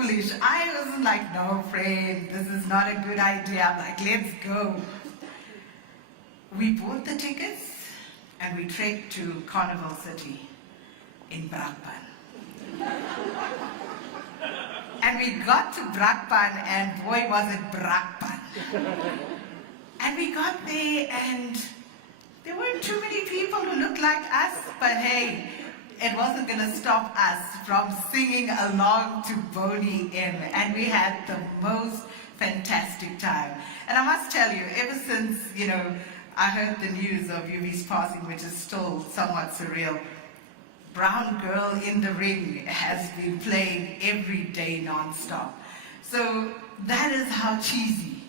foolish. I was like, no, friend, this is not a good idea. I'm like, let's go. We bought the tickets and we trekked to Carnival City in Brakpan. And we got to Brakpan, and boy, was it Brakpan. And we got there, and there weren't too many people who looked like us, but hey, it wasn't going to stop us from singing along to Boney M. And we had the most fantastic time. And I must tell you, ever since, I heard the news of Yubi's passing, which is still somewhat surreal, Brown Girl in the Ring has been playing every day non-stop. So that is how cheesy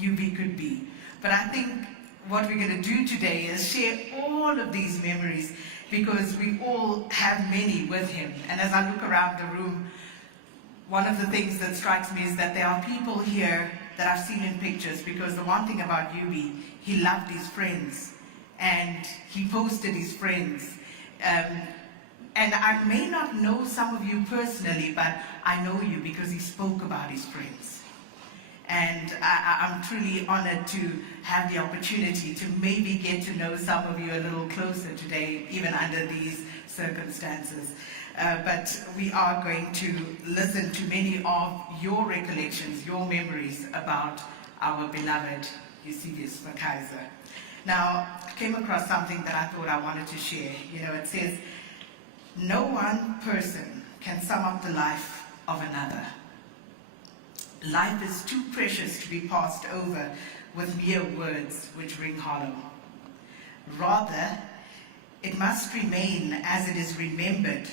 Yubi could be. But I think what we're going to do today is share all of these memories, because we all have many with him. And as I look around the room, one of the things that strikes me is that there are people here that I've seen in pictures, because the one thing about Yubi, he loved his friends and he posted his friends. And I may not know some of you personally, but I know you because he spoke about his friends. And I'm truly honored to have the opportunity to maybe get to know some of you a little closer today, even under these circumstances. But we are going to listen to many of your recollections, your memories about our beloved Eusebius McKaiser. Now, I came across something that I thought I wanted to share. It says, no one person can sum up the life of another. Life is too precious to be passed over with mere words which ring hollow. Rather, it must remain as it is remembered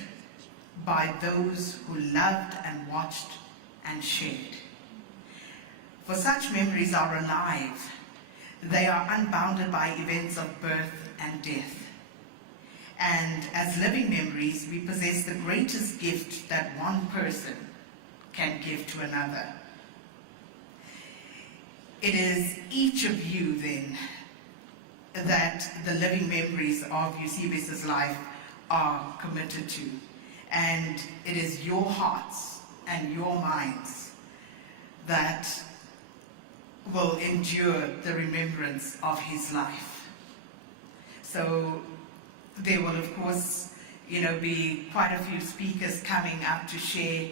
by those who loved and watched and shared. For such memories are alive. They are unbounded by events of birth and death. And as living memories, we possess the greatest gift that one person can give to another. It is each of you, then, that the living memories of Eusebius' life are committed to. And it is your hearts and your minds that will endure the remembrance of his life. So there will, of course, be quite a few speakers coming up to share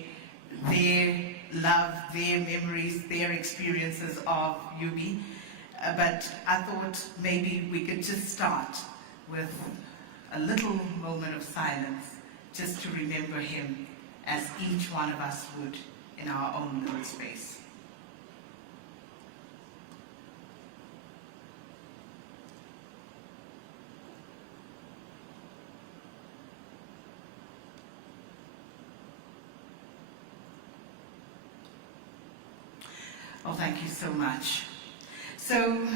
their love, their memories, their experiences of Yubi. But I thought maybe we could just start with a little moment of silence, just to remember him as each one of us would in our own little space. Oh, thank you so much. So,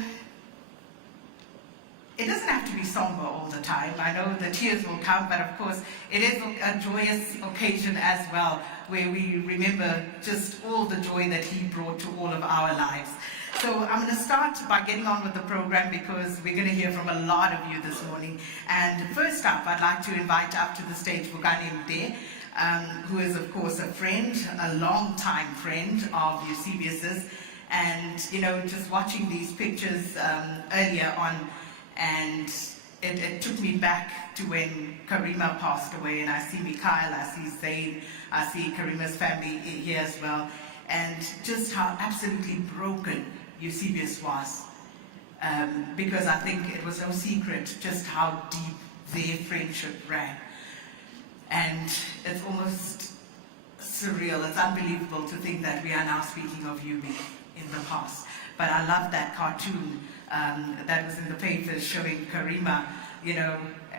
it doesn't have to be somber all the time. I know the tears will come, but of course, it is a joyous occasion as well, where we remember just all the joy that he brought to all of our lives. So I'm going to start by getting on with the program, because we're going to hear from a lot of you this morning. And first up, I'd like to invite up to the stage Vukani Mde, who is, of course, a friend, a long-time friend of Eusebius's. And, just watching these pictures earlier on, and it took me back to when Karima passed away, and I see Mikhail, I see Zaid, I see Karima's family here as well, and just how absolutely broken Eusebius was, because I think it was no secret just how deep their friendship ran. And it's almost surreal, it's unbelievable to think that we are now speaking of Yubi in the past. But I love that cartoon that was in the papers showing Karima,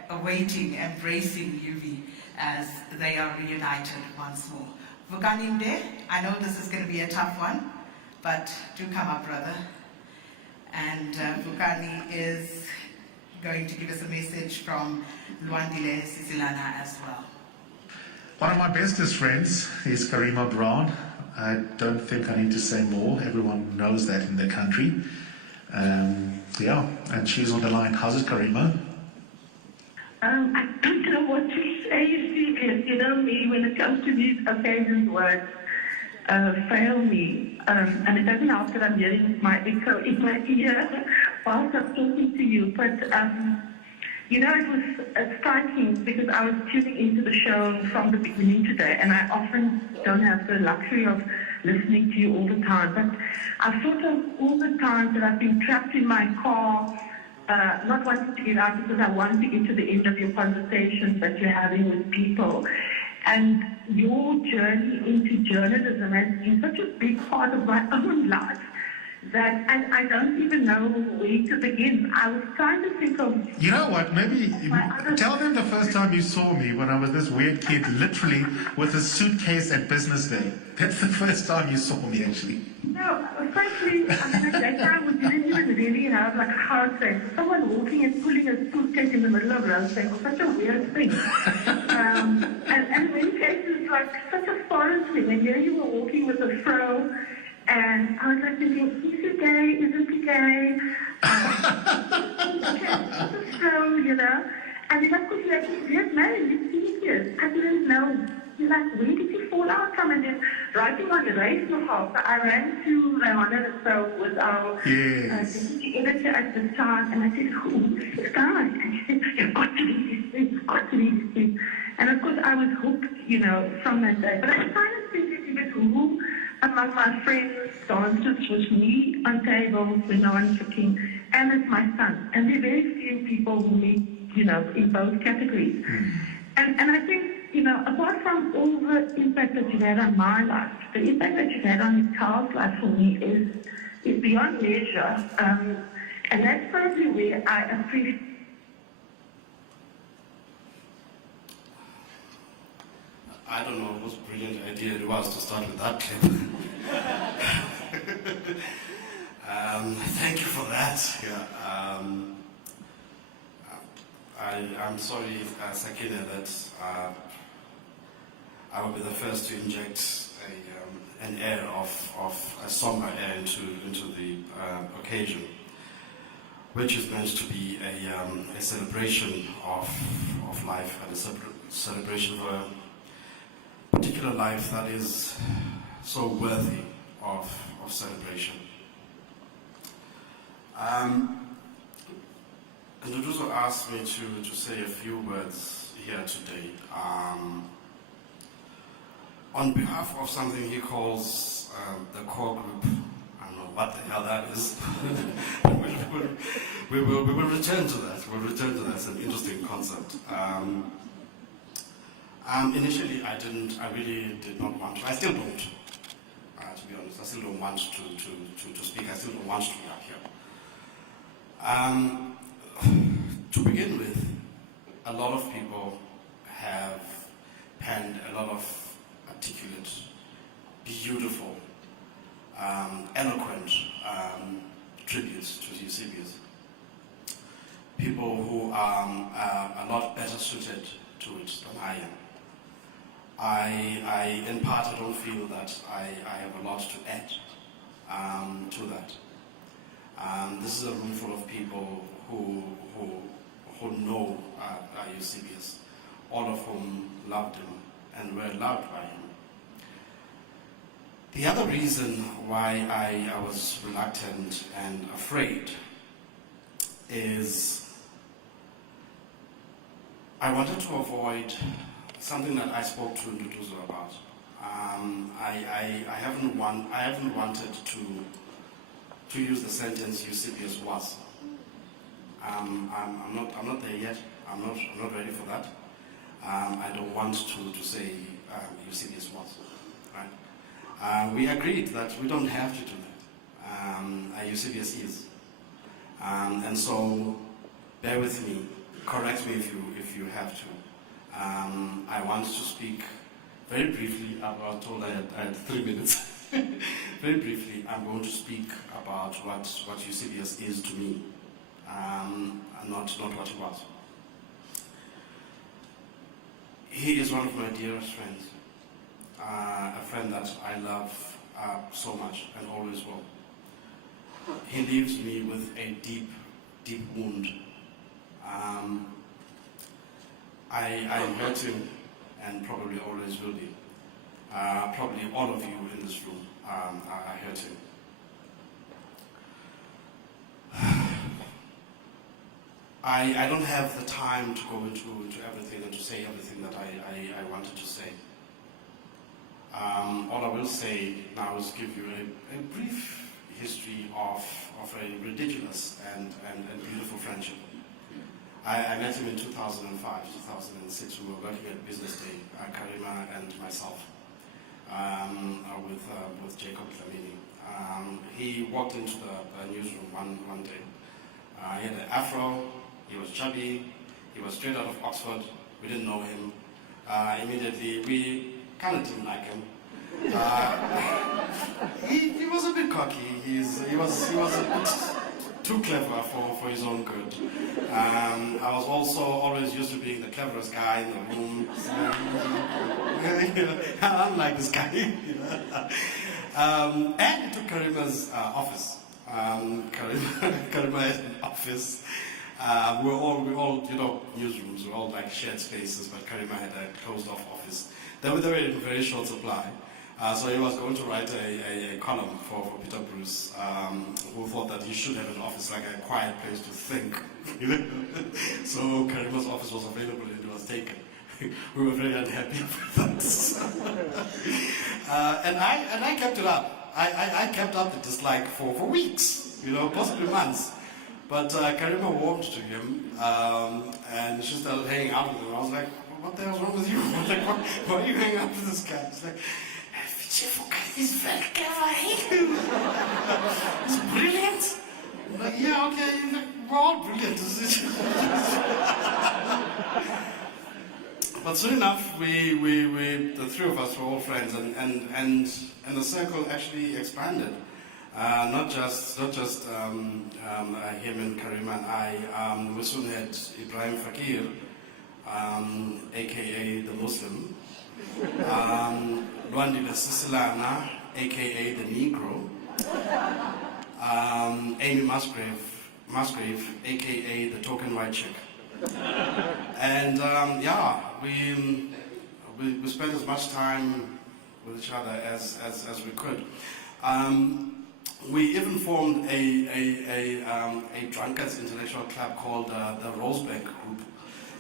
awaiting, embracing Yubi as they are reunited once more. Vukani Mde, I know this is going to be a tough one, but do come up, brother. And Vukani is going to give us a message from Luandile Sisilana as well. One of my bestest friends is Karima Brown. I don't think I need to say more. Everyone knows that in the country. And she's on the line. How's it, Karima? I don't know what to say, Eusebius. You know me, when it comes to these occasions, words. fail me. And it doesn't help that I'm hearing my echo in my ear whilst I'm talking to you. But, you know, it was striking because I was tuning into the show from the beginning today, and I often don't have the luxury of listening to you all the time. But I've thought of all the times that I've been trapped in my car, not wanting to get out because I want to get to the end of your conversations that you're having with people. And your journey into journalism has been such a big part of my own life that I don't even know where to begin. I was trying to think of... You know what, maybe tell them the first time you saw me when I was this weird kid, literally with a suitcase at business day. That's the first time you saw me, actually. No, frankly, I mean, at that time we didn't even really have like a hard thing. Someone walking and pulling a suitcase in the middle of road thing was such a weird thing. And in many cases, like such a foreign thing. And here you were walking with a fro, and I was like thinking, is he gay? Isn't he gay? Okay, so, you know. And then of course you're like, yes, man, you're serious. I didn't know. You're like, where did you fall out from? And then writing on the race so I ran to Rihanna, so with our deputy editor at the time, and I said, who's this guy? And she said, you've got to read these things, you've got to read these things. And of course I was hooked, you know, from that day. But I kind of think that who among my friends dances with me on tables when no one's looking, and it's my son. And there are very few people who meet, you know, in both categories. And I think, you know, apart from all the impact that you've had on my life, the impact that you've had on Carl's life for me is beyond measure. And that's probably where I appreciate. I don't know whose brilliant idea it was to start with that clip. Thank you for that. Yeah, I'm sorry, Sakina, that I will be the first to inject an air of a somber air into the occasion, which is meant to be a celebration of life and a celebration of a particular life that is so worthy of celebration. Nduduzo asked me to say a few words here today on behalf of something he calls the core group. I don't know what the hell that is. we will return to that. We'll return to that. It's an interesting concept. Initially, I really did not want to. I still don't, to be honest. I still don't want to speak. I still don't want to be up here. To begin with, a lot of people have penned a lot of articulate, beautiful, eloquent tributes to Eusebius. People who are a lot better suited to it than I am. I in part, I don't feel that I have a lot to add to that. This is a room full of people who know Eusebius, all of whom loved him and were loved by him. The other reason why I was reluctant and afraid is I wanted to avoid something that I spoke to Nduduzo about. I haven't wanted to use the sentence Eusebius was. I'm not there yet. I'm not ready for that. I don't want to say Eusebius was. Right? We agreed that we don't have to do that. Eusebius is. And so, bear with me. Correct me if you have to. I want to speak very briefly. I was told I had 3 minutes. Very briefly, I'm going to speak about what Eusebius is to me, and not what he was. He is one of my dearest friends, a friend that I love so much and always will. He leaves me with a deep, deep wound. I'm hurting and probably always will be. Probably all of you in this room are hurting. I don't have the time to go into everything and to say everything that I wanted to say. All I will say now is give you a brief history of a ridiculous and beautiful friendship. I met him in 2005, 2006. We were working at Business Day, Karima and myself, with Jacob Dlamini. He walked into the newsroom one day. He had an afro, he was chubby, he was straight out of Oxford. We didn't know him. Immediately, we kind of didn't like him. He was a bit cocky. He was a bit too clever for his own good. I was also always used to being the cleverest guy in the room. I'm like this guy. And he took Karima's office. Karima had an office. We're all, newsrooms. We're all like shared spaces, but Karima had a closed-off office. They were in very short supply. So he was going to write a column for Peter Bruce, who thought that he should have an office, like a quiet place to think. So Karima's office was available and it was taken. We were very unhappy with that. And I kept it up. I kept up the dislike for weeks, possibly months. But Karima warmed to him, and she started hanging out with him. I was like, what the hell's wrong with you? Like, why are you hanging out with this guy? She's like, he's very clever. He's brilliant. I'm like, yeah, okay, we're all brilliant. But soon enough, the three of us were all friends, and the circle actually expanded. Not just him and Karima and I. We soon had Ibrahim Fakir, aka the Muslim. Luandile Sisilana, aka the Negro. Amy Musgrave, aka the token white chick. And we spent as much time with each other as we could. We even formed a drunkards intellectual club called the Rosebank Group,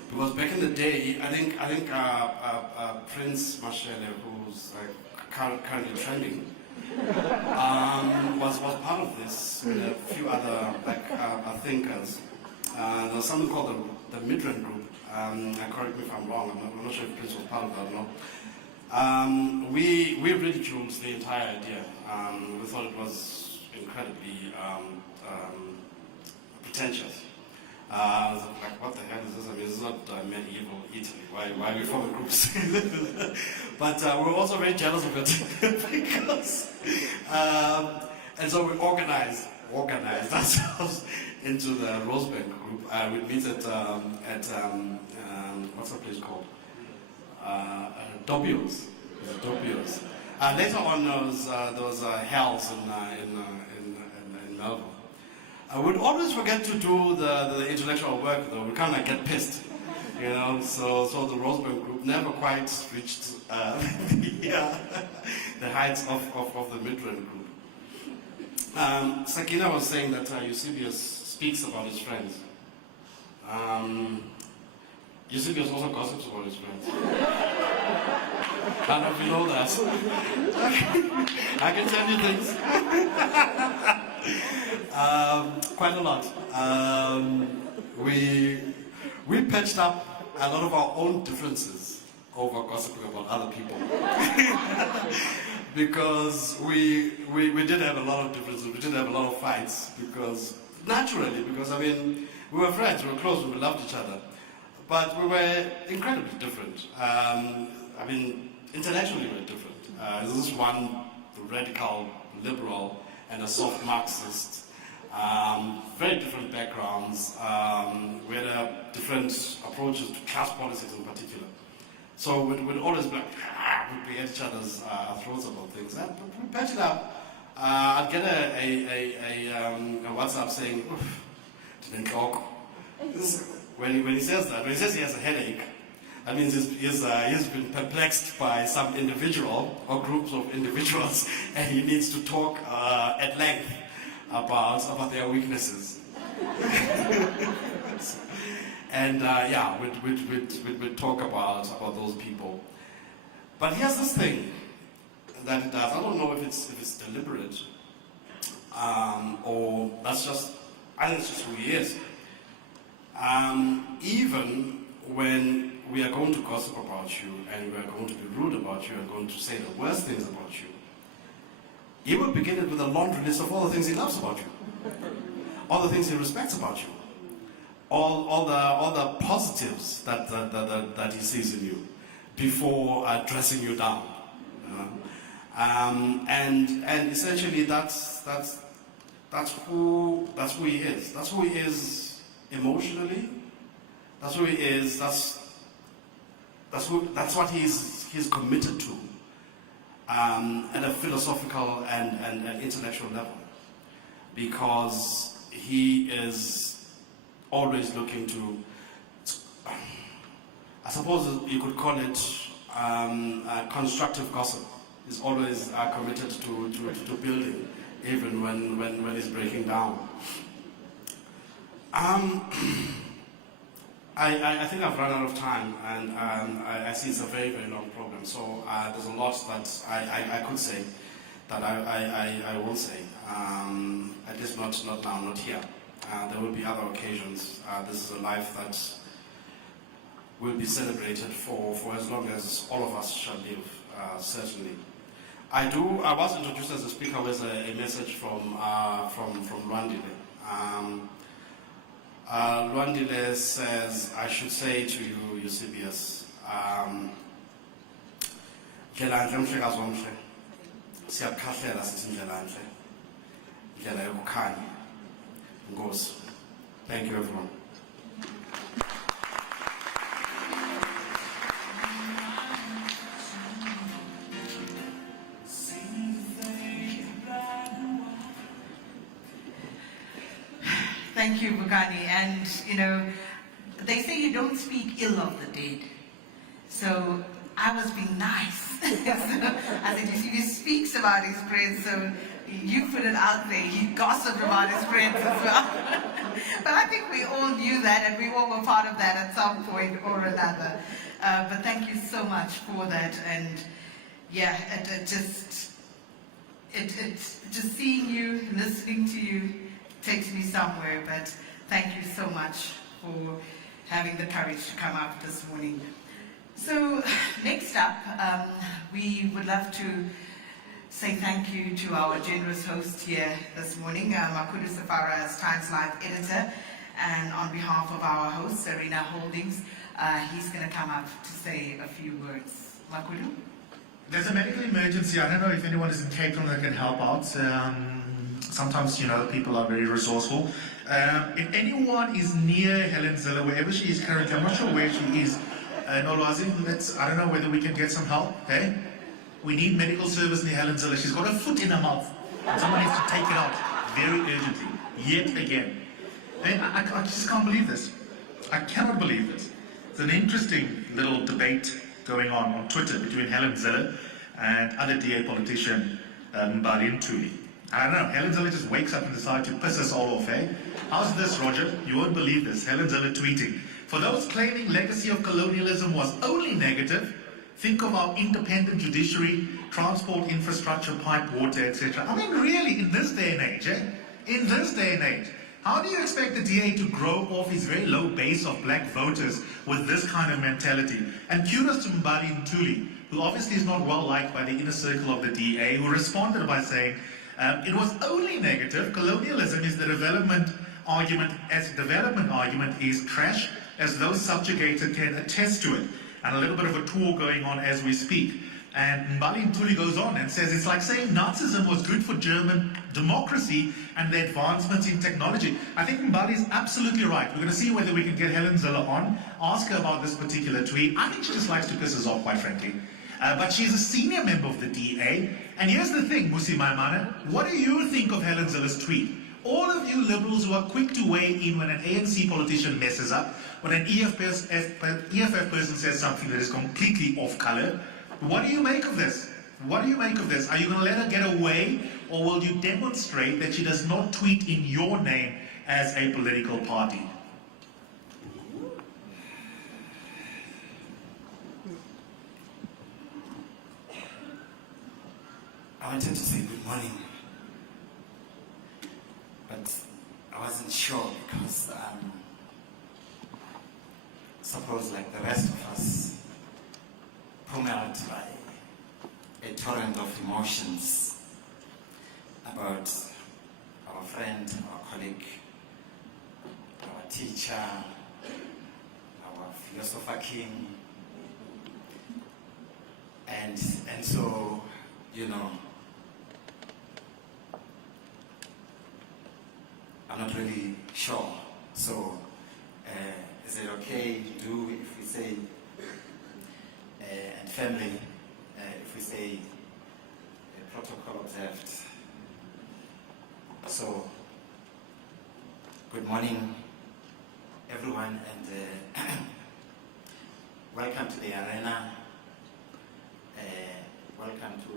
because back in the day, I think Prince Mashele, who's currently trending, was part of this with a few other thinkers. There was something called the Midrand Group. Correct me if I'm wrong. I'm not sure if Prince was part of that or not. We ridiculed the entire idea. We thought it was incredibly pretentious. I was like, what the hell is this? I mean, this is not medieval Italy. Why are we forming groups? But we're also very jealous of it because, and so we organized ourselves into the Rosebank group. We'd meet at what's the place called? Dobbio's. Later on, there was Hells in Melbourne. I would always forget to do the intellectual work, though. We kind of get pissed, So the Rosebank group never quite reached the heights of the Midrand group. Sakina was saying that Eusebius speaks about his friends. Eusebius also gossips about his friends. I don't know if you know that. I can tell you things. Quite a lot. We patched up a lot of our own differences over gossiping about other people. Because we did have a lot of differences, we did have a lot of fights, because I mean, we were friends, we were close, we loved each other. But we were incredibly different. I mean, intellectually we were different. This is one radical liberal and a soft Marxist. Very different backgrounds. We had different approaches to class politics in particular. So we'd always be like, we'd be at each other's throats about things. And we patch it up. I'd get a WhatsApp saying, didn't talk. When he says that, when he says he has a headache, That means he's been perplexed by some individual or groups of individuals, and he needs to talk at length about their weaknesses. And yeah, we'd talk about those people. But here's this thing that it does. I don't know if it's deliberate or that's just. I think it's just who he is. Even when we are going to gossip about you and we are going to be rude about you and going to say the worst things about you, he will begin it with a laundry list of all the things he loves about you, all the things he respects about you, all the positives that he sees in you before dressing you down. And essentially that's who he is. That's who he is emotionally. That's who he is. That's what he's committed to at a philosophical and intellectual level, because he is always looking to. I suppose you could call it constructive gossip. He's always committed to building, even when he's breaking down. I think I've run out of time, and I see it's a very, very long program. So there's a lot that I could say that I won't say. At least not now, not here. There will be other occasions. This is a life that will be celebrated for as long as all of us shall live, certainly. I was introduced as a speaker with a message from Lwandile. Lwandile says, I should say to you, Eusebius, ndlela ntle mhlekazi omhle, siyakukhahlela sithi ndlela ntle, ndlela yokukhanya. Nkosi. Thank you, everyone. Thank you, Bugani. And, you know, they say you don't speak ill of the dead. So I was being nice. So I said, he speaks about his friends, so you put it out there. He gossiped about his friends as well. But I think we all knew that, and we all were part of that at some point or another. But thank you so much for that. And yeah, it's just seeing you, listening to you, takes me somewhere, but thank you so much for having the courage to come up this morning. So next up, we would love to say thank you to our generous host here this morning, Makudu Safara as Times Live editor, and on behalf of our host, Serena Holdings, he's going to come up to say a few words. Makudu? There's a medical emergency. I don't know if anyone is in Cape Town that can help out. Sometimes, you know, people are very resourceful. If anyone is near Helen Zille, wherever she is currently, I'm not sure where she is. Nolwazi, I don't know whether we can get some help. Okay? We need medical service near Helen Zille. She's got her foot in her mouth. And someone needs to take it out very urgently. Yet again. And I just can't believe this. I cannot believe this. It's an interesting little debate going on Twitter between Helen Zille and other DA politician Mbali Ntuli. I don't know, Helen Zille just wakes up and decides to piss us all off, eh? How's this, Roger? You won't believe this. Helen Zille tweeting, for those claiming legacy of colonialism was only negative, think of our independent judiciary, transport infrastructure, pipe water, etc. I mean, really, in this day and age, eh? In this day and age, how do you expect the DA to grow off his very low base of black voters with this kind of mentality? And kudos to Mbali Ntuli, who obviously is not well liked by the inner circle of the DA, who responded by saying, it was only negative. Colonialism is the development argument, as development argument is trash, as those subjugated can attest to it. And a little bit of a tour going on as we speak. And Mbali Ntuli goes on and says it's like saying Nazism was good for German democracy and the advancements in technology. I think Mbali is absolutely right. We're going to see whether we can get Helen Zille on, ask her about this particular tweet. I think she just likes to piss us off, quite frankly. But she's a senior member of the DA. And here's the thing, Musi Maimane, what do you think of Helen Zille's tweet? all of you liberals who are quick to weigh in when an ANC politician messes up, when an EFF person says something that is completely off color, what do you make of this? What do you make of this? Are you going to let her get away, or will you demonstrate that she does not tweet in your name as a political party? I wanted to say good morning, but I wasn't sure because suppose like the rest of us pummeled by a torrent of emotions about our friend, our colleague, our teacher, our philosopher king, and so, you know, I'm not really sure. So, is it okay to do if we say, and family, if we say protocol observed? So, good morning, everyone, and welcome to the arena. Welcome to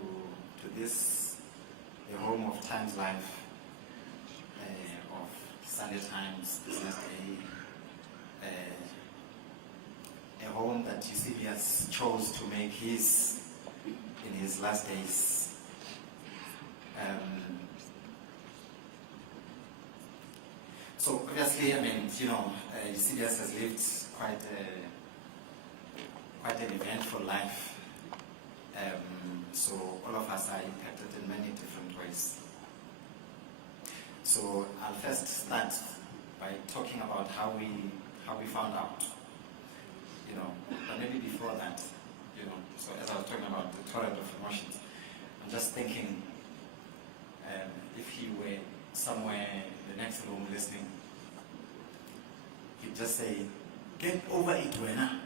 this, the home of Times Life, of Sunday Times, Business Day, a home that Eusebius chose to make his in his last days. So obviously, I mean, you know, Eusebius has lived quite an eventful life. So all of us are impacted in many different ways. So I'll first start by talking about how we found out, you know, but maybe before that, you know, so as I was talking about the torrent of emotions, I'm just thinking if he were somewhere in the next room listening, he'd just say, "Get over it, Wena.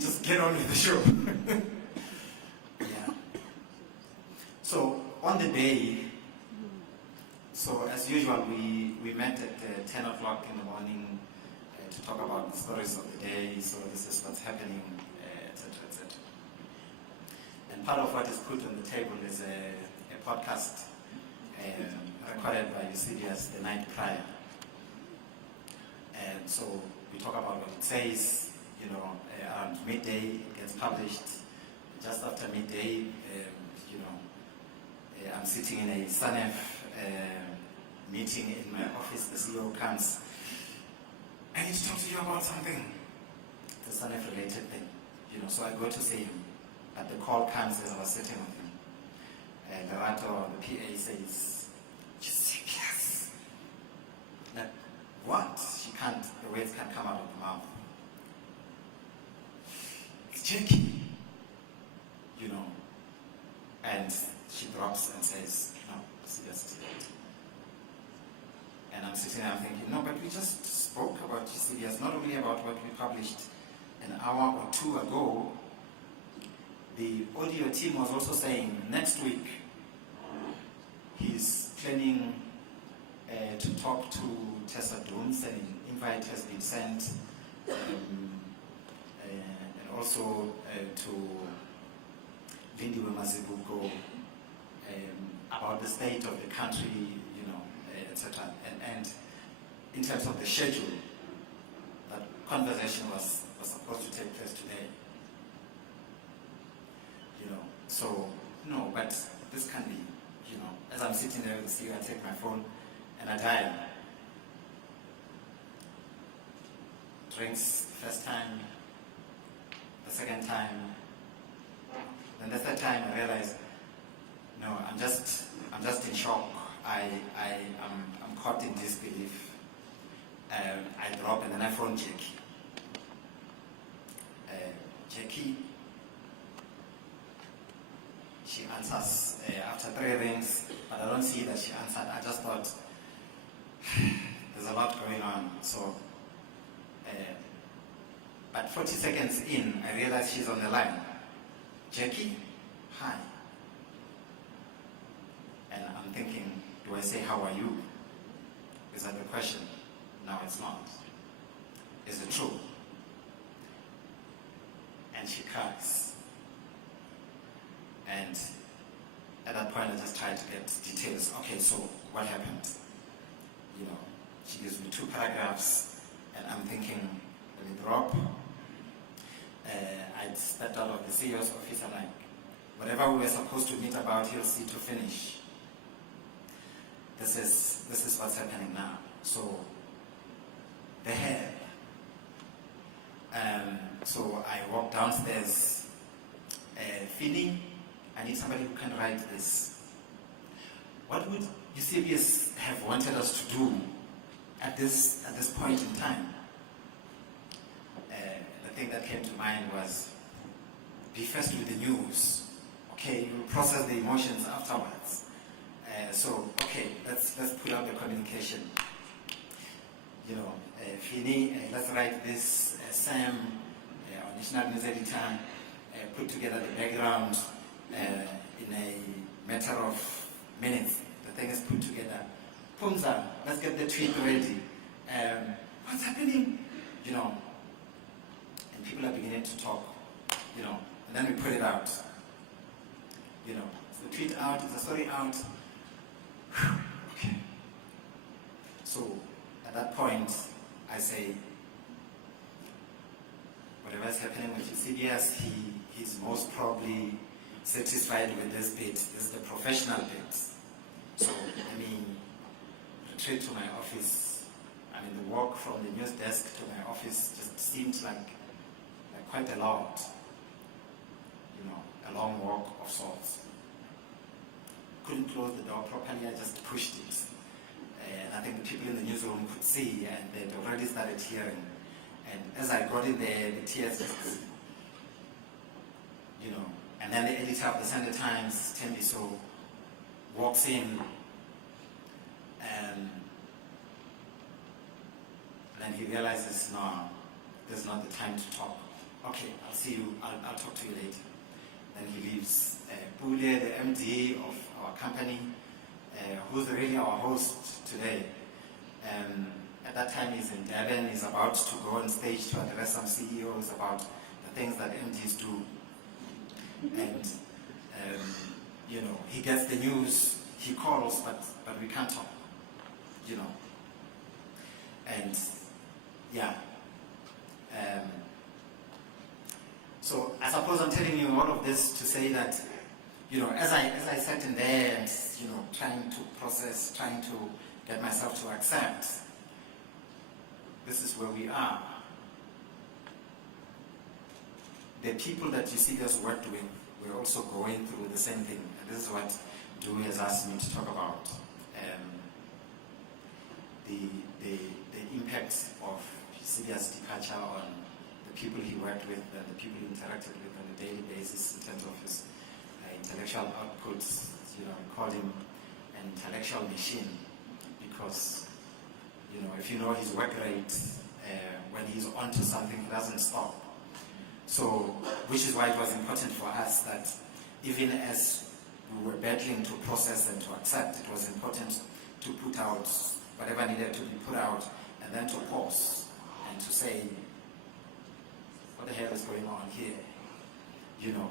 Just get on with the show." Yeah. So on the day, so as usual, we met at 10 o'clock in the morning to talk about the stories of the day. So this is what's happening, etc., etc. And part of what is put on the table is a podcast recorded by Eusebius the night prior. And so we talk about what it says, you know, around midday it gets published. Just after midday, you know, I'm sitting in a SANEF meeting in my office. The CEO comes, "I need to talk to you about something." The SANEF related thing, you know, so I go to see him. But the call comes as I was sitting with him. And the Rato, the PA says, "Eusebius." Like, what? She can't, the words can't come out of the mouth. "It's Jackie." You know, and she drops and says, "No, Eusebius." And I'm sitting there thinking, no, but we just spoke about Eusebius, not only about what we published an hour or two ago. The audio team was also saying next week he's planning to talk to Tessa Dooms, and an invite has been sent, and also to Lindiwe Mazibuko, about the state of the country, you know, etc. And in terms of the schedule, that conversation was supposed to take place today. You know, so no, but this can be, you know, as I'm sitting there with the CEO, I take my phone and I dial. Drinks the first time, the second time, then the third time I realize, no, I'm just in shock. I'm caught in disbelief. I drop and then I phone Jackie. Jackie, she answers after 3 rings, but I don't see that she answered. I just thought there's a lot going on. So, but 40 seconds in, I realized she's on the line. "Jackie, hi." And I'm thinking, do I say, "How are you?" Is that the question? No, it's not. Is it true? And she cries. And at that point, I just tried to get details. Okay, so what happened? You know, she gives me 2 paragraphs, and I'm thinking, let me drop. I stepped out of the CEO's office. I'm like, whatever we were supposed to meet about, you'll see to finish. This is what's happening now. So the hair. So I walk downstairs. Feeling, I need somebody who can write this. What would Eusebius have wanted us to do at this point in time? The thing that came to mind was be first with the news. Okay, you process the emotions afterwards. Okay, let's put out the communication. You know, Fini, let's write this. Sam, our national news editor, put together the background in a matter of minutes. The thing is put together. Pumza, let's get the tweet ready. What's happening? You know, and people are beginning to talk. You know, and then we put it out. You know, it's the tweet out, it's the story out. Okay. So at that point, I say, whatever is happening with Eusebius, he's most probably satisfied with this bit. This is the professional bit. So let me retreat to my office. I mean, the walk from the news desk to my office just seemed like quite a lot. You know, a long walk of sorts. Couldn't close the door properly, I just pushed it. And I think the people in the newsroom could see, and they'd already started hearing. And as I got in there, the tears just, you know. And then the editor of the Sunday Times, Tembiso, walks in, and then he realizes, no, there's not the time to talk. Okay, I'll see you, I'll talk to you later. Then he leaves. Pule, the MD of our company, who's really our host today, at that time he's in Durban, he's about to go on stage to address some CEOs about the things that MDs do. And, you know, he gets the news, he calls, but we can't talk, you know. And, yeah. So I suppose I'm telling you all of this to say that, you know, as I sat in there and, you know, trying to process, trying to get myself to accept, this is where we are. The people that Eusebius worked with were also going through the same thing. And this is what Dewey has asked me to talk about. The impact of Eusebius' departure on the people he worked with and the people he interacted with on a daily basis in terms of his intellectual outputs. You know, we call him an intellectual machine because, you know, if you know his work rate, when he's onto something, he doesn't stop. So, which is why it was important for us that even as we were battling to process and to accept, it was important to put out whatever needed to be put out and then to pause and to say, what the hell is going on here? You know,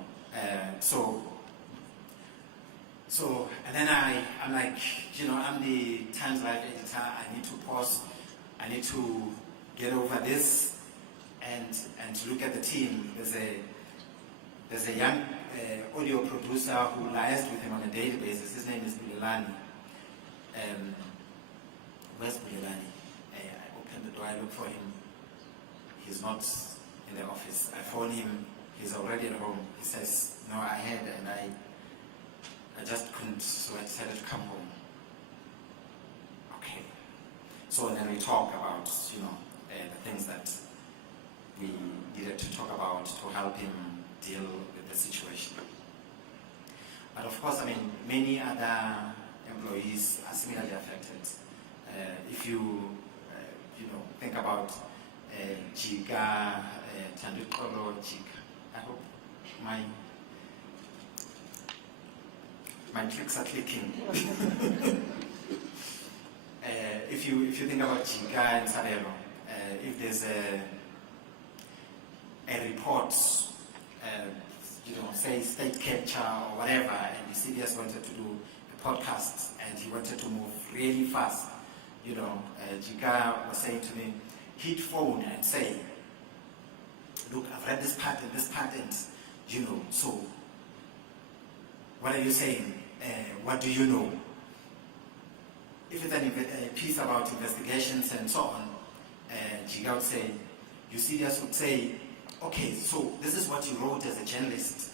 so, and then I'm like, you know, I'm the Times Live editor, I need to pause, I need to get over this and to look at the team. There's a young audio producer who liaised with him on a daily basis. His name is Bulelani. Where's Bulelani? I open the door, I look for him. He's not in the office. I phone him, he's already at home. He says, no, I had and I just couldn't, so I decided to come home. Okay. So then we talk about, you know, the things that we needed to talk about to help him deal with the situation. But of course, I mean, many other employees are similarly affected. If you, you know, think about Jika, Tandukolo, Jika. I hope my clicks are clicking. If if you think about Jika and Sabelo, if there's a report, say state capture or whatever, and Eusebius wanted to do a podcast and he wanted to move really fast, Jika was saying to me, he'd phone and say, look, I've read this part and so what are you saying? What do you know? If it's a piece about investigations and so on, Jika would say, Eusebius would say, okay, so this is what you wrote as a journalist,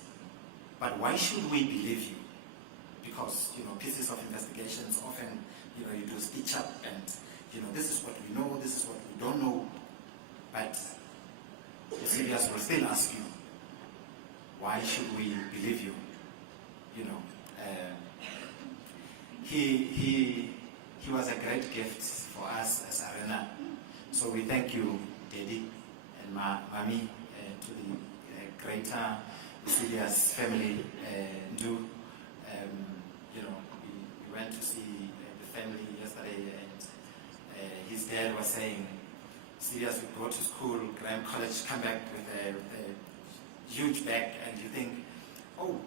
but why should we believe you? Because, pieces of investigations often, you do stitch up and, this is what we know, this is what we don't know, but Eusebius will still ask you, why should we believe you? He was a great gift for us as Arena. So we thank you, Daddy and Mami, to the greater Eusebius family. We went to see the family yesterday, and his dad was saying, Eusebius would go to school, Graham College, come back with a huge bag, and you think, oh,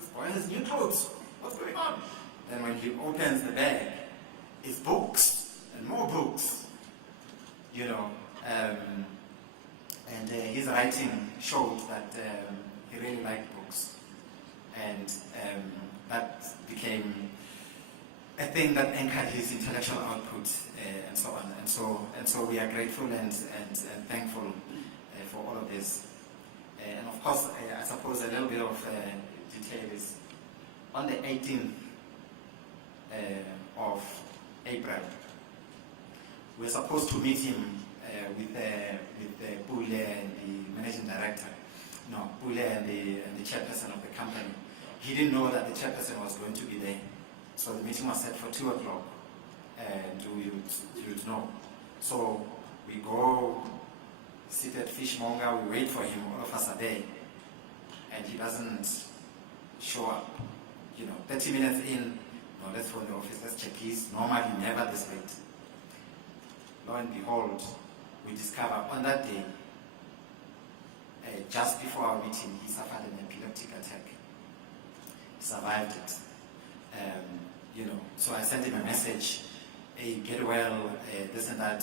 this boy has new clothes. What's going on? Then when he opens the bag, it's books and more books, and his writing showed that he really liked books, and that became a thing that anchored his intellectual output, and so on. And so we are grateful and thankful for all of this. And of course, I suppose a little bit of detail is on the 18th of April. We're supposed to meet him with Pule and the managing director. No, Pule and the chairperson of the company. He didn't know that the chairperson was going to be there. So the meeting was set for 2 o'clock. And you'd know. So we go sit at Fishmonger, we wait for him, all of us are there. And he doesn't show up. 30 minutes in, no, let's phone the office, let's check his. Normally never this late. Lo and behold, we discover on that day, just before our meeting, he suffered an epileptic attack. He survived it. So I sent him a message, hey, get well, this and that,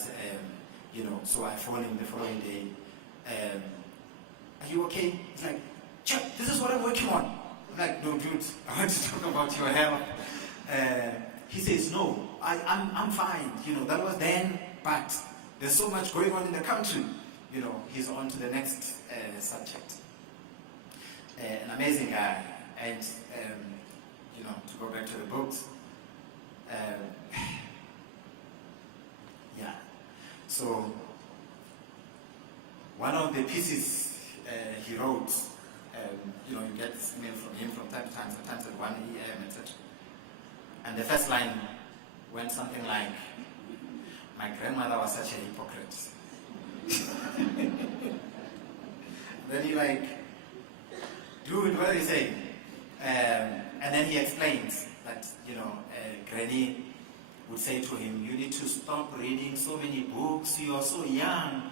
so I phoned him the following day. Are you okay? He's like, Chuck, this is what I'm working on. I'm like, no, dude, I want to talk about your health. He says, no, I'm fine. That was then, but there's so much going on in the country. He's on to the next subject. An amazing guy. And, to go back to the books, yeah. So, one of the pieces he wrote, you get this email from him from time to time, sometimes at 1 a.m., etc. And the first line went something like, my grandmother was such a hypocrite. Then he like, dude, what are you saying? And then he explains that, Granny would say to him, you need to stop reading so many books, you are so young,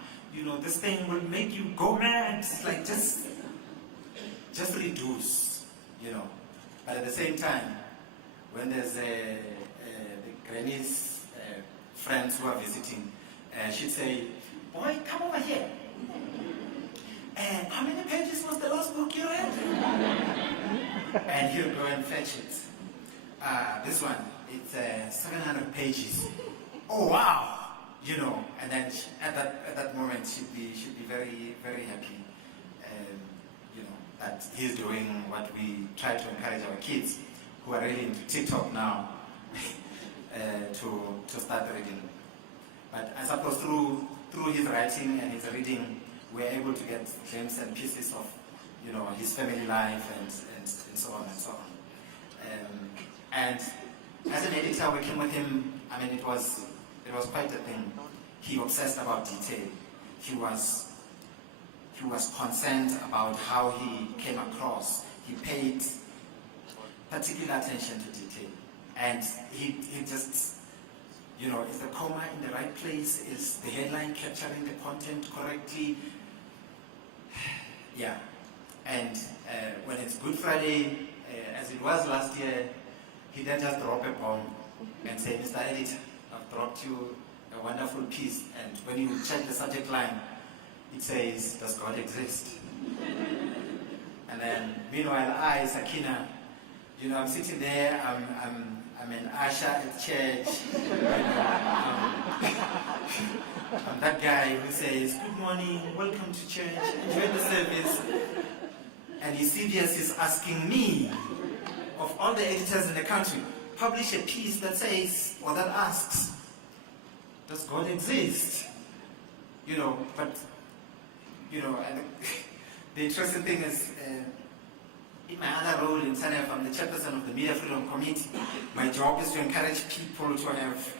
this thing will make you go mad. It's like, just reduce, But at the same time, when there's the Granny's friends who are visiting, she'd say, boy, come over here. How many pages was the last book you read? And he'll go and fetch it. This one, it's 700 pages. Oh wow! And then at that moment she'd be very, very happy. That he's doing what we try to encourage our kids, who are really into TikTok now, to start reading. But I suppose through his writing and his reading, we're able to get glimpses and pieces of, his family life and so on and so on. And as an editor working with him, it was quite a thing. He obsessed about detail. He was concerned about how he came across. He paid particular attention to detail, and he just is the comma in the right place? Is the headline capturing the content correctly? Yeah. And when it's Good Friday, as it was last year, he then just dropped a bomb and say, Mr. Editor, I've dropped you a wonderful piece. And when you check the subject line, it says, does God exist? And then, meanwhile, I, Sakina, I'm sitting there, I'm an usher at church. I'm that guy who says, good morning, welcome to church, enjoy the service. And Eusebius is asking me, of all the editors in the country, publish a piece that says, or that asks, does God exist? But, and the interesting thing is, in my other role in SANEF, I'm the chairperson of the Media Freedom Committee. My job is to encourage people to have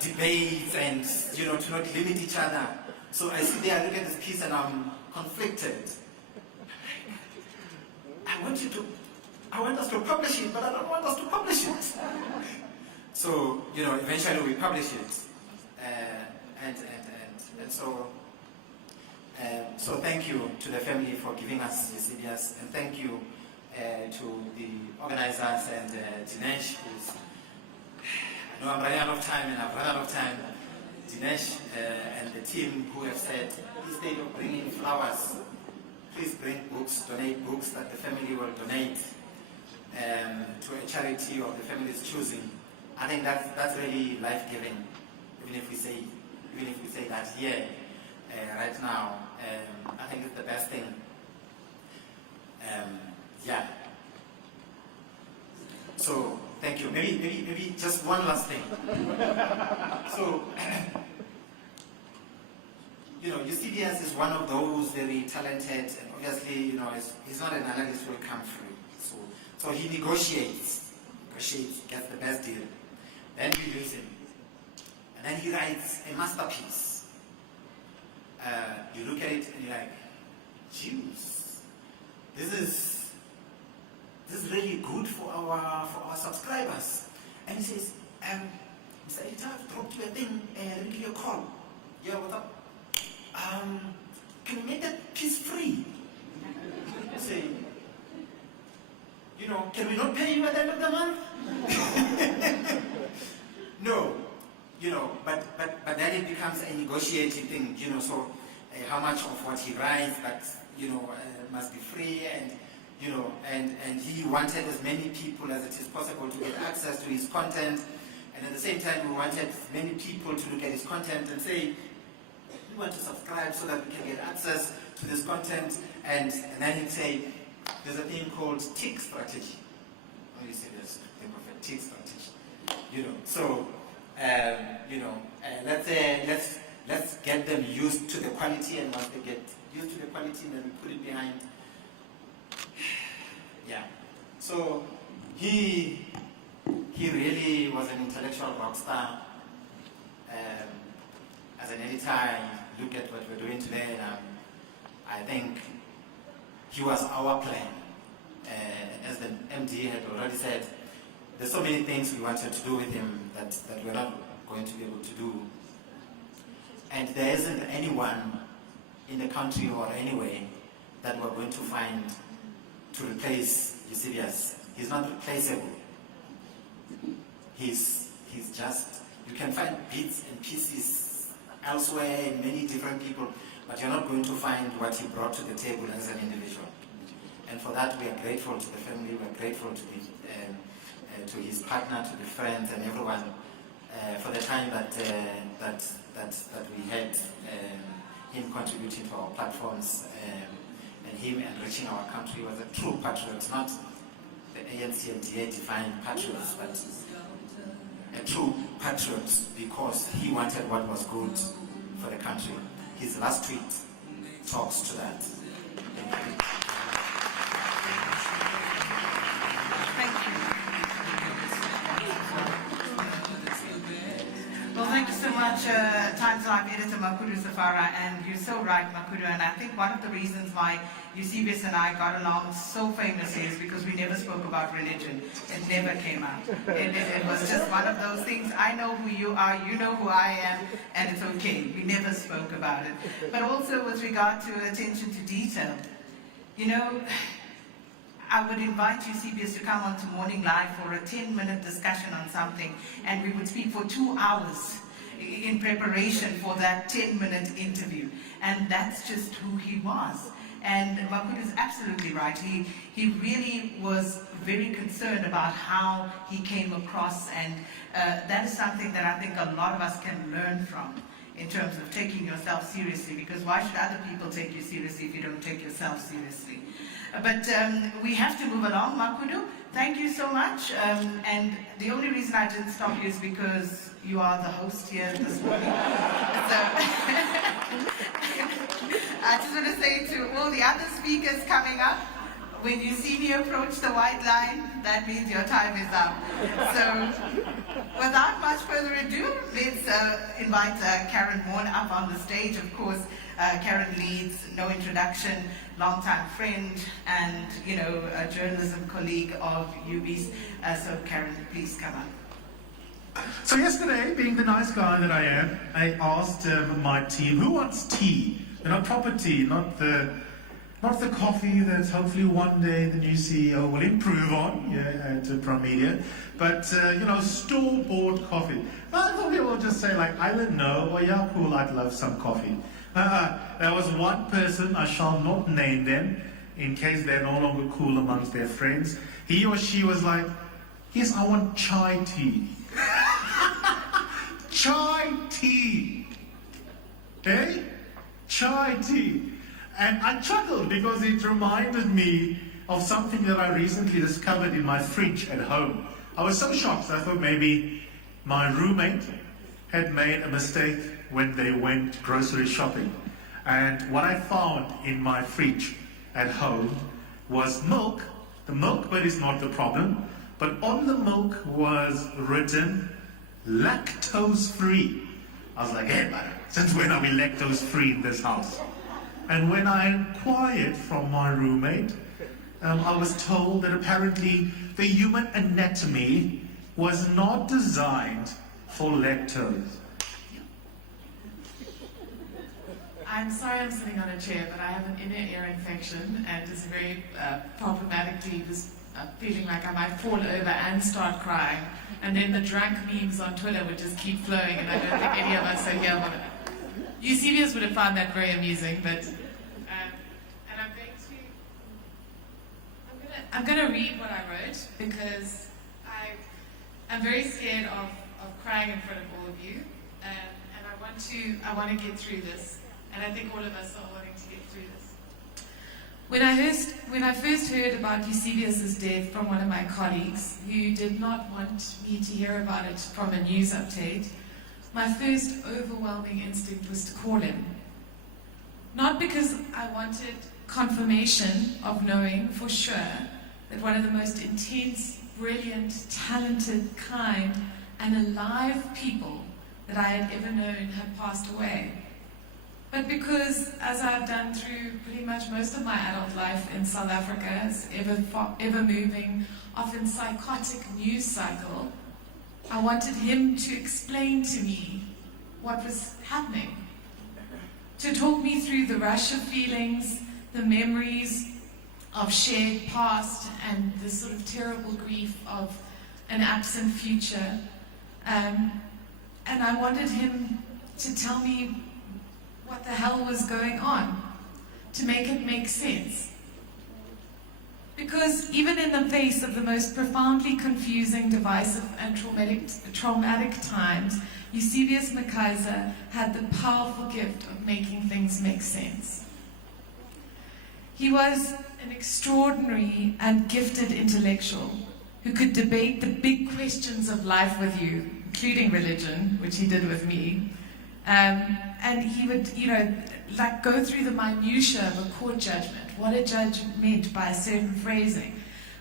debates and, to not limit each other. So I sit there, I look at this piece and I'm conflicted. I want us to publish it, but I don't want us to publish it. So, eventually we publish it. And so thank you to the family for giving us Eusebius, and thank you to the organizers and Dinesh, who's, I know I'm running out of time and I've run out of time. Dinesh and the team who have said, instead of bringing flowers, please bring books, donate books that the family will donate to a charity of the family's choosing. I think that's really life-giving, even if we say that here, right now. I think it's the best thing. Yeah. So thank you. Maybe just one last thing. So Eusebius is one of those very talented, and obviously, he's not an analyst who will come free. So he negotiates, gets the best deal. Then we use him. And then he writes a masterpiece. You look at it and you're like, Jews, this is really good for our subscribers. And he says, Mr. Editor, I've dropped you a thing, let me give you a call. Yeah, what's up? Can you make that piece free? I say, can we not pay you at the end of the month? No, but then it becomes a negotiating thing, so how much of what he writes that, must be free, and, and he wanted as many people as it is possible to get access to his content, and at the same time we wanted many people to look at his content and say, we want to subscribe so that we can get access to this content, and then he'd say, there's a thing called tick strategy. Oh, you say there's a thing of a tick strategy. So, let's get them used to the quality, and once they get used to the quality, then we put it behind. Yeah. So he really was an intellectual rock star. As an editor, I look at what we're doing today, and I think he was our plan. As the MD had already said, there's so many things we wanted to do with him that we're not going to be able to do. And there isn't anyone in the country or anywhere that we're going to find to replace Eusebius. He's not replaceable. He's just, you can find bits and pieces elsewhere in many different people, but you're not going to find what he brought to the table as an individual. And for that, we are grateful to the family, we are grateful to his partner, to the friends and everyone for the time that we had him contributing to our platforms, and him enriching our country. Was a true patriot, not the ANC and DA defined patriots, but a true patriot because he wanted what was good for the country. His last tweet talks to that. Thank you. Well, thank you so much. much Times Live editor Makuru Safara, and you're so right, Makuru. And I think one of the reasons why Eusebius and I got along so famously is because we never spoke about religion. It never came out. It was just one of those things. I know who you are, you know who I am, and it's okay. We never spoke about it. But also with regard to attention to detail, you know, I would invite Eusebius to come onto Morning Live for a 10-minute discussion on something, and we would speak for 2 hours in preparation for that 10-minute interview. And that's just who he was. And Makuru is absolutely right. He really was very concerned about how he came across, and that is something that I think a lot of us can learn from in terms of taking yourself seriously, because why should other people take you seriously if you don't take yourself seriously? But we have to move along, Makuru. Thank you so much. And the only reason I didn't stop you is because you are the host here this morning. So I just want to say to all the other speakers coming up, when you see me approach the white line, that means your time is up. So without much further ado, let's invite Karen Horn up on the stage. Of course, Karen leads, no introduction, longtime friend, and a journalism colleague of UB's. So Karen, please come up. So yesterday, being the nice guy that I am, I asked my team, who wants tea? Not proper tea, not the coffee that hopefully one day the new CEO will improve on at Prime Media, but store-bought coffee. I thought they will just say like, either no or yeah, cool, I'd love some coffee. There was one person, I shall not name them, in case they're no longer cool amongst their friends. He or she was like, yes, I want chai tea. Chai tea. Eh? Chai tea. And I chuckled because it reminded me of something that I recently discovered in my fridge at home. I was so shocked, I thought maybe my roommate had made a mistake when they went grocery shopping. And what I found in my fridge at home was milk. The milk bit is not the problem, but on the milk was written lactose free. I was like, hey, man, since when are we lactose free in this house? And when I inquired from my roommate, I was told that apparently the human anatomy was not designed for lactose. I'm sorry I'm sitting on a chair, but I have an inner ear infection, and it's very problematically just feeling like I might fall over and start crying. And then the drunk memes on Twitter would just keep flowing, and I don't think any of us are here for it. Eusebius would have found that very amusing, but and I'm going to read what I wrote, because I'm very scared of crying in front of all of you, and I want to get through this. And I think all of us are wanting to get through this. When I first heard about Eusebius's death from one of my colleagues, who did not want me to hear about it from a news update, my first overwhelming instinct was to call him. Not because I wanted confirmation of knowing for sure that one of the most intense, brilliant, talented, kind, and alive people that I had ever known had passed away, but because, as I've done through pretty much most of my adult life in South Africa's ever-moving, often psychotic news cycle, I wanted him to explain to me what was happening, to talk me through the rush of feelings, the memories of shared past, and the sort of terrible grief of an absent future. And I wanted him to tell me what the hell was going on, to make it make sense. Because even in the face of the most profoundly confusing, divisive, and traumatic times, Eusebius McKaiser had the powerful gift of making things make sense. He was an extraordinary and gifted intellectual who could debate the big questions of life with you, including religion, which he did with me. And he would, go through the minutiae of a court judgment, what a judge meant by a certain phrasing,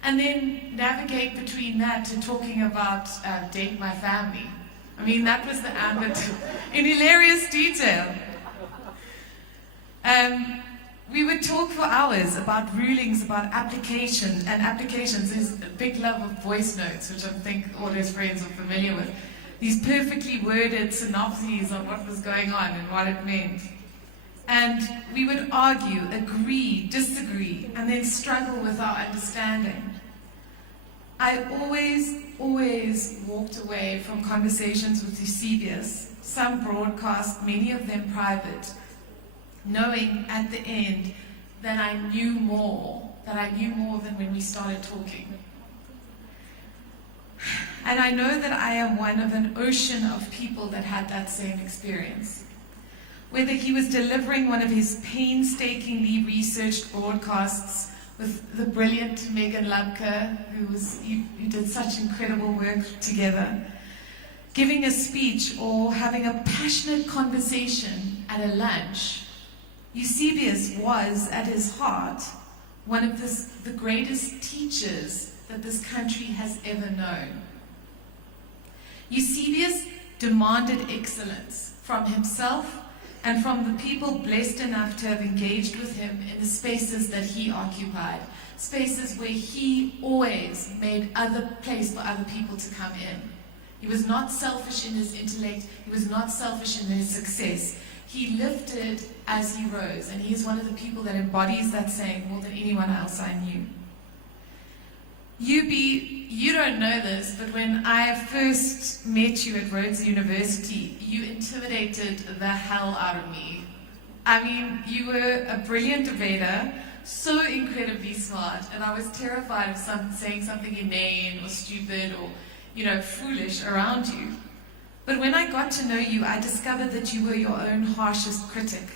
and then navigate between that to talking about date my family. I mean, that was the ambit in hilarious detail. We would talk for hours about rulings, about applications. There's a big love of voice notes, which I think all his friends are familiar with. These perfectly worded synopses of what was going on and what it meant. And we would argue, agree, disagree, and then struggle with our understanding. I always walked away from conversations with Eusebius, some broadcast, many of them private, knowing at the end that I knew more than when we started talking. And I know that I am one of an ocean of people that had that same experience. Whether he was delivering one of his painstakingly researched broadcasts with the brilliant Megan Lubke, who did such incredible work together, giving a speech or having a passionate conversation at a lunch, Eusebius was, at his heart, one of the greatest teachers that this country has ever known. Eusebius demanded excellence from himself and from the people blessed enough to have engaged with him in the spaces that he occupied, spaces where he always made place for other people to come in. He was not selfish in his intellect, he was not selfish in his success. He lifted as he rose, and he is one of the people that embodies that saying more than anyone else I knew. You don't know this, but when I first met you at Rhodes University, you intimidated the hell out of me. I mean, you were a brilliant debater, so incredibly smart, and I was terrified of saying something inane or stupid or, foolish around you. But when I got to know you, I discovered that you were your own harshest critic,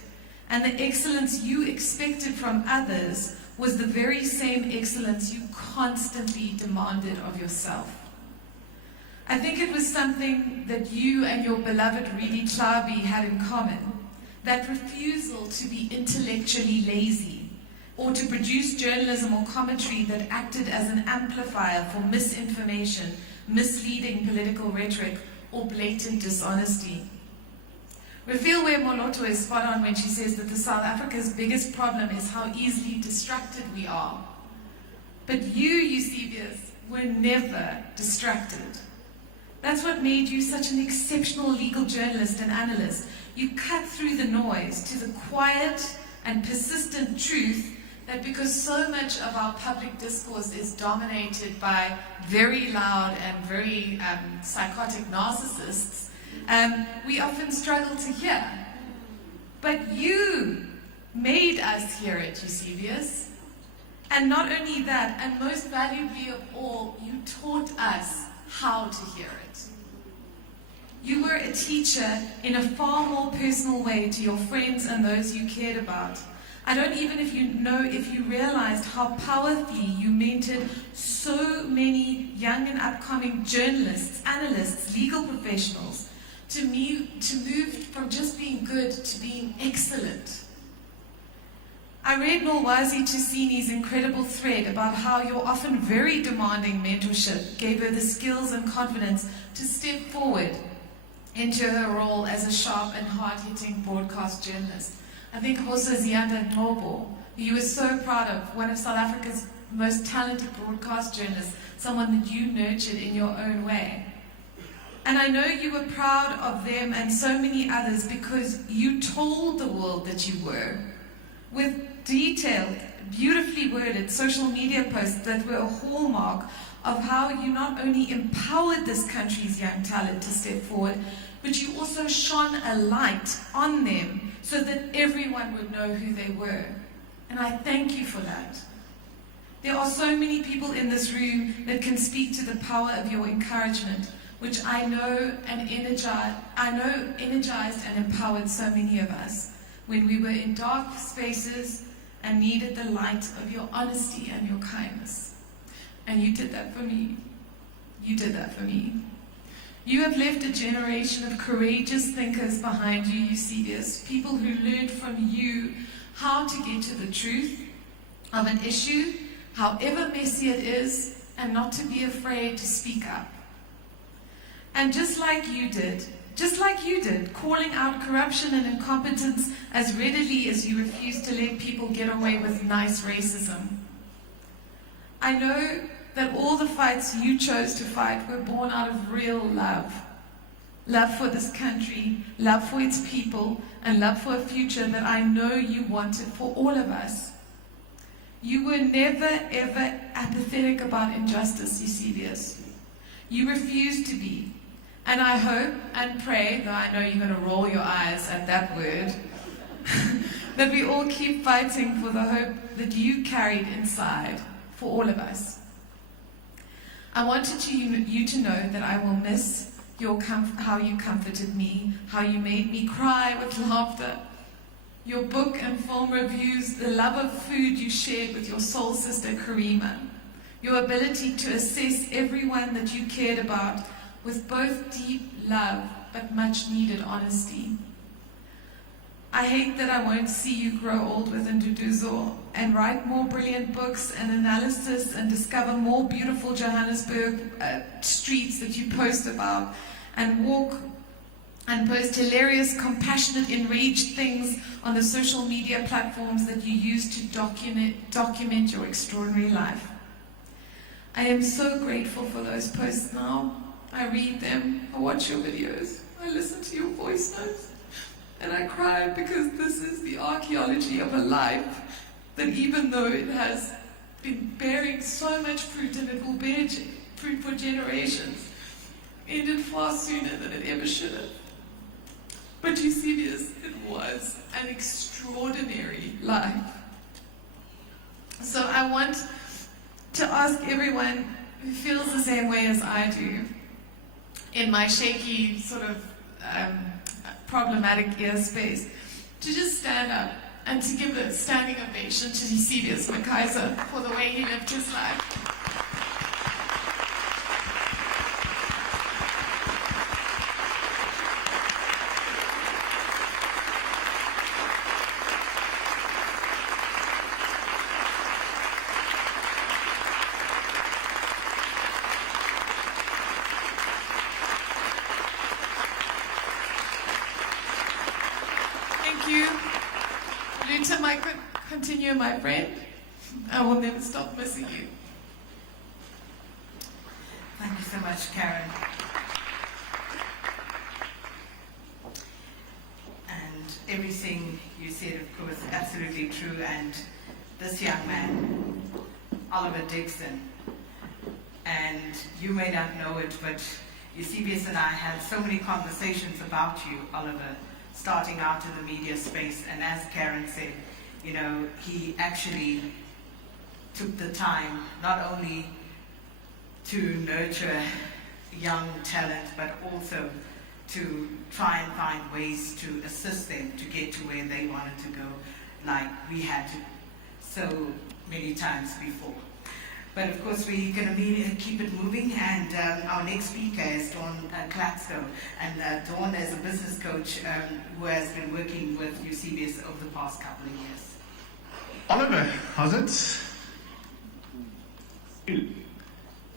and the excellence you expected from others was the very same excellence you constantly demanded of yourself. I think it was something that you and your beloved Reedy Tlabi had in common, that refusal to be intellectually lazy, or to produce journalism or commentary that acted as an amplifier for misinformation, misleading political rhetoric, or blatant dishonesty. Refilwe Moloto is spot on when she says that the South Africa's biggest problem is how easily distracted we are. But you, Eusebius, were never distracted. That's what made you such an exceptional legal journalist and analyst. You cut through the noise to the quiet and persistent truth that because so much of our public discourse is dominated by very loud and very psychotic narcissists, we often struggle to hear. But you made us hear it, Eusebius. And not only that, and most valuably of all, you taught us how to hear it. You were a teacher in a far more personal way to your friends and those you cared about. I don't even if you realized how powerfully you mentored so many young and upcoming journalists, analysts, legal professionals to move from just being good to being excellent. I read Nolwazi Tusini's incredible thread about how your often very demanding mentorship gave her the skills and confidence to step forward into her role as a sharp and hard-hitting broadcast journalist. I think also Ziyanda Ngobo, who you were so proud of, one of South Africa's most talented broadcast journalists, someone that you nurtured in your own way. And I know you were proud of them and so many others because you told the world that you were, with detailed, beautifully worded social media posts that were a hallmark of how you not only empowered this country's young talent to step forward, but you also shone a light on them so that everyone would know who they were. And I thank you for that. There are so many people in this room that can speak to the power of your encouragement, which I know energized and empowered so many of us when we were in dark spaces and needed the light of your honesty and your kindness. And you did that for me. You did that for me. You have left a generation of courageous thinkers behind you, Eusebius, people who learned from you how to get to the truth of an issue, however messy it is, and not to be afraid to speak up. And just like you did, calling out corruption and incompetence as readily as you refused to let people get away with nice racism. I know that all the fights you chose to fight were born out of real love. Love for this country, love for its people, and love for a future that I know you wanted for all of us. You were never, ever apathetic about injustice, Eusebius. You refused to be. And I hope and pray, though I know you're going to roll your eyes at that word, that we all keep fighting for the hope that you carried inside for all of us. I wanted you to know that I will miss how you comforted me, how you made me cry with laughter, your book and film reviews, the love of food you shared with your soul sister Karima, your ability to assess everyone that you cared about with both deep love but much needed honesty. I hate that I won't see you grow old with Nduduzo and write more brilliant books and analysis and discover more beautiful Johannesburg streets that you post about and walk and post hilarious, compassionate, enraged things on the social media platforms that you use to document your extraordinary life. I am so grateful for those posts now. I read them, I watch your videos, I listen to your voice notes, and I cry because this is the archaeology of a life that, even though it has been bearing so much fruit and it will bear fruit for generations, ended far sooner than it ever should have. But Eusebius, it was an extraordinary life. So I want to ask everyone who feels the same way as I do, in my shaky, sort of problematic ear space, to just stand up and to give a standing ovation to Eusebius McKaiser for the way he lived his life. Continue, my friend. I will never stop missing you. Thank you so much, Karen. And everything you said, of course, absolutely true. And this young man, Oliver Dixon, and you may not know it, but Eusebius and I had so many conversations about you, Oliver, starting out in the media space. And as Karen said, you know, he actually took the time not only to nurture young talent, but also to try and find ways to assist them to get to where they wanted to go, like we had to so many times before. But of course, we're going to keep it moving, and our next speaker is Dawn Klaxko. And Dawn is a business coach who has been working with Eusebius over the past couple of years. Oliver, how's it?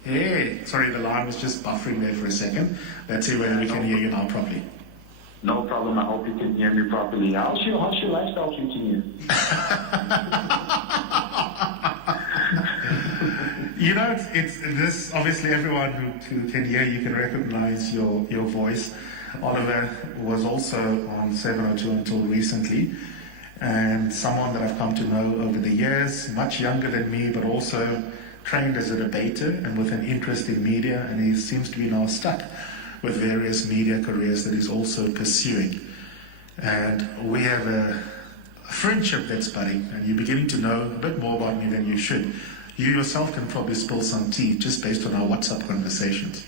Hey, sorry, the line was just buffering there for a second. Let's see whether we can hear you now properly. No problem. I hope you can hear me properly. How's your lifestyle treating you? You know, it's this. Obviously, everyone who can hear you can recognize your voice. Oliver was also on 702 until recently, and someone that I've come to know over the years, much younger than me, but also trained as a debater and with an interest in media, and he seems to be now stuck with various media careers that he's also pursuing. And we have a friendship that's budding, and you're beginning to know a bit more about me than you should. You yourself can probably spill some tea just based on our WhatsApp conversations.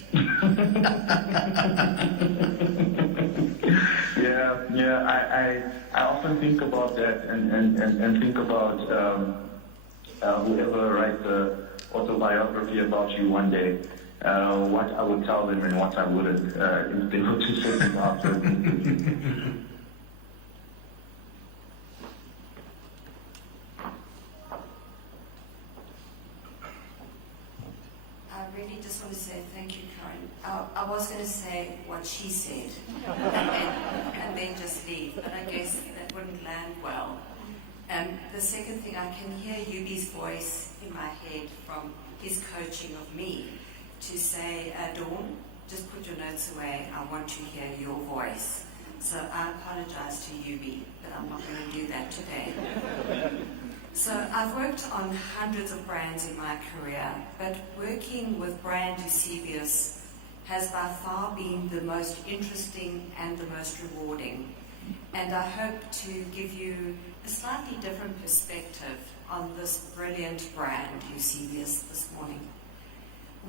I often think about that and think about whoever writes an autobiography about you one day, what I would tell them and what I wouldn't, if they were to set it after. I really just want to say thank you, Karen. I was going to say what she said and then just leave. But I guess that wouldn't land well. The second thing, I can hear Yubi's voice in my head from his coaching of me to say, Dawn, just put your notes away. I want to hear your voice. So I apologize to Yubi, but I'm not going to do that today. So I've worked on hundreds of brands in my career, but working with brand Eusebius has by far been the most interesting and the most rewarding. And I hope to give you a slightly different perspective on this brilliant brand Eusebius this morning.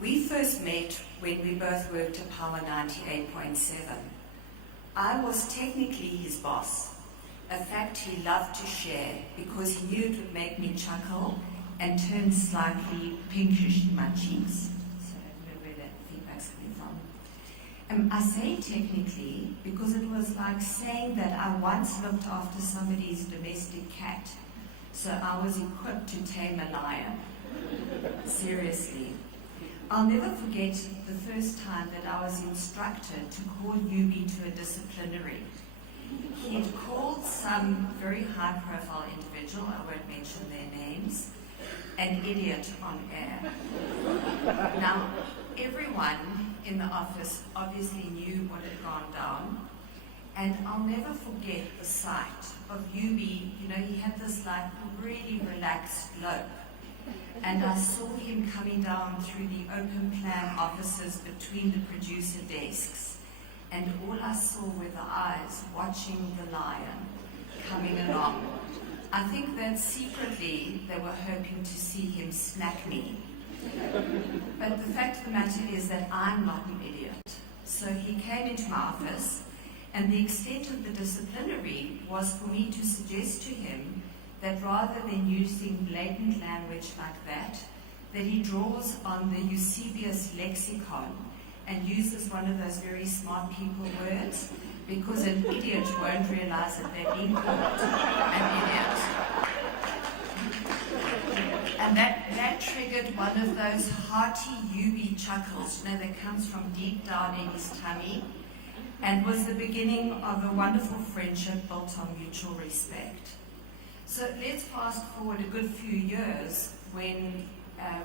We first met when we both worked at Power 98.7. I was technically his boss, a fact he loved to share because he knew it would make me chuckle and turn slightly pinkish in my cheeks. So I don't know where that feedback's coming from. I say technically because it was like saying that I once looked after somebody's domestic cat, so I was equipped to tame a lion. Seriously. I'll never forget the first time that I was instructed to call Yubi to a disciplinary. He had called some very high-profile individual, I won't mention their names, an idiot on air. Now, everyone in the office obviously knew what had gone down, and I'll never forget the sight of Yubi. You know, he had this like really relaxed look. And I saw him coming down through the open plan offices between the producer desks. And all I saw were the eyes watching the lion coming along. I think that secretly they were hoping to see him smack me. But the fact of the matter is that I'm not an idiot. So he came into my office, and the extent of the disciplinary was for me to suggest to him that rather than using blatant language like that he draws on the Eusebius lexicon and uses one of those very smart people words, because an idiot won't realize that they're being called an idiot. And that triggered one of those hearty Yubi chuckles, you know, that comes from deep down in his tummy, and was the beginning of a wonderful friendship built on mutual respect. So let's fast forward a good few years when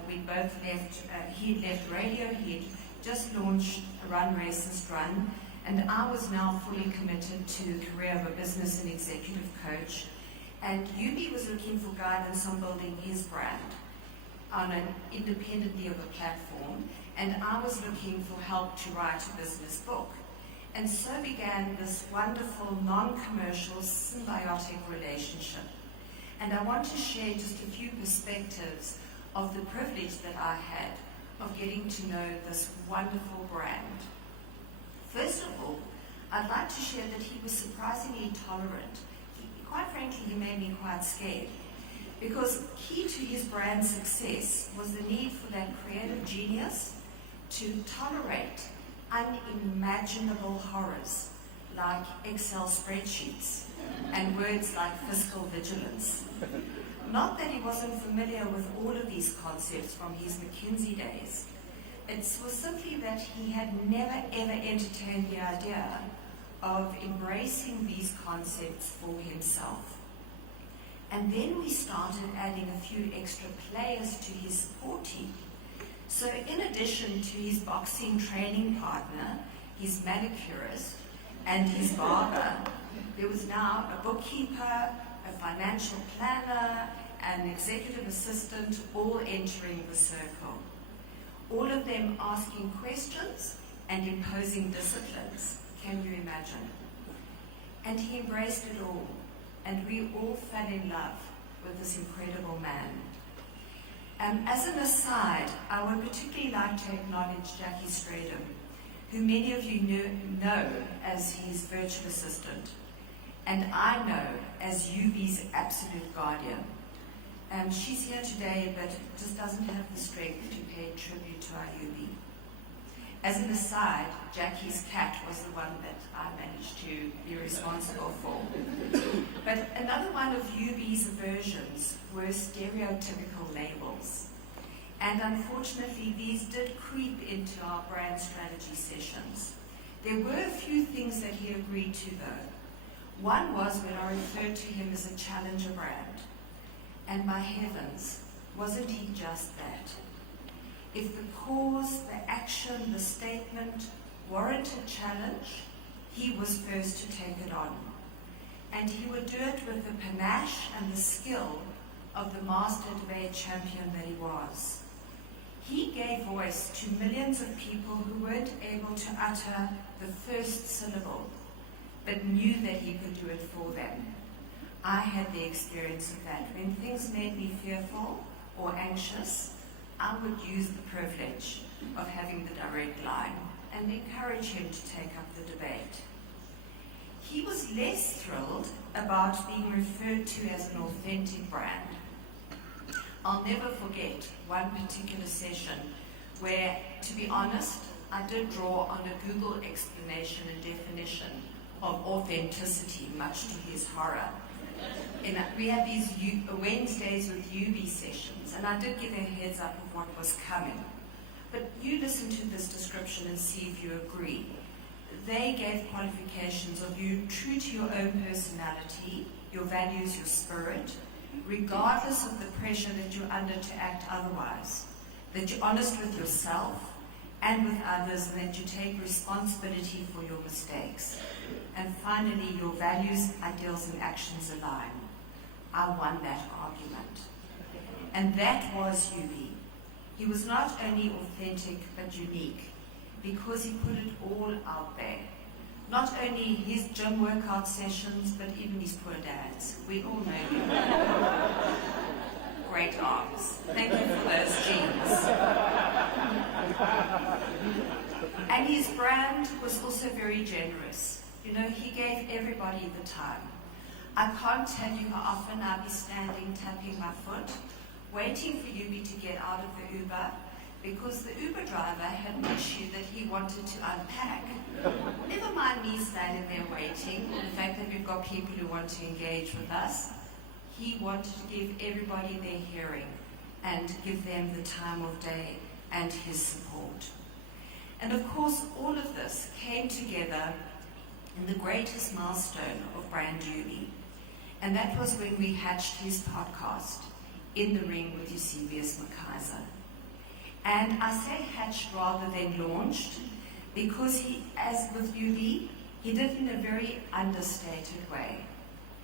we both left. He had left radio, he had just launched Run Racist Run, and I was now fully committed to the career of a business and executive coach. And Yubi was looking for guidance on building his brand on an independently of a platform, and I was looking for help to write a business book. And so began this wonderful, non-commercial, symbiotic relationship. And I want to share just a few perspectives of the privilege that I had of getting to know this wonderful brand. First of all, I'd like to share that he was surprisingly tolerant. Quite frankly, he made me quite scared, because key to his brand success was the need for that creative genius to tolerate unimaginable horrors like Excel spreadsheets and words like fiscal vigilance. Not that he wasn't familiar with all of these concepts from his McKinsey days. It was simply that he had never ever entertained the idea of embracing these concepts for himself. And then we started adding a few extra players to his support team. So in addition to his boxing training partner, his manicurist, and his barber, there was now a bookkeeper, a financial planner, an executive assistant, all entering the circle. All of them asking questions and imposing disciplines. Can you imagine? And he embraced it all, and we all fell in love with this incredible man. As an aside, I would particularly like to acknowledge Jackie Stradom, who many of you know as his virtual assistant, and I know as Yubi's absolute guardian. She's here today, but just doesn't have the strength to pay tribute to our Yubi. As an aside, Jackie's cat was the one that I managed to be responsible for. But another one of Yubi's aversions were stereotypical labels. And unfortunately, these did creep into our brand strategy sessions. There were a few things that he agreed to, though. One was when I referred to him as a challenger brand. And my heavens, wasn't he just that? If the cause, the action, the statement warranted challenge, he was first to take it on. And he would do it with the panache and the skill of the master debate champion that he was. He gave voice to millions of people who weren't able to utter the first syllable, but knew that he could do it for them. I had the experience of that. When things made me fearful or anxious, I would use the privilege of having the direct line and encourage him to take up the debate. He was less thrilled about being referred to as an authentic brand. I'll never forget one particular session where, to be honest, I did draw on a Google explanation and definition of authenticity, much to his horror. And we had these Wednesdays with UB sessions, and I did give a heads up of what was coming. But you listen to this description and see if you agree. They gave qualifications of you true to your own personality, your values, your spirit, regardless of the pressure that you're under to act otherwise, that you're honest with yourself and with others, and that you take responsibility for your mistakes. And finally, your values, ideals, and actions align. I won that argument. And that was Euby. He was not only authentic, but unique, because he put it all out there. Not only his gym workout sessions, but even his poor dad's. We all know him. Great arms. Thank you for those genes. And his brand was also very generous. You know, he gave everybody the time. I can't tell you how often I'd be standing, tapping my foot, waiting for Euby to get out of the Uber, because the Uber driver had an issue that he wanted to unpack. Never mind me standing there waiting, or the fact that we've got people who want to engage with us. He wanted to give everybody their hearing and give them the time of day and his support. And of course, all of this came together in the greatest milestone of Brand Euby. And that was when we hatched his podcast, In the Ring with Eusebius McKaiser. And I say hatched rather than launched, because he, as with Euby, he did it in a very understated way.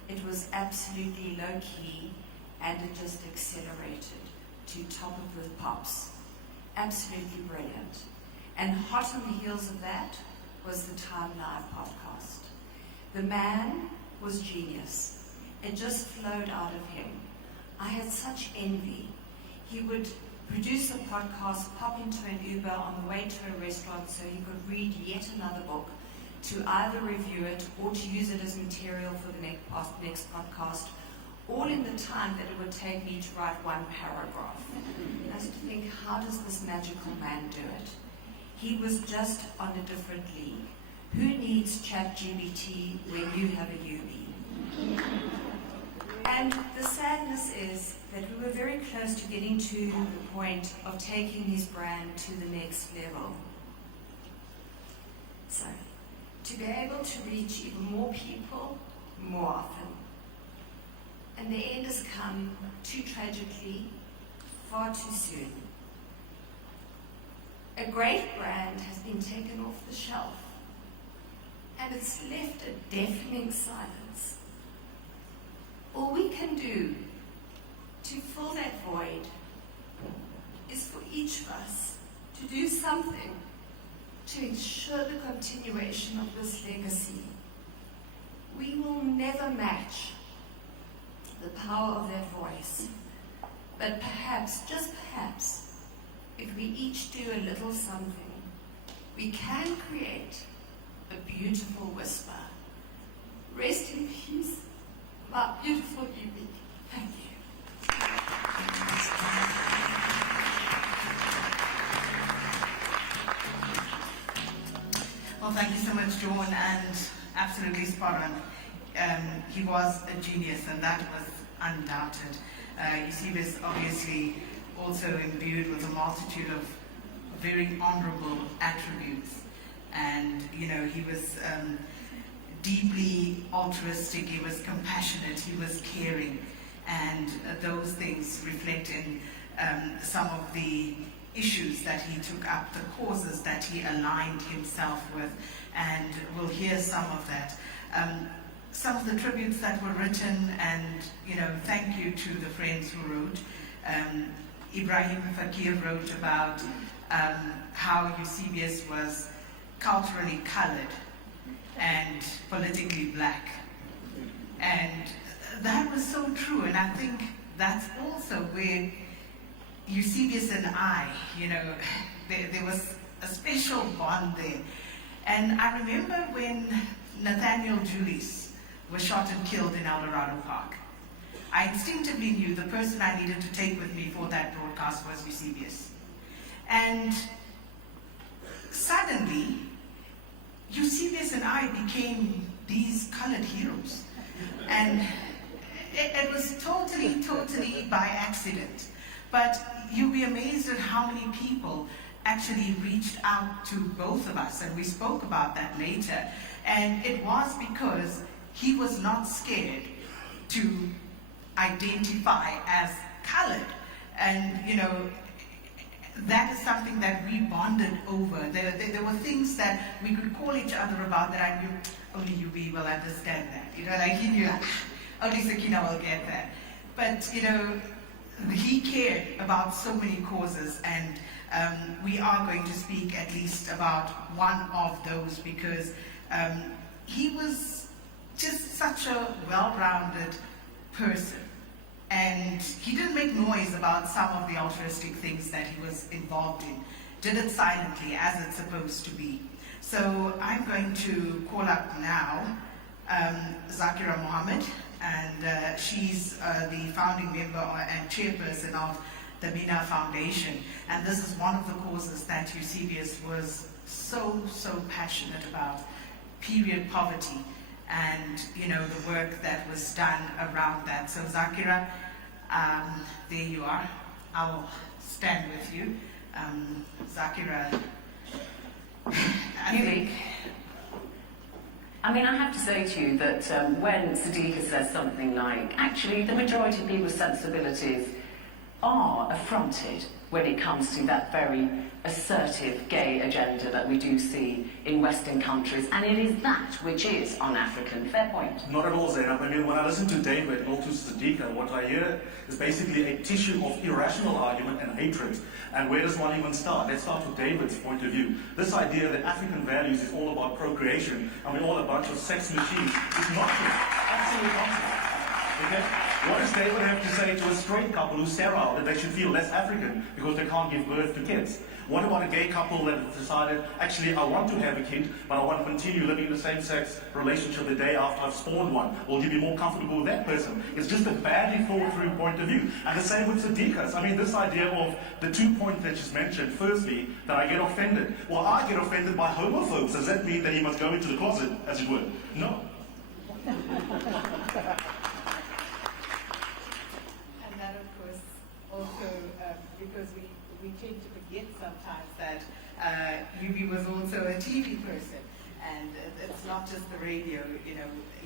It was absolutely low-key, and it just accelerated to top of the pops. Absolutely brilliant. And hot on the heels of that was the Time Live podcast. The man was genius. It just flowed out of him. I had such envy. He would produce a podcast, pop into an Uber on the way to a restaurant so he could read yet another book, to either review it or to use it as material for the next podcast, all in the time that it would take me to write one paragraph. I used to think, how does this magical man do it? He was just on a different league. Who needs ChatGPT when you have a Euby? And the sadness is that we were very close to getting to the point of taking his brand to the next level. So, to be able to reach even more people, more often. And the end has come too tragically, far too soon. A great brand has been taken off the shelf, and it's left a deafening silence. All we can do to fill that void is for each of us to do something to ensure the continuation of this legacy. We will never match the power of that voice, but perhaps, just perhaps, if we each do a little something, we can create a beautiful whisper. Rest in peace, my beautiful Euby. Thank you. Well, thank you so much, Dawn, and absolutely spot on. He was a genius, and that was undoubted. Eusebius obviously also imbued with a multitude of very honorable attributes. And, he was deeply altruistic, he was compassionate, he was caring. And those things reflect in some of the issues that he took up, the causes that he aligned himself with. And we'll hear some of that. Some of the tributes that were written, and thank you to the friends who wrote. Ibrahim Fakir wrote about how Eusebius was culturally colored and politically black. And that was so true, and I think that's also where Eusebius and I, there was a special bond there. And I remember when Nathaniel Julius was shot and killed in El Dorado Park, I instinctively knew the person I needed to take with me for that broadcast was Eusebius. And suddenly, Eusebius and I became these colored heroes. And it was totally by accident. But you'll be amazed at how many people actually reached out to both of us, and we spoke about that later. And it was because he was not scared to identify as colored. And, that is something that we bonded over. There were things that we could call each other about that I knew only you will understand that. Like he knew, only Sakina will get that. But, he cared about so many causes, and we are going to speak at least about one of those, because he was just such a well-rounded person. And he didn't make noise about some of the altruistic things that he was involved in. Did it silently, as it's supposed to be. So I'm going to call up now Zakira Mohammed, and she's the founding member and chairperson of the Mina Foundation. And this is one of the causes that Eusebius was so passionate about, period poverty. And the work that was done around that. So Zakira, there you are. I'll stand with you. Zakira, I have to say to you that when Sadiqa says something like, actually the majority of people's sensibilities are affronted when it comes to that very assertive gay agenda that we do see in Western countries, and it is that which is un-African. Fair point. Not at all, Zainab. When I listen to David and also Sadiqa, what I hear is basically a tissue of irrational argument and hatred. And where does one even start? Let's start with David's point of view. This idea that African values is all about procreation and we're all a bunch of sex machines is not true. Absolute nonsense. Okay? What does David have to say to a straight couple who's sterile, that they should feel less African because they can't give birth to kids? What about a gay couple that has decided, actually, I want to have a kid, but I want to continue living in a same-sex relationship the day after I've spawned one? Will you be more comfortable with that person? It's just a badly thought-through point of view. And the same with Sadiqa's. This idea of the 2 points that she's mentioned. Firstly, that I get offended. Well, I get offended by homophobes. Does that mean that he must go into the closet, as it were? No. Also, because we tend to forget sometimes that Yubi was also a TV person, and it's not just the radio.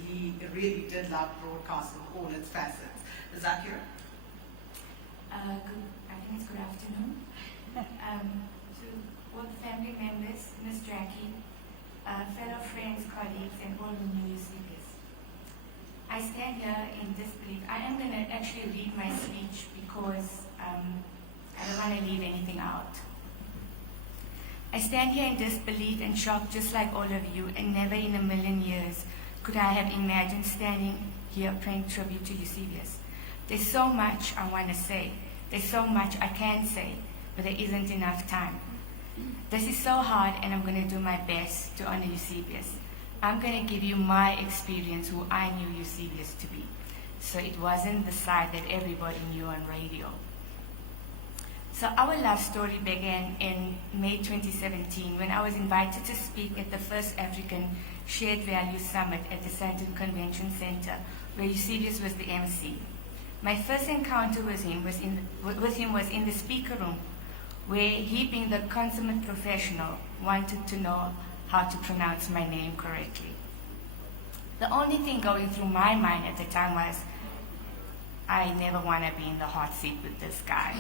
He really did love broadcast in all its facets. Zakira? I think it's good afternoon. To all the family members, Miss Jackie, fellow friends, colleagues, and all the new speakers. I stand here in disbelief. I am going to actually read my speech because I don't want to leave anything out. I stand here in disbelief and shock just like all of you, and never in a million years could I have imagined standing here paying tribute to Eusebius. There's so much I want to say. There's so much I can say, but there isn't enough time. This is so hard, and I'm going to do my best to honor Eusebius. I'm going to give you my experience, who I knew Eusebius to be. So it wasn't the side that everybody knew on radio. So our love story began in May 2017 when I was invited to speak at the first African Shared Values Summit at the Sandton Convention Center, where Eusebius was the MC. My first encounter with him was in the speaker room, where he, being the consummate professional, wanted to know how to pronounce my name correctly. The only thing going through my mind at the time was, I never want to be in the hot seat with this guy.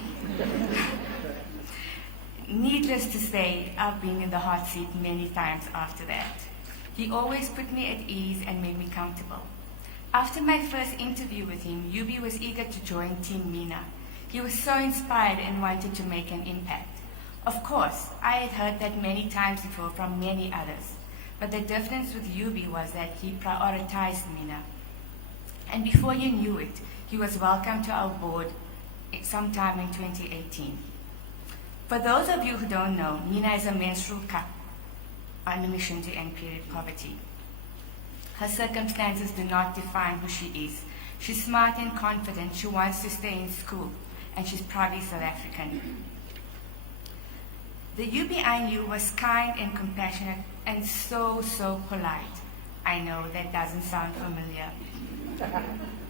Needless to say, I've been in the hot seat many times after that. He always put me at ease and made me comfortable. After my first interview with him, Yubi was eager to join Team Mina. He was so inspired and wanted to make an impact. Of course, I had heard that many times before from many others, but the difference with Yubi was that he prioritized Mina. And before you knew it, he was welcomed to our board sometime in 2018. For those of you who don't know, Nina is a menstrual cup on a mission to end period poverty. Her circumstances do not define who she is. She's smart and confident, she wants to stay in school, and she's proudly South African. The Yubi I knew was kind and compassionate and so polite. I know that doesn't sound familiar.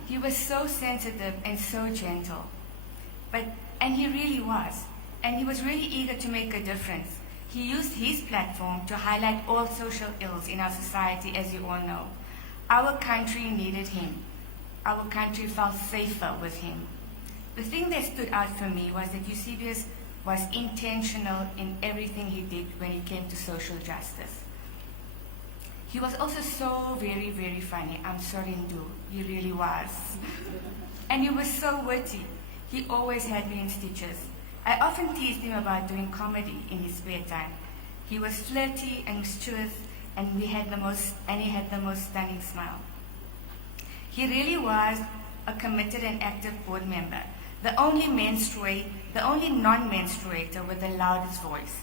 He was so sensitive and so gentle, and he really was. And he was really eager to make a difference. He used his platform to highlight all social ills in our society, as you all know. Our country needed him. Our country felt safer with him. The thing that stood out for me was that Eusebius was intentional in everything he did when it came to social justice. He was also so very funny. I'm sorry, Ndu. He really was. And he was so witty. He always had me in stitches. I often teased him about doing comedy in his spare time. He was flirty and mischievous, and he had the most stunning smile. He really was a committed and active board member, the only non-menstruator with the loudest voice.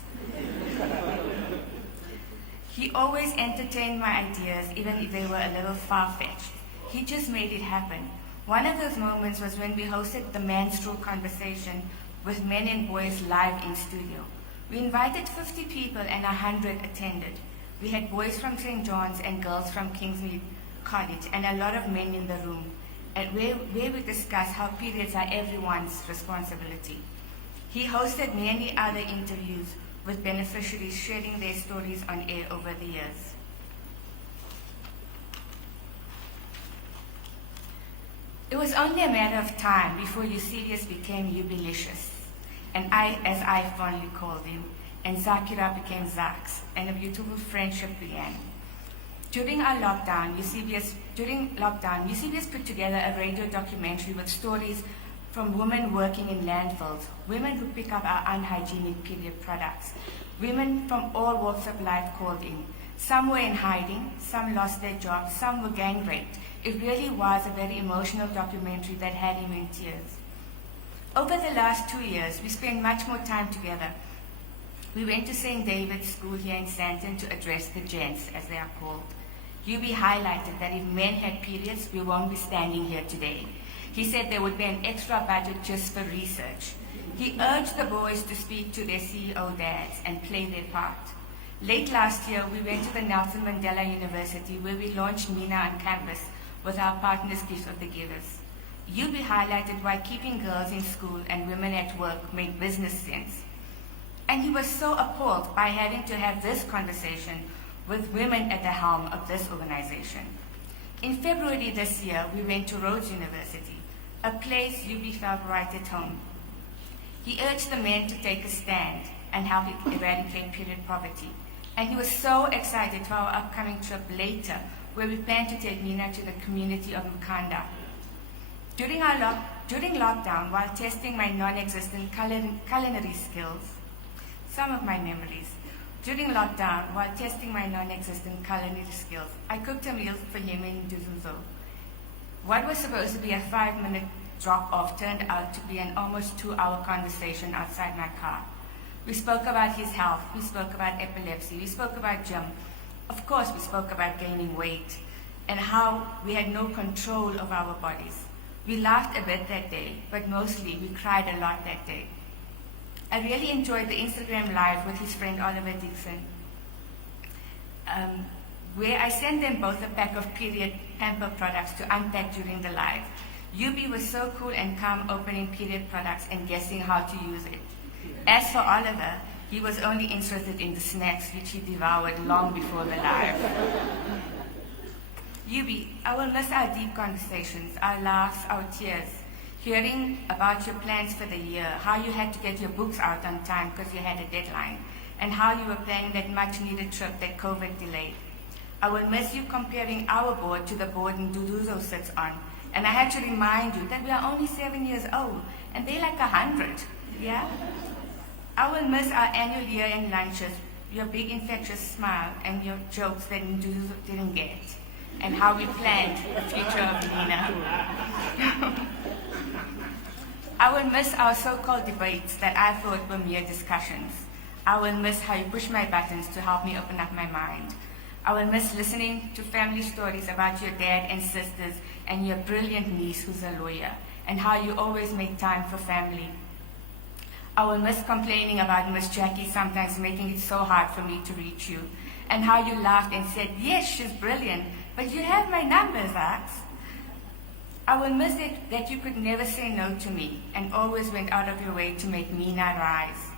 He always entertained my ideas, even if they were a little far-fetched. He just made it happen. One of those moments was when we hosted the menstrual conversation with men and boys live in studio. We invited 50 people and 100 attended. We had boys from St. John's and girls from Kingsmead College and a lot of men in the room, and where we discussed how periods are everyone's responsibility. He hosted many other interviews with beneficiaries sharing their stories on air over the years. It was only a matter of time before Eusebius became Eubilicious, and as I fondly called him, and Zakira became Zax, and a beautiful friendship began. During lockdown, Eusebius put together a radio documentary with stories from women working in landfills, women who pick up our unhygienic period products. Women from all walks of life called in. Some were in hiding, some lost their jobs, some were gang raped. It really was a very emotional documentary that had him in tears. Over the last 2 years, we spent much more time together. We went to St. David's School here in Sandton to address the gents, as they are called. Yubi highlighted that if men had periods, we won't be standing here today. He said there would be an extra budget just for research. He urged the boys to speak to their CEO dads and play their part. Late last year, we went to the Nelson Mandela University where we launched Mina on campus with our partners Gift of the Givers. Yubi highlighted why keeping girls in school and women at work made business sense. And he was so appalled by having to have this conversation with women at the helm of this organization. In February this year, we went to Rhodes University, a place Yubi felt right at home. He urged the men to take a stand and help eradicate period poverty. And he was so excited for our upcoming trip later, where we plan to take Nina to the community of Mkanda. During lockdown, while testing my non-existent culinary skills, some of my memories, I cooked a meal for him in Duzumzo. What was supposed to be a 5-minute drop-off turned out to be an almost 2-hour conversation outside my car. We spoke about his health, we spoke about epilepsy, we spoke about gym. Of course, we spoke about gaining weight and how we had no control of our bodies. We laughed a bit that day, but mostly we cried a lot that day. I really enjoyed the Instagram Live with his friend Oliver Dixon, where I sent them both a pack of period pamper products to unpack during the live. Yubi was so cool and calm opening period products and guessing how to use it. As for Oliver, He was only interested in the snacks which he devoured long before the live. Yubi, I will miss our deep conversations, our laughs, our tears, hearing about your plans for the year, how you had to get your books out on time because you had a deadline, and how you were planning that much-needed trip that COVID delayed. I will miss you comparing our board to the board Nduduzo sits on, and I had to remind you that we are only 7 years old, and they're like 100, yeah? I will miss our annual year-end lunches, your big infectious smile, and your jokes that Nduduzo didn't get, and how we planned the future of Nina. I will miss our so-called debates that I thought were mere discussions. I will miss how you push my buttons to help me open up my mind. I will miss listening to family stories about your dad and sisters and your brilliant niece who's a lawyer, and how you always make time for family. I will miss complaining about Miss Jackie sometimes making it so hard for me to reach you, and how you laughed and said, yes, she's brilliant, but you have my numbers, Ax. I will miss it that you could never say no to me and always went out of your way to make Mina rise.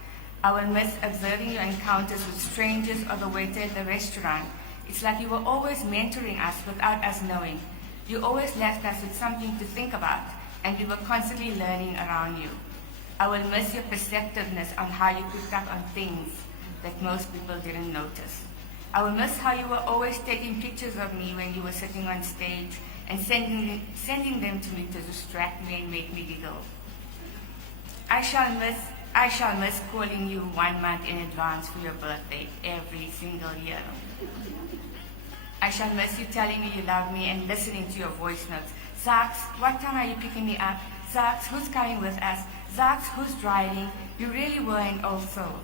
I will miss observing your encounters with strangers or the waiter at the restaurant. It's like you were always mentoring us without us knowing. You always left us with something to think about, and we were constantly learning around you. I will miss your perceptiveness on how you picked up on things that most people didn't notice. I will miss how you were always taking pictures of me when you were sitting on stage and sending them to me to distract me and make me giggle. I shall miss calling you 1 month in advance for your birthday every single year. I shall miss you telling me you love me and listening to your voice notes. Zax, what time are you picking me up? Zax, who's coming with us? Zax, who's driving? You really were an old soul.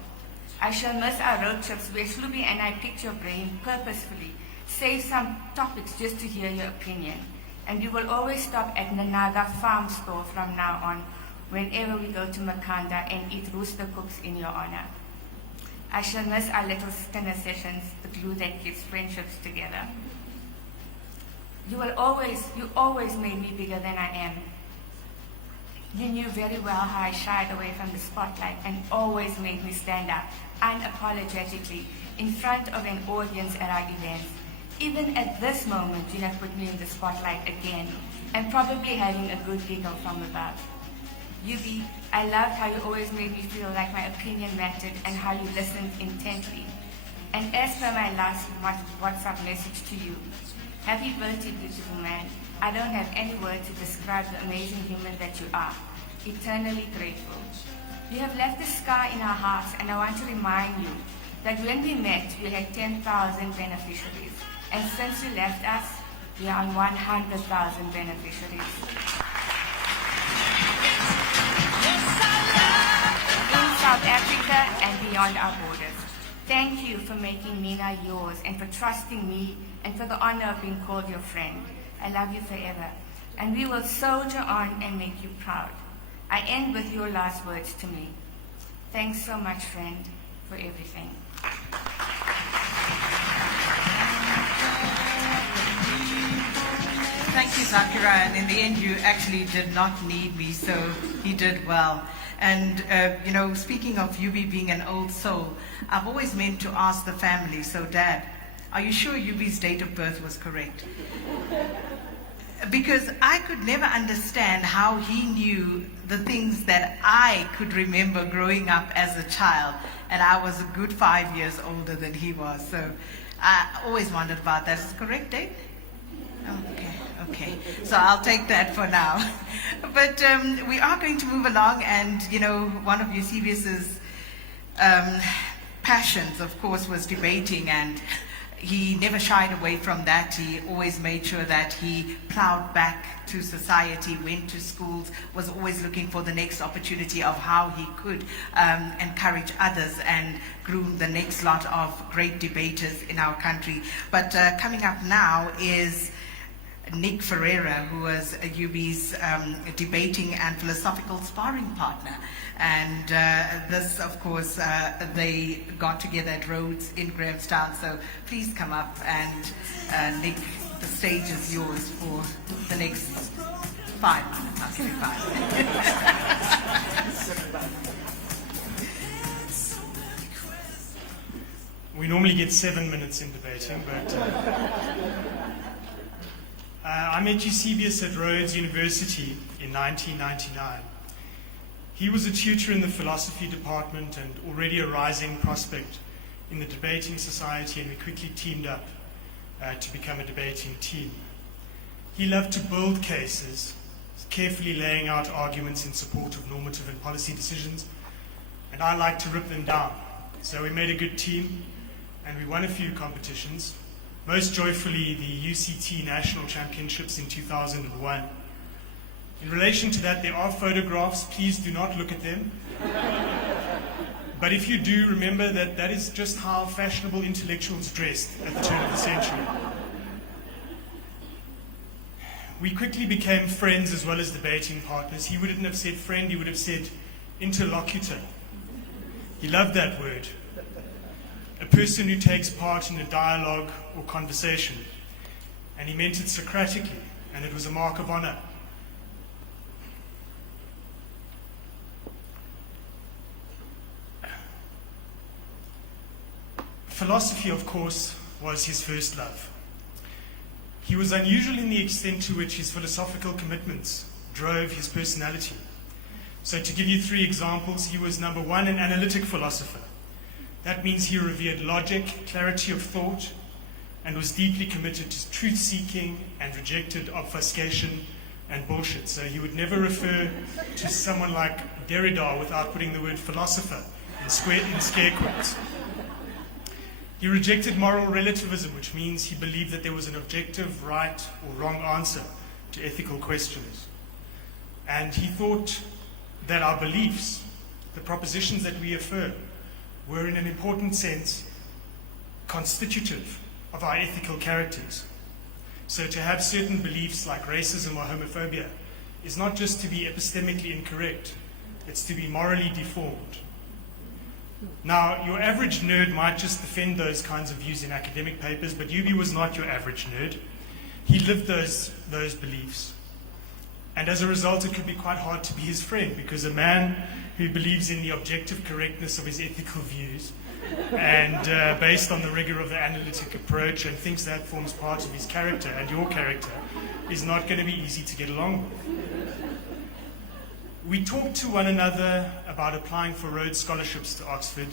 I shall miss our road trips where Shlubi and I picked your brain purposefully, save some topics just to hear your opinion. And we will always stop at Nanaga Farm Store from now on, whenever we go to Makanda and eat rooster cooks in your honor. I shall miss our little dinner sessions, the glue that keeps friendships together. You always made me bigger than I am. You knew very well how I shied away from the spotlight and always made me stand up unapologetically in front of an audience at our events. Even at this moment, you have put me in the spotlight again and probably having a good giggle from above. Yubi, I loved how you always made me feel like my opinion mattered and how you listened intently. And as per my last WhatsApp message to you, happy birthday, beautiful man. I don't have any words to describe the amazing human that you are. Eternally grateful. You have left a scar in our hearts, and I want to remind you that when we met, we had 10,000 beneficiaries. And since you left us, we are on 100,000 beneficiaries. In South Africa and beyond our borders. Thank you for making Mina yours and for trusting me and for the honor of being called your friend. I love you forever. And we will soldier on and make you proud. I end with your last words to me. Thanks so much, friend, for everything. Thank you, Zakira. And in the end, you actually did not need me, so he did well. And, speaking of Yubi being an old soul, I've always meant to ask the family, so Dad, are you sure Yubi's date of birth was correct? Because I could never understand how he knew the things that I could remember growing up as a child, and I was a good 5 years older than he was. So I always wondered about that. Is it correct date? Okay. So I'll take that for now. But we are going to move along, and one of Eusebius's passions, of course, was debating, and he never shied away from that. He always made sure that he plowed back to society, went to schools, was always looking for the next opportunity of how he could encourage others and groom the next lot of great debaters in our country. But coming up now is Nick Ferreira, who was Yubi's debating and philosophical sparring partner. And this, of course, they got together at Rhodes in Grahamstown. So please come up, and Nick, the stage is yours for the next 5 minutes. I'll give you 5. We normally get 7 minutes in debating, but I met Eusebius at Rhodes University in 1999. He was a tutor in the philosophy department and already a rising prospect in the debating society, and we quickly teamed up to become a debating team. He loved to build cases, carefully laying out arguments in support of normative and policy decisions, and I liked to rip them down. So we made a good team, and we won a few competitions, most joyfully the UCT National Championships in 2001. In relation to that, there are photographs. Please do not look at them. But if you do, remember that that is just how fashionable intellectuals dressed at the turn of the century. We quickly became friends as well as debating partners. He wouldn't have said friend, he would have said interlocutor. He loved that word. A person who takes part in a dialogue or conversation. And he meant it Socratically, and it was a mark of honor. Philosophy, of course, was his first love. He was unusual in the extent to which his philosophical commitments drove his personality. So to give you 3 examples, he was number 1, an analytic philosopher. That means he revered logic, clarity of thought, and was deeply committed to truth-seeking and rejected obfuscation and bullshit. So he would never refer to someone like Derrida without putting the word philosopher in scare quotes. He rejected moral relativism, which means he believed that there was an objective right or wrong answer to ethical questions. And he thought that our beliefs, the propositions that we affirm, were in an important sense constitutive of our ethical characters. So to have certain beliefs like racism or homophobia is not just to be epistemically incorrect, it's to be morally deformed. Now, your average nerd might just defend those kinds of views in academic papers, but Euby was not your average nerd. He lived those beliefs. And as a result, it could be quite hard to be his friend, because a man who believes in the objective correctness of his ethical views and based on the rigor of the analytic approach and thinks that forms part of his character and your character is not going to be easy to get along with. We talked to one another about applying for Rhodes scholarships to Oxford,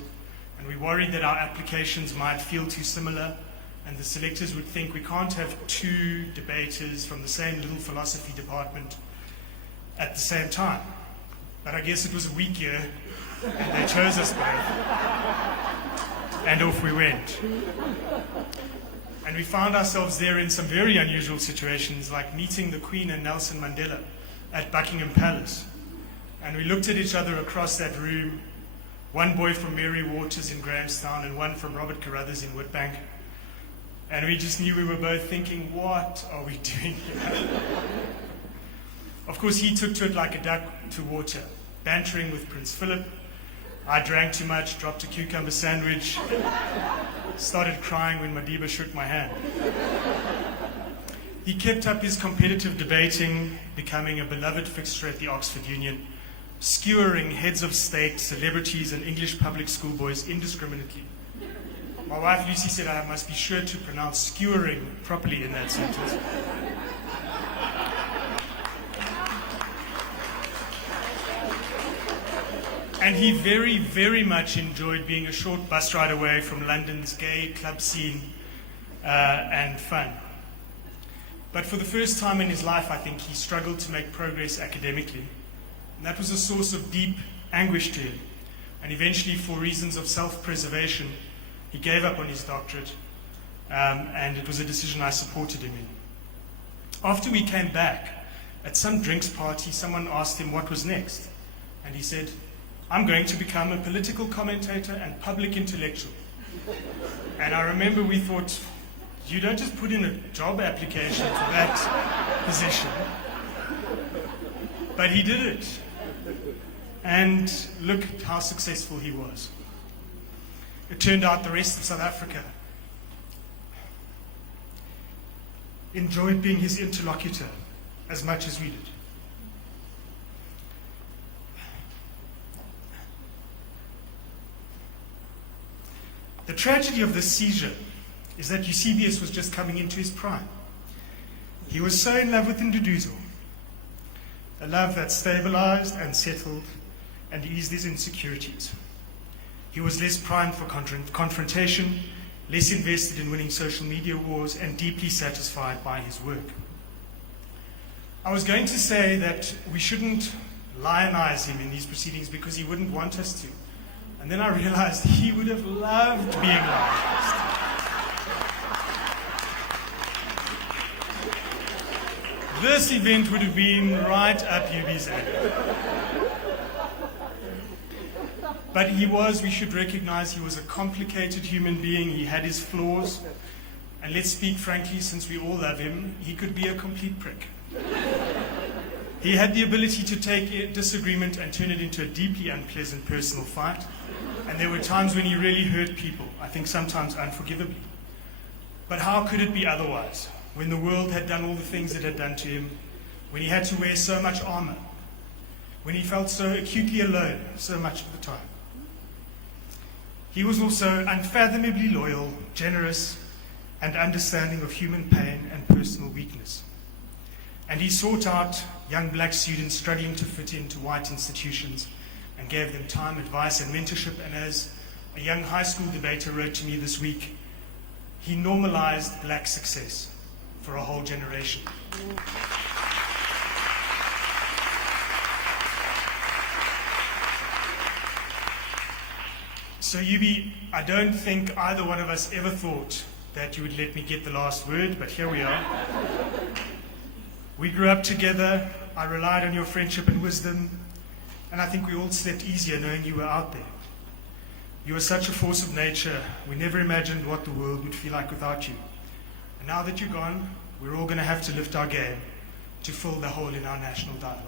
and we worried that our applications might feel too similar, and the selectors would think we can't have 2 debaters from the same little philosophy department at the same time. But I guess it was a weak year, and they chose us both, and off we went. And we found ourselves there in some very unusual situations, like meeting the Queen and Nelson Mandela at Buckingham Palace. And we looked at each other across that room, one boy from Mary Waters in Grahamstown and one from Robert Carruthers in Witbank. And we just knew we were both thinking, what are we doing here? Of course, he took to it like a duck to water, bantering with Prince Philip. I drank too much, dropped a cucumber sandwich, started crying when Madiba shook my hand. He kept up his competitive debating, becoming a beloved fixture at the Oxford Union, skewering heads of state, celebrities, and English public school boys indiscriminately. My wife Lucy said I must be sure to pronounce skewering properly in that sentence. And he very, very much enjoyed being a short bus ride away from London's gay club scene and fun. But for the first time in his life, I think he struggled to make progress academically. And that was a source of deep anguish to him. And eventually, for reasons of self-preservation, he gave up on his doctorate. And it was a decision I supported him in. After we came back, at some drinks party, someone asked him what was next. And he said, I'm going to become a political commentator and public intellectual. And I remember we thought, you don't just put in a job application for that position. But he did it. And look how successful he was. It turned out the rest of South Africa enjoyed being his interlocutor as much as we did. The tragedy of this seizure is that Eusebius was just coming into his prime. He was so in love with Nduduzo, a love that stabilized and settled and eased his insecurities. He was less primed for confrontation, less invested in winning social media wars, and deeply satisfied by his work. I was going to say that we shouldn't lionize him in these proceedings because he wouldn't want us to. And then I realized he would have loved being lionized. This event would have been right up Yubi's alley. But we should recognize he was a complicated human being. He had his flaws. And let's speak frankly, since we all love him, he could be a complete prick. He had the ability to take a disagreement and turn it into a deeply unpleasant personal fight. And there were times when he really hurt people, I think sometimes unforgivably. But how could it be otherwise? When the world had done all the things it had done to him, when he had to wear so much armor, when he felt so acutely alone so much of the time. He was also unfathomably loyal, generous, and understanding of human pain and personal weakness. And he sought out young black students struggling to fit into white institutions and gave them time, advice, and mentorship. And as a young high school debater wrote to me this week, he normalized black success for a whole generation. So Yubi, I don't think either one of us ever thought that you would let me get the last word, but here we are. We grew up together, I relied on your friendship and wisdom, and I think we all slept easier knowing you were out there. You were such a force of nature, we never imagined what the world would feel like without you. And now that you're gone, we're all going to have to lift our game to fill the hole in our national dialogue.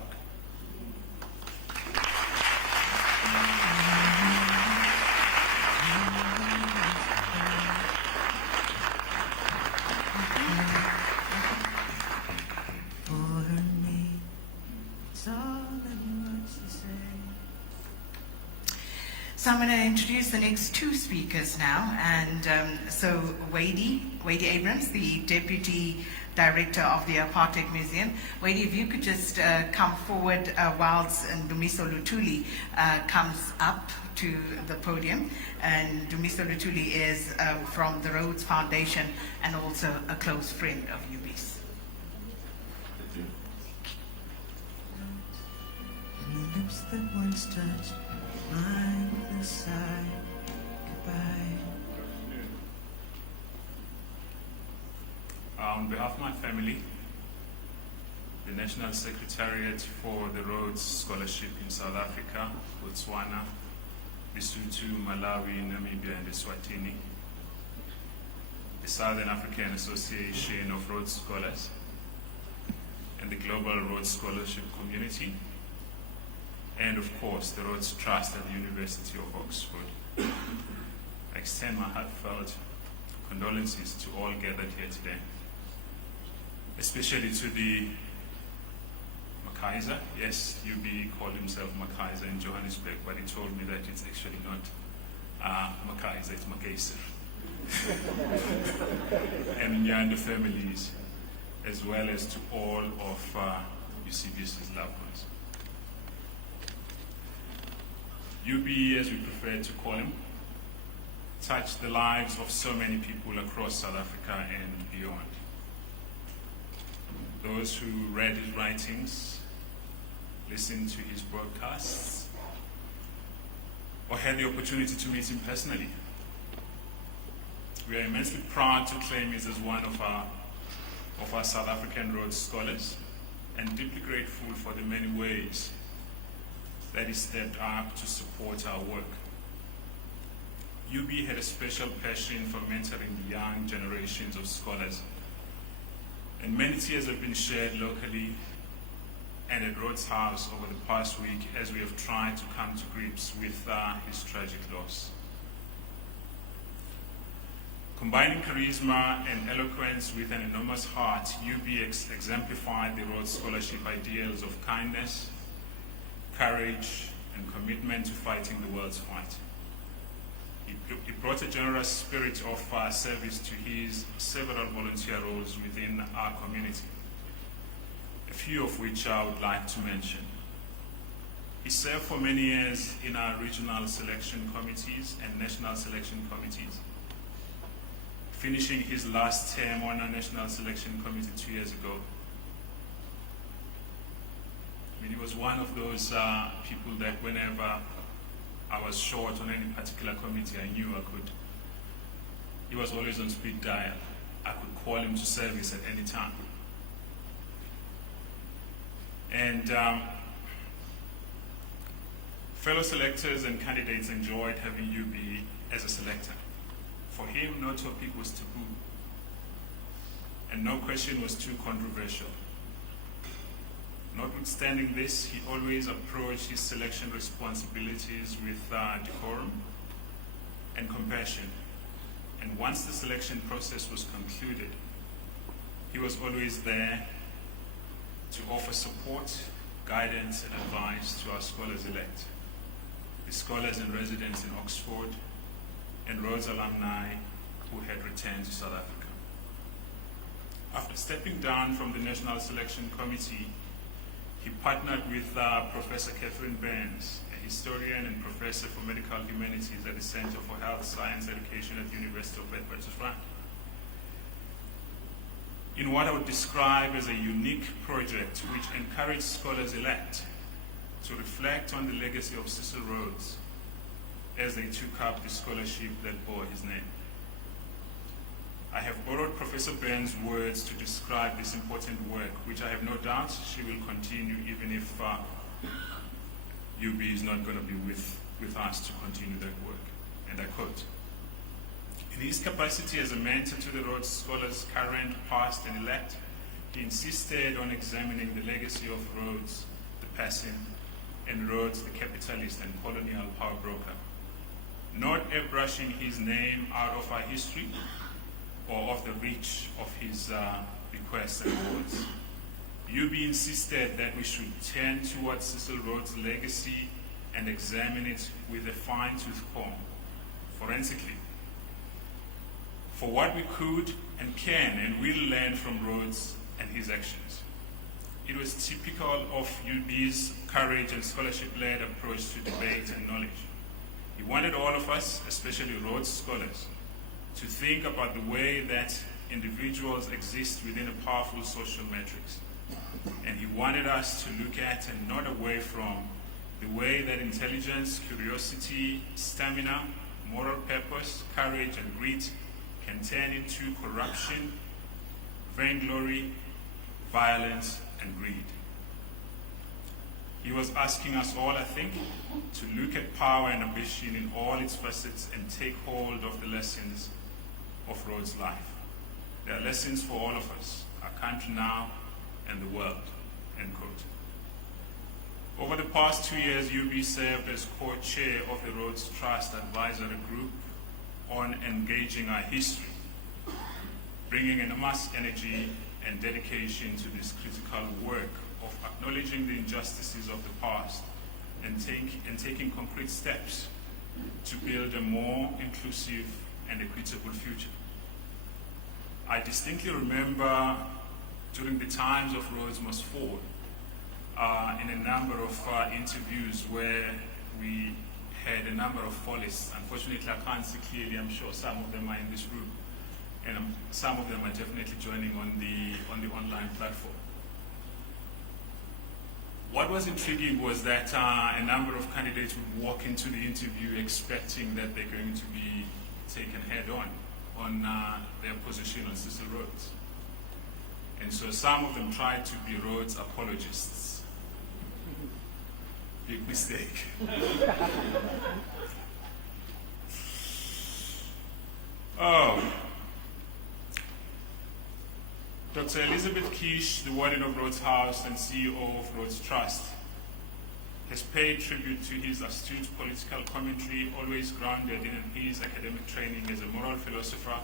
So I'm going to introduce the next two speakers now. And so Wadey Abrams, the Deputy Director of the Apartheid Museum. Wadey, if you could just come forward whilst Dumiso Luthuli comes up to the podium. And Dumiso Luthuli is from the Rhodes Foundation and also a close friend of Yubi's. Lips that once touched mine with a sigh, goodbye. On behalf of my family, the National Secretariat for the Rhodes Scholarship in South Africa, Botswana, Lesotho, Malawi, Namibia, and Eswatini, the Southern African Association of Rhodes Scholars, and the Global Rhodes Scholarship Community, and of course the Rhodes Trust at the University of Oxford. I extend my heartfelt condolences to all gathered here today, especially to the McKaiser. Yes, UB called himself McKaiser in Johannesburg, but he told me that it's actually not McKaiser, it's McKaiser. And Nyanda families, as well as to all of Eusebius' loved ones. UB, as we prefer to call him, touched the lives of so many people across South Africa and beyond. Those who read his writings, listened to his broadcasts, or had the opportunity to meet him personally. We are immensely proud to claim him as one of our South African Rhodes scholars, and deeply grateful for the many ways that he stepped up to support our work. UB had a special passion for mentoring the young generations of scholars, and many tears have been shared locally and at Rhodes House over the past week as we have tried to come to grips with his tragic loss. Combining charisma and eloquence with an enormous heart, UB exemplified the Rhodes Scholarship ideals of kindness, courage, and commitment to fighting the world's fight. He brought a generous spirit of service to his several volunteer roles within our community, a few of which I would like to mention. He served for many years in our regional selection committees and national selection committees, finishing his last term on our national selection committee 2 years ago. I mean, he was one of those people that whenever I was short on any particular committee, I knew I could. He was always on speed dial. I could call him to service at any time. And fellow selectors and candidates enjoyed having UB as a selector. For him, no topic was taboo, and no question was too controversial. Notwithstanding this, he always approached his selection responsibilities with decorum and compassion. And once the selection process was concluded, he was always there to offer support, guidance, and advice to our scholars-elect, the scholars and residents in Oxford, and Rhodes alumni who had returned to South Africa. After stepping down from the National Selection Committee, he partnered with Professor Catherine Burns, a historian and professor for medical humanities at the Center for Health Science Education at the University of Witwatersrand, in what I would describe as a unique project which encouraged scholars-elect to reflect on the legacy of Cecil Rhodes as they took up the scholarship that bore his name. I have borrowed Professor Burns' words to describe this important work, which I have no doubt she will continue even if UB is not going to be with us to continue that work. And I quote, "In his capacity as a mentor to the Rhodes scholars, current, past, and elect, he insisted on examining the legacy of Rhodes, the person, and Rhodes, the capitalist and colonial power broker, not airbrushing his name out of our history or of the reach of his bequests and awards. UB insisted that we should turn towards Cecil Rhodes' legacy and examine it with a fine-tooth comb, forensically, for what we could and can and will learn from Rhodes and his actions. It was typical of UB's courage and scholarship-led approach to debate and knowledge. He wanted all of us, especially Rhodes scholars, to think about the way that individuals exist within a powerful social matrix. And he wanted us to look at and not away from the way that intelligence, curiosity, stamina, moral purpose, courage, and grit can turn into corruption, vainglory, violence, and greed. He was asking us all, I think, to look at power and ambition in all its facets and take hold of the lessons of Rhodes' life. There are lessons for all of us, our country now and the world," end quote. Over the past 2 years, UB served as co-chair of the Rhodes Trust Advisory Group on engaging our history, bringing enormous energy and dedication to this critical work of acknowledging the injustices of the past and taking concrete steps to build a more inclusive and equitable future. I distinctly remember during the times of Rhodes Must Fall, in a number of interviews where we had a number of follists. Unfortunately, I can't see clearly. I'm sure some of them are in this room, and some of them are definitely joining on the online platform. What was intriguing was that a number of candidates would walk into the interview expecting that they're going to be taken head-on their position on Cecil Rhodes. And so some of them tried to be Rhodes apologists. Big mistake. Dr. Elizabeth Kish, the warden of Rhodes House and CEO of Rhodes Trust, has paid tribute to his astute political commentary, always grounded in his academic training as a moral philosopher,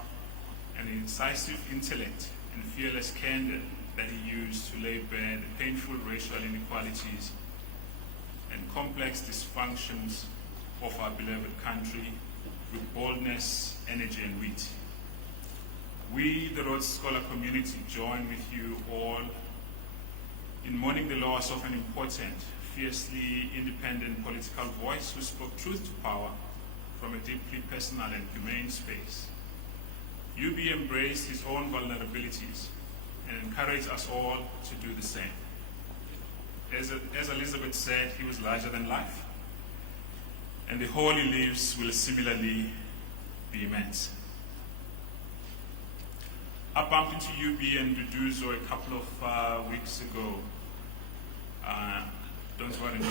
and an incisive intellect and fearless candor that he used to lay bare the painful racial inequalities and complex dysfunctions of our beloved country with boldness, energy, and wit. We, the Rhodes Scholar community, join with you all in mourning the loss of an important, fiercely independent political voice who spoke truth to power from a deeply personal and humane space. UB embraced his own vulnerabilities and encouraged us all to do the same. As Elizabeth said, he was larger than life, and the hole he leaves will similarly be immense. I bumped into UB and Duduzo a couple of weeks ago. Don't worry, no,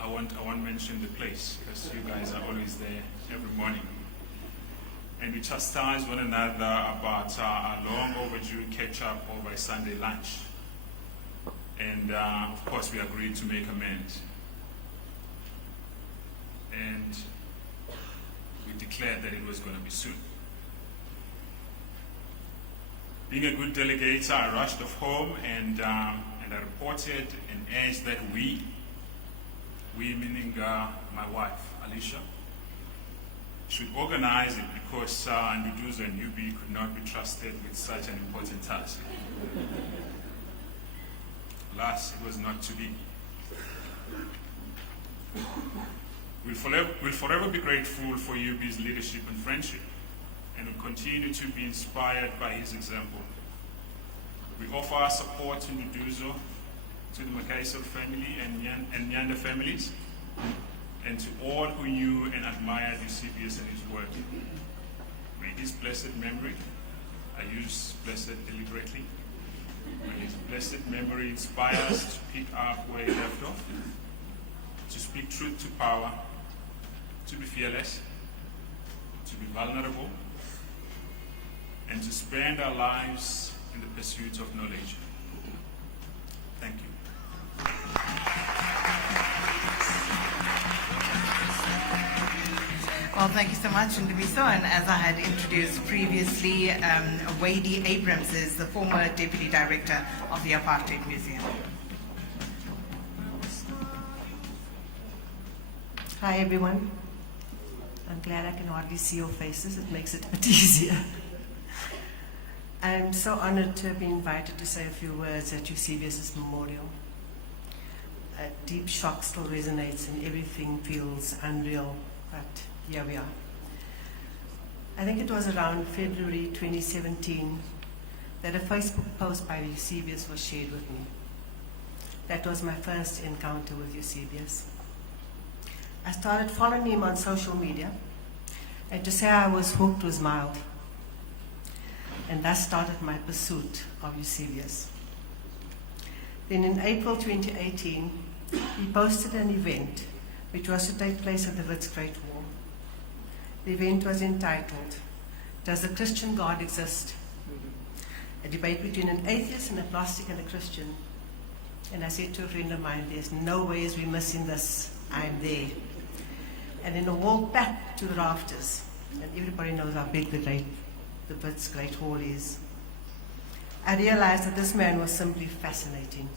I won't mention the place because you guys are always there every morning. And we chastised one another about our long overdue catch-up over a Sunday lunch. And of course, we agreed to make amends. And we declared that it was going to be soon. Being a good delegator, I rushed off home and I reported and urged that we meaning my wife, Alicia, should organize it because Nduduzo and UB could not be trusted with such an important task. Alas, it was not to be. We'll forever be grateful for UB's leadership and friendship, and will continue to be inspired by his example. We offer our support to Nduduzo, to the McKaiser family and Nyanda families, and to all who knew and admired Eusebius and his work. May his blessed memory, I use blessed deliberately, may his blessed memory inspire us to pick up where he left off, to speak truth to power, to be fearless, to be vulnerable, and to spend our lives in the pursuit of knowledge. Thank you. Well, thank you so much, Ndumiso. And as I had introduced previously, Wadey Abrams is the former Deputy Director of the Apartheid Museum. Hi, everyone. I'm glad I can hardly see your faces. It makes it a bit easier. I'm so honored to have been invited to say a few words at Eusebius' memorial. A deep shock still resonates and everything feels unreal, but here we are. I think it was around February 2017 that a Facebook post by Eusebius was shared with me. That was my first encounter with Eusebius. I started following him on social media, and to say I was hooked was mild. And thus started my pursuit of Eusebius. Then in April 2018, he posted an event which was to take place at the Wits Great Wall. The event was entitled, Does the Christian God Exist? A debate between an atheist and a agnostic and a Christian. And I said to a friend of mine, there's no ways we're missing this, I'm there. And then I walked back to the rafters, and everybody knows how big the Wits Great Hall is. I realized that this man was simply fascinating.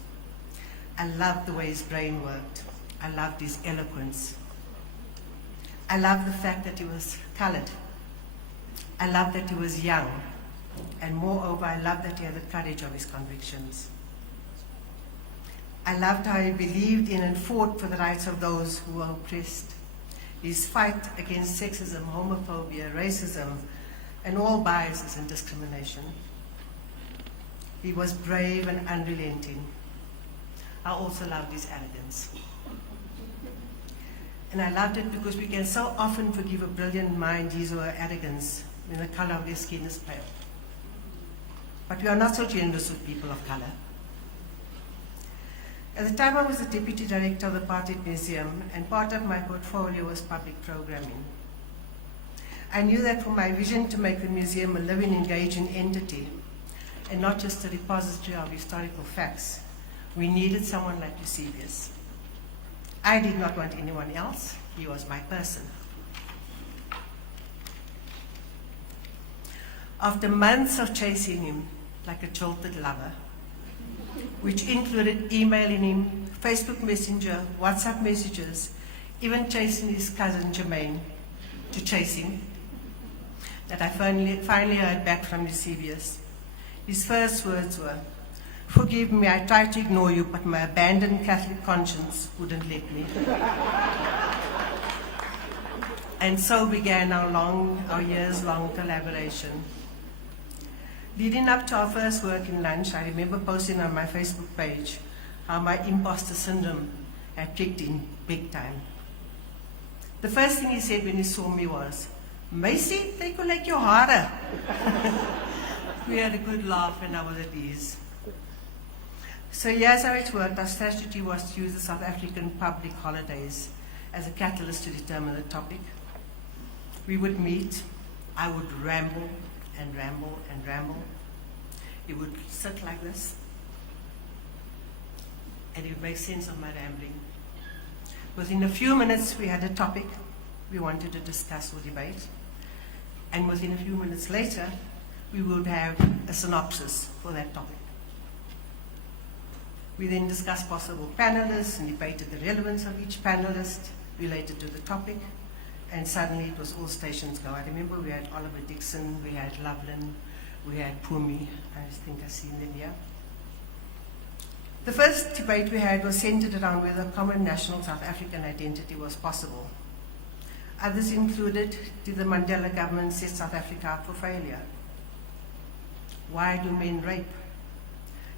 I loved the way his brain worked. I loved his eloquence. I loved the fact that he was colored. I loved that he was young. And moreover, I loved that he had the courage of his convictions. I loved how he believed in and fought for the rights of those who were oppressed. His fight against sexism, homophobia, racism, and all biases and discrimination. He was brave and unrelenting. I also loved his arrogance. And I loved it because we can so often forgive a brilliant mind his or her arrogance when the color of their skin is pale. But we are not so generous with people of color. At the time I was the Deputy Director of the Apartheid Museum, and part of my portfolio was public programming. I knew that for my vision to make the museum a living, engaging entity, and not just a repository of historical facts, we needed someone like Eusebius. I did not want anyone else. He was my person. After months of chasing him like a jilted lover, which included emailing him, Facebook Messenger, WhatsApp messages, even chasing his cousin Jermaine to chase him, that I finally heard back from Eusebius. His first words were, "Forgive me, I tried to ignore you, but my abandoned Catholic conscience wouldn't let me." And so began our years-long collaboration. Leading up to our first working lunch, I remember posting on my Facebook page how my imposter syndrome had kicked in big time. The first thing he said when he saw me was, "Meisie, take a like your hare." We had a good laugh and I was at ease. So here's how it worked. Our strategy was to use the South African public holidays as a catalyst to determine the topic. We would meet, I would ramble and ramble and ramble. He would sit like this, and he would make sense of my rambling. Within a few minutes, we had a topic we wanted to discuss or debate, and within a few minutes later, we would have a synopsis for that topic. We then discussed possible panelists and debated the relevance of each panelist related to the topic, and suddenly it was all stations go. I remember we had Oliver Dixon, we had Loveland, we had Pumi. I think I've seen them here. The first debate we had was centered around whether a common national South African identity was possible. Others included, did the Mandela government set South Africa up for failure? Why do men rape?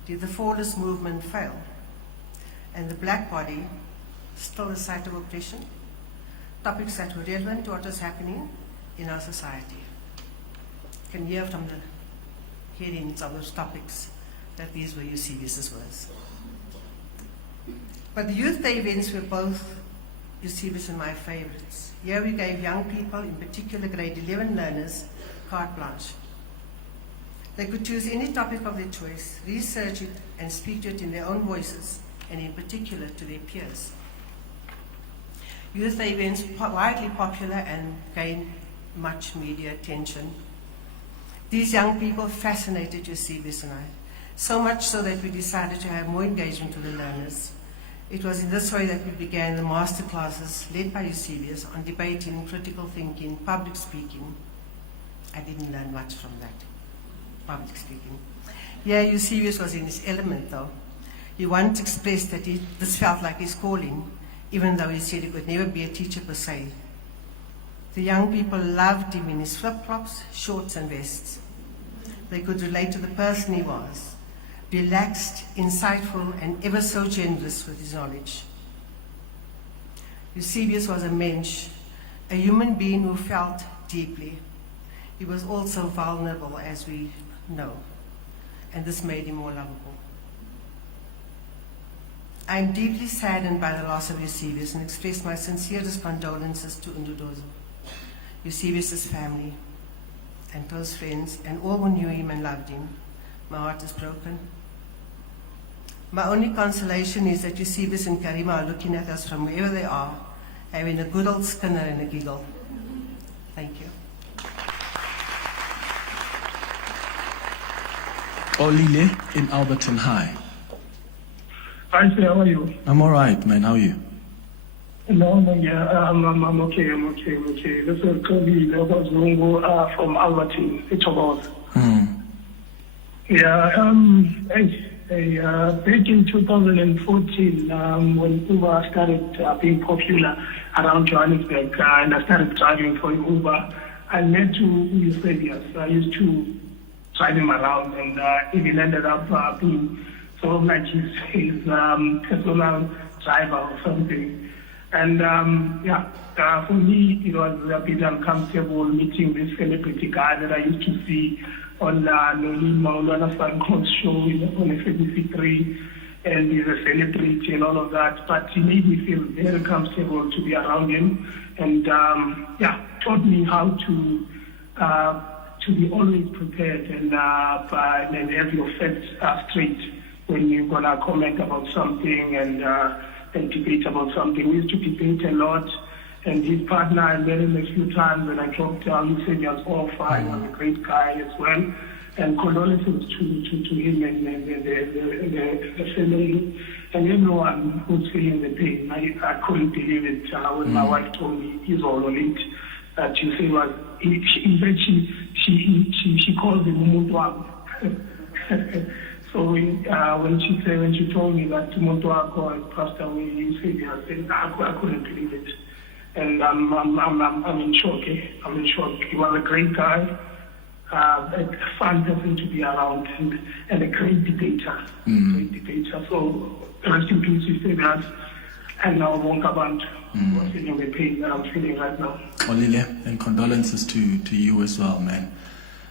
Did the Fordist movement fail? And the black body still a site of oppression? Topics that were relevant to what was happening in our society. You can hear from the headings of those topics that these were Eusebius's words. But the Youth Day events were both Eusebius and my favorites. Here we gave young people, in particular grade 11 learners, carte blanche. They could choose any topic of their choice, research it, and speak to it in their own voices, and in particular to their peers. Youth Day events were widely popular and gained much media attention. These young people fascinated Eusebius and I, so much so that we decided to have more engagement with the learners. It was in this way that we began the master classes led by Eusebius on debating, critical thinking, public speaking. I didn't learn much from that, public speaking. Yeah, Eusebius was in his element though. He once expressed that this felt like his calling, even though he said he could never be a teacher per se. The young people loved him in his flip-flops, shorts and vests. They could relate to the person he was, relaxed, insightful, and ever so generous with his knowledge. Eusebius was a mensch, a human being who felt deeply. He was also vulnerable, as we know, and this made him more lovable. I am deeply saddened by the loss of Eusebius and express my sincerest condolences to Undudozo, Eusebius's family, and close friends, and all who knew him and loved him. My heart is broken. My only consolation is that Eusebius and Karima are looking at us from wherever they are, having a good old skinner and a giggle. Thank you. Olile in Alberton High. Hi, sir, how are you? I'm all right, man. How are you? No, yeah, I'm okay. This is Kobe Lagos Lungu from Alberton, Itoboz. Yeah, back in 2014, when Uber started being popular around Johannesburg, and I started driving for Uber, I met Eusebius. I used to drive him around, and even ended up being sort of like his personal driver or something. And for me, it was a bit uncomfortable meeting this celebrity guy that I used to see on Noli Maulana Sanko's show on FBC3, and he's a celebrity and all of that. But he made me feel very comfortable to be around him, and taught me how to be always prepared and have your facts straight when you're gonna comment about something and debate about something. We used to debate a lot, and his partner, I met him a few times, and I talked to him. He said he was all fine, he was a great guy as well. And condolences to him and the family and everyone who's feeling the pain. I couldn't believe it when my wife told me he's all on it. that you say was, in fact, she calls him Umutuam. So when she told me that Umutuako had passed away, Eusebius, I couldn't believe it. And I'm in shock. I'm in shock. He was a great guy, a fun person to be around, and a great debater. Great debater. So rest in peace, Eusebius, and now won't about feeling the pain that I'm feeling right now. Olile, and condolences to you as well, man.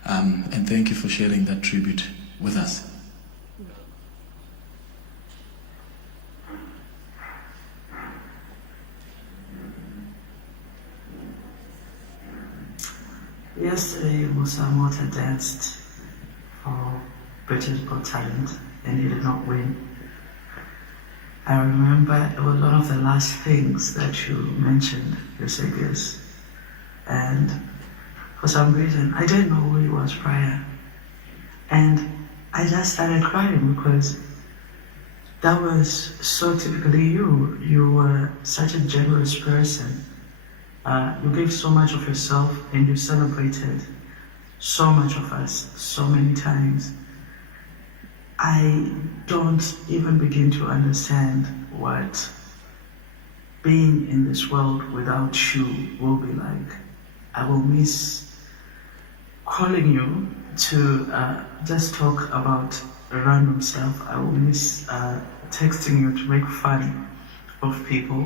And thank you for sharing that tribute with us. Yesterday, Musa Mota danced for British Got Talent and he did not win. I remember it was one of the last things that you mentioned, Eusebius. And for some reason, I didn't know who he was prior. And I just started crying because that was so typically you. You were such a generous person. You gave so much of yourself and you celebrated so much of us so many times. I don't even begin to understand what being in this world without you will be like. I will miss calling you to just talk about random stuff. I will miss texting you to make fun of people.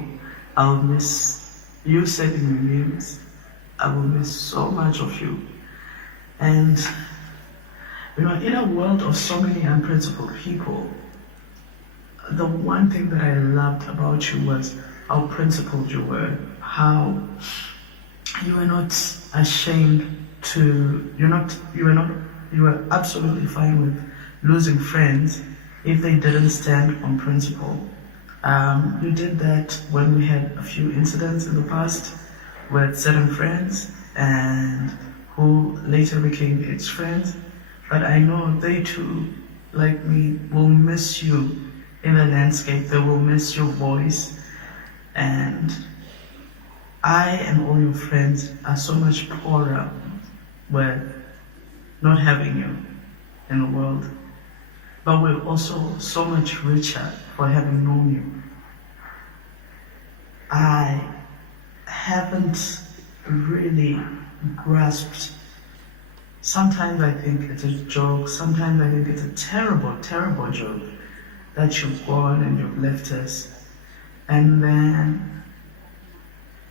I'll miss you sending me memes. I will miss so much of you. And in a world of so many unprincipled people, the one thing that I loved about you was how principled you were, how you were not ashamed to, you were absolutely fine with losing friends if they didn't stand on principle. You did that when we had a few incidents in the past with certain friends and who later became ex-friends. But I know they too, like me, will miss you in the landscape. They will miss your voice. And I and all your friends are so much poorer with not having you in the world. But we're also so much richer for having known you. I haven't really grasped. Sometimes I think it's a joke, sometimes I think it's a terrible, terrible joke that you've gone and you've left us. And then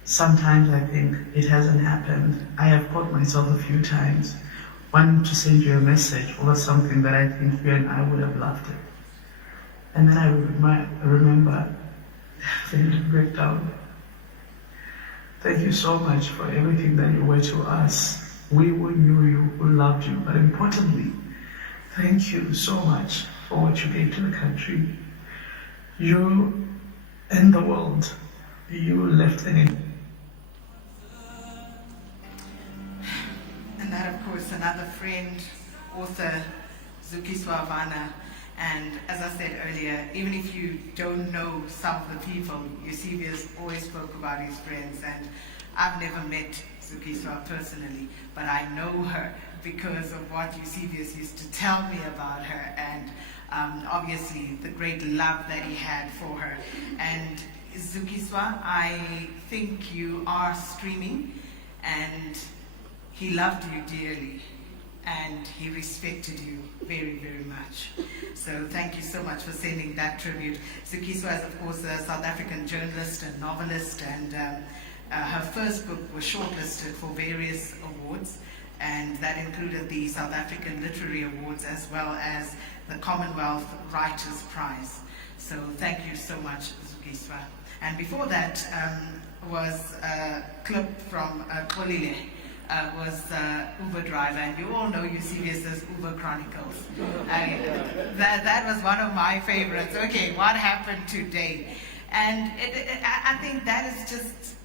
sometimes I think it hasn't happened. I have caught myself a few times wanting to send you a message over something that I think you and I would have loved it. And then I remember having to break down. Thank you so much for everything that you were to us. We who knew you, who loved you, but importantly, thank you so much for what you gave to the country. You and the world, you left an impact. And that, of course, another friend, author, Zukiswa Vana. And as I said earlier, even if you don't know some of the people, Eusebius always spoke about his friends. And I've never met Zukiswa personally, but I know her because of what Eusebius used to tell me about her, and obviously the great love that he had for her. And Zukiswa, I think you are streaming, and he loved you dearly, and he respected you very, very much. So thank you so much for sending that tribute. Zukiswa is, of course, a South African journalist and novelist, and her first book was shortlisted for various awards, and that included the South African Literary Awards as well as the Commonwealth Writers' Prize. So thank you so much, Zukiswa. And before that was a clip from Kolile, was Uber driver, and you all know Eusebius's Uber Chronicles. That was one of my favorites. Okay, what happened today? And I think that is just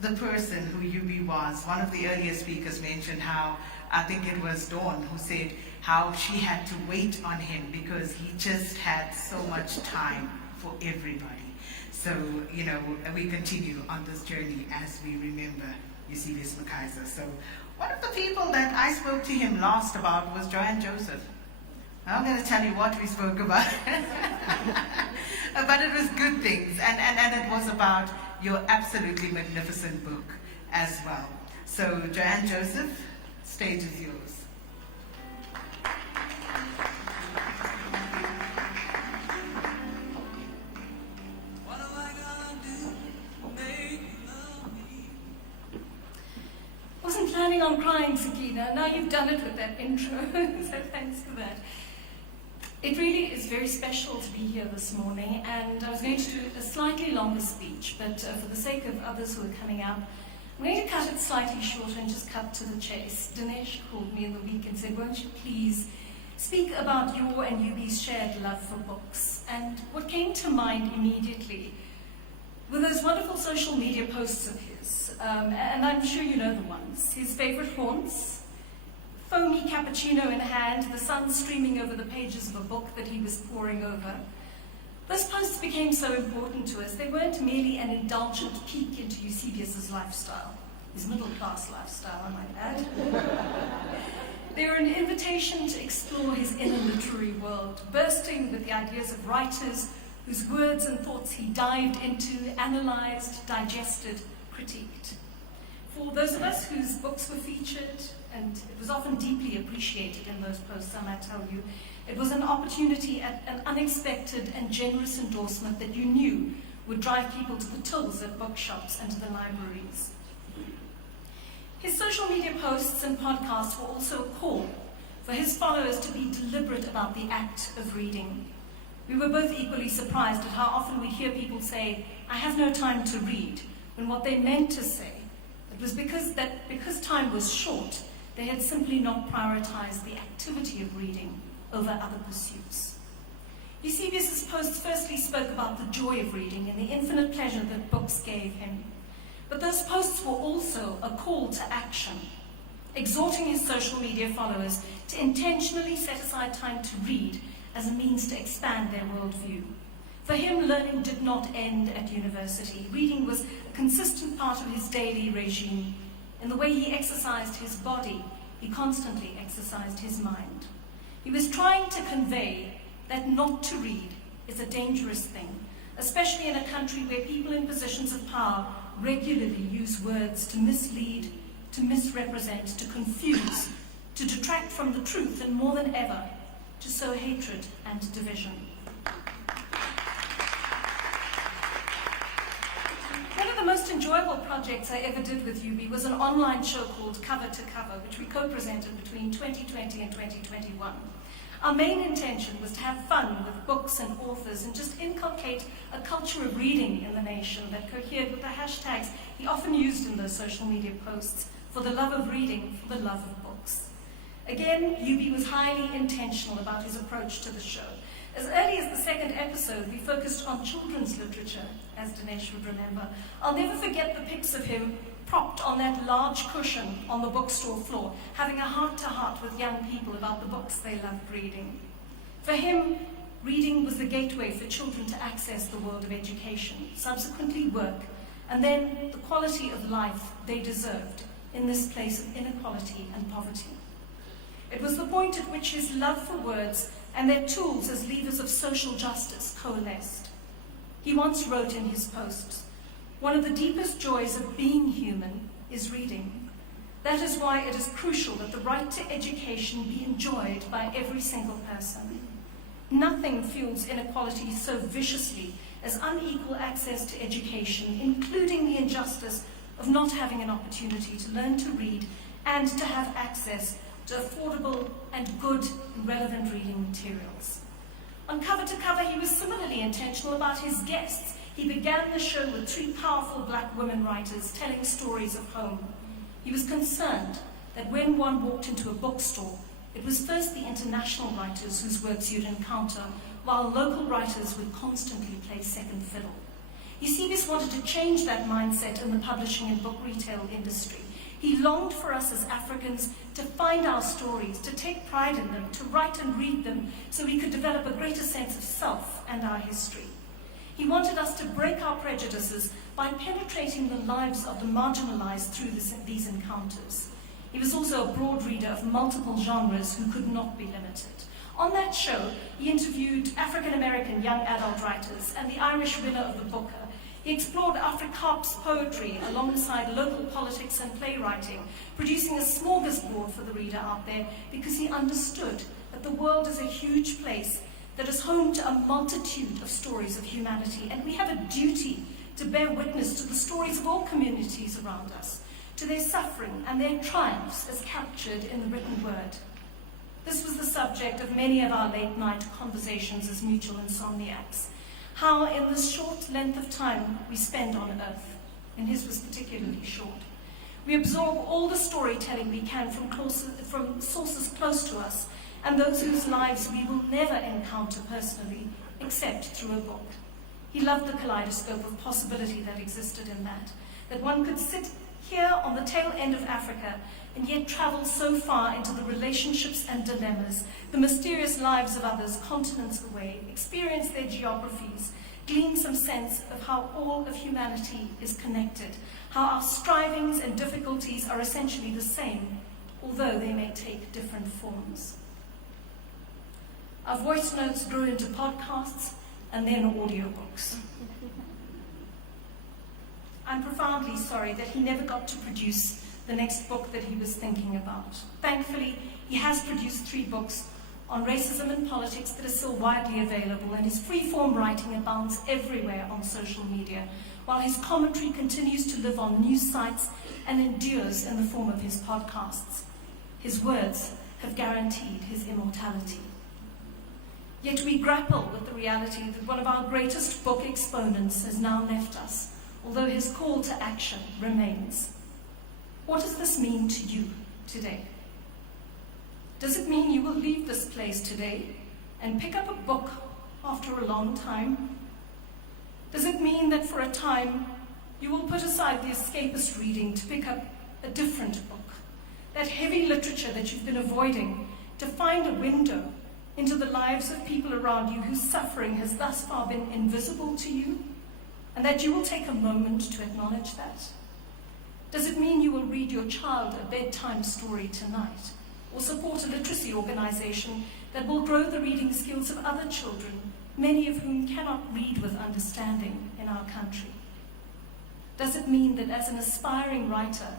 the person who UB was. One of the earlier speakers mentioned how, I think it was Dawn who said how she had to wait on him because he just had so much time for everybody. So, we continue on this journey as we remember Eusebius McKaiser. So one of the people that I spoke to him last about was Joanne Joseph. I'm going to tell you what we spoke about. But it was good things, and it was about your absolutely magnificent book as well. So Joanne Joseph, stage is yours. Wasn't planning on crying, Sakina. Now you've done it with that intro, so thanks for that. It really is very special to be here this morning, and I was going to do a slightly longer speech, but for the sake of others who are coming up, I'm going to cut it slightly shorter and just cut to the chase. Dinesh called me in the week and said, won't you please speak about your and Yubi's shared love for books? And what came to mind immediately were those wonderful social media posts of his, and I'm sure you know the ones. His favorite haunts, foamy cappuccino in hand, the sun streaming over the pages of a book that he was poring over. Those posts became so important to us. They weren't merely an indulgent peek into Eusebius's lifestyle, his middle-class lifestyle, I might add. They were an invitation to explore his inner literary world, bursting with the ideas of writers whose words and thoughts he dived into, analyzed, digested, critiqued. For those of us whose books were featured, and it was often deeply appreciated in those posts, I might tell you, it was an opportunity at an unexpected and generous endorsement that you knew would drive people to the tills at bookshops and to the libraries. His social media posts and podcasts were also a call for his followers to be deliberate about the act of reading. We were both equally surprised at how often we'd hear people say, I have no time to read, when what they meant to say it was because time was short, they had simply not prioritized the activity of reading over other pursuits. Eusebius's posts firstly spoke about the joy of reading and the infinite pleasure that books gave him. But those posts were also a call to action, exhorting his social media followers to intentionally set aside time to read as a means to expand their worldview. For him, learning did not end at university. Reading was a consistent part of his daily regime. In the way he exercised his body, he constantly exercised his mind. He was trying to convey that not to read is a dangerous thing, especially in a country where people in positions of power regularly use words to mislead, to misrepresent, to confuse, to detract from the truth, and more than ever, to sow hatred and division. One of the most enjoyable projects I ever did with Yubi was an online show called Cover to Cover, which we co-presented between 2020 and 2021. Our main intention was to have fun with books and authors and just inculcate a culture of reading in the nation that cohered with the hashtags he often used in those social media posts, for the love of reading, for the love of books. Again, Yubi was highly intentional about his approach to the show. As early as the second episode, we focused on children's literature, as Dinesh would remember. I'll never forget the pics of him propped on that large cushion on the bookstore floor, having a heart-to-heart with young people about the books they loved reading. For him, reading was the gateway for children to access the world of education, subsequently work, and then the quality of life they deserved in this place of inequality and poverty. It was the point at which his love for words and their tools as levers of social justice coalesced. He once wrote in his posts, "One of the deepest joys of being human is reading. That is why it is crucial that the right to education be enjoyed by every single person. Nothing fuels inequality so viciously as unequal access to education, including the injustice of not having an opportunity to learn to read and to have access to affordable and good and relevant reading materials." On Cover to Cover, he was similarly intentional about his guests. He began the show with 3 powerful black women writers telling stories of home. He was concerned that when one walked into a bookstore, it was first the international writers whose works you'd encounter, while local writers would constantly play second fiddle. Eusebius wanted to change that mindset in the publishing and book retail industry. He longed for us as Africans to find our stories, to take pride in them, to write and read them, so we could develop a greater sense of self and our history. He wanted us to break our prejudices by penetrating the lives of the marginalized through these encounters. He was also a broad reader of multiple genres who could not be limited. On that show, he interviewed African-American young adult writers and the Irish winner of the Booker. He explored Afrikaans poetry alongside local politics and playwriting, producing a smorgasbord for the reader out there because he understood that the world is a huge place that is home to a multitude of stories of humanity, and we have a duty to bear witness to the stories of all communities around us, to their suffering and their triumphs as captured in the written word. This was the subject of many of our late-night conversations as mutual insomniacs. How in this short length of time we spend on earth, and his was particularly short, we absorb all the storytelling we can from sources close to us and those whose lives we will never encounter personally, except through a book. He loved the kaleidoscope of possibility that existed in that one could sit here on the tail end of Africa and yet travel so far into the relationships and dilemmas, the mysterious lives of others continents away, experience their geographies, glean some sense of how all of humanity is connected, how our strivings and difficulties are essentially the same, although they may take different forms. Our voice notes grew into podcasts and then audiobooks. I'm profoundly sorry that he never got to produce the next book that he was thinking about. Thankfully, he has produced 3 books on racism and politics that are still widely available, and his free-form writing abounds everywhere on social media, while his commentary continues to live on news sites and endures in the form of his podcasts. His words have guaranteed his immortality. Yet we grapple with the reality that one of our greatest book exponents has now left us, although his call to action remains. What does this mean to you today? Does it mean you will leave this place today and pick up a book after a long time? Does it mean that for a time you will put aside the escapist reading to pick up a different book, that heavy literature that you've been avoiding, to find a window into the lives of people around you whose suffering has thus far been invisible to you, and that you will take a moment to acknowledge that? Does it mean you will read your child a bedtime story tonight, or support a literacy organization that will grow the reading skills of other children, many of whom cannot read with understanding in our country? Does it mean that as an aspiring writer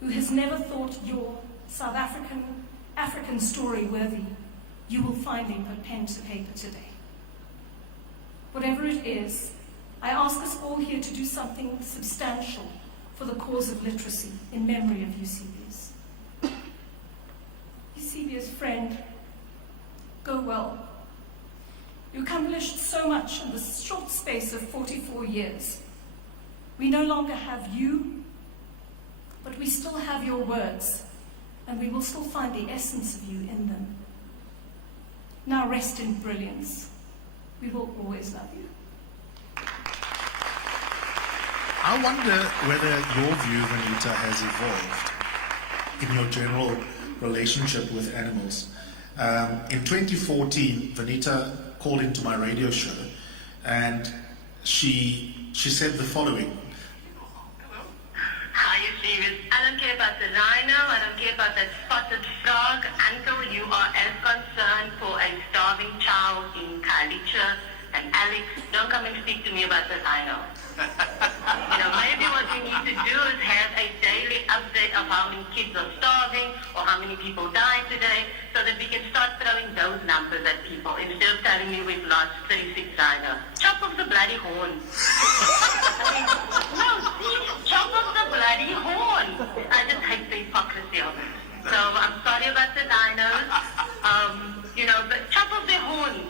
who has never thought your South African story worthy, you will finally put pen to paper today? Whatever it is, I ask us all here to do something substantial for the cause of literacy in memory of Eusebius. Eusebius, friend, go well. You accomplished so much in the short space of 44 years. We no longer have you, but we still have your words, and we will still find the essence of you in them. Now rest in brilliance. We will always love you. I wonder whether your view, Vanita, has evolved in your general relationship with animals. In 2014, Vanita called into my radio show, and she said the following. Hi, Eusebius. I don't care about the rhino, I don't care about that spotted frog, until you are as concerned for a starving child in Kalicha and Alex. Don't come and speak to me about the rhino. Maybe what we need to do is have a daily update of how many kids are starving or how many people died today, so that we can start throwing those numbers at people instead of telling me we've lost 36 rhinos. Chop off the bloody horn. Chop off the bloody horn. I just hate the hypocrisy of it. So I'm sorry about the dinos. But chop off their horn.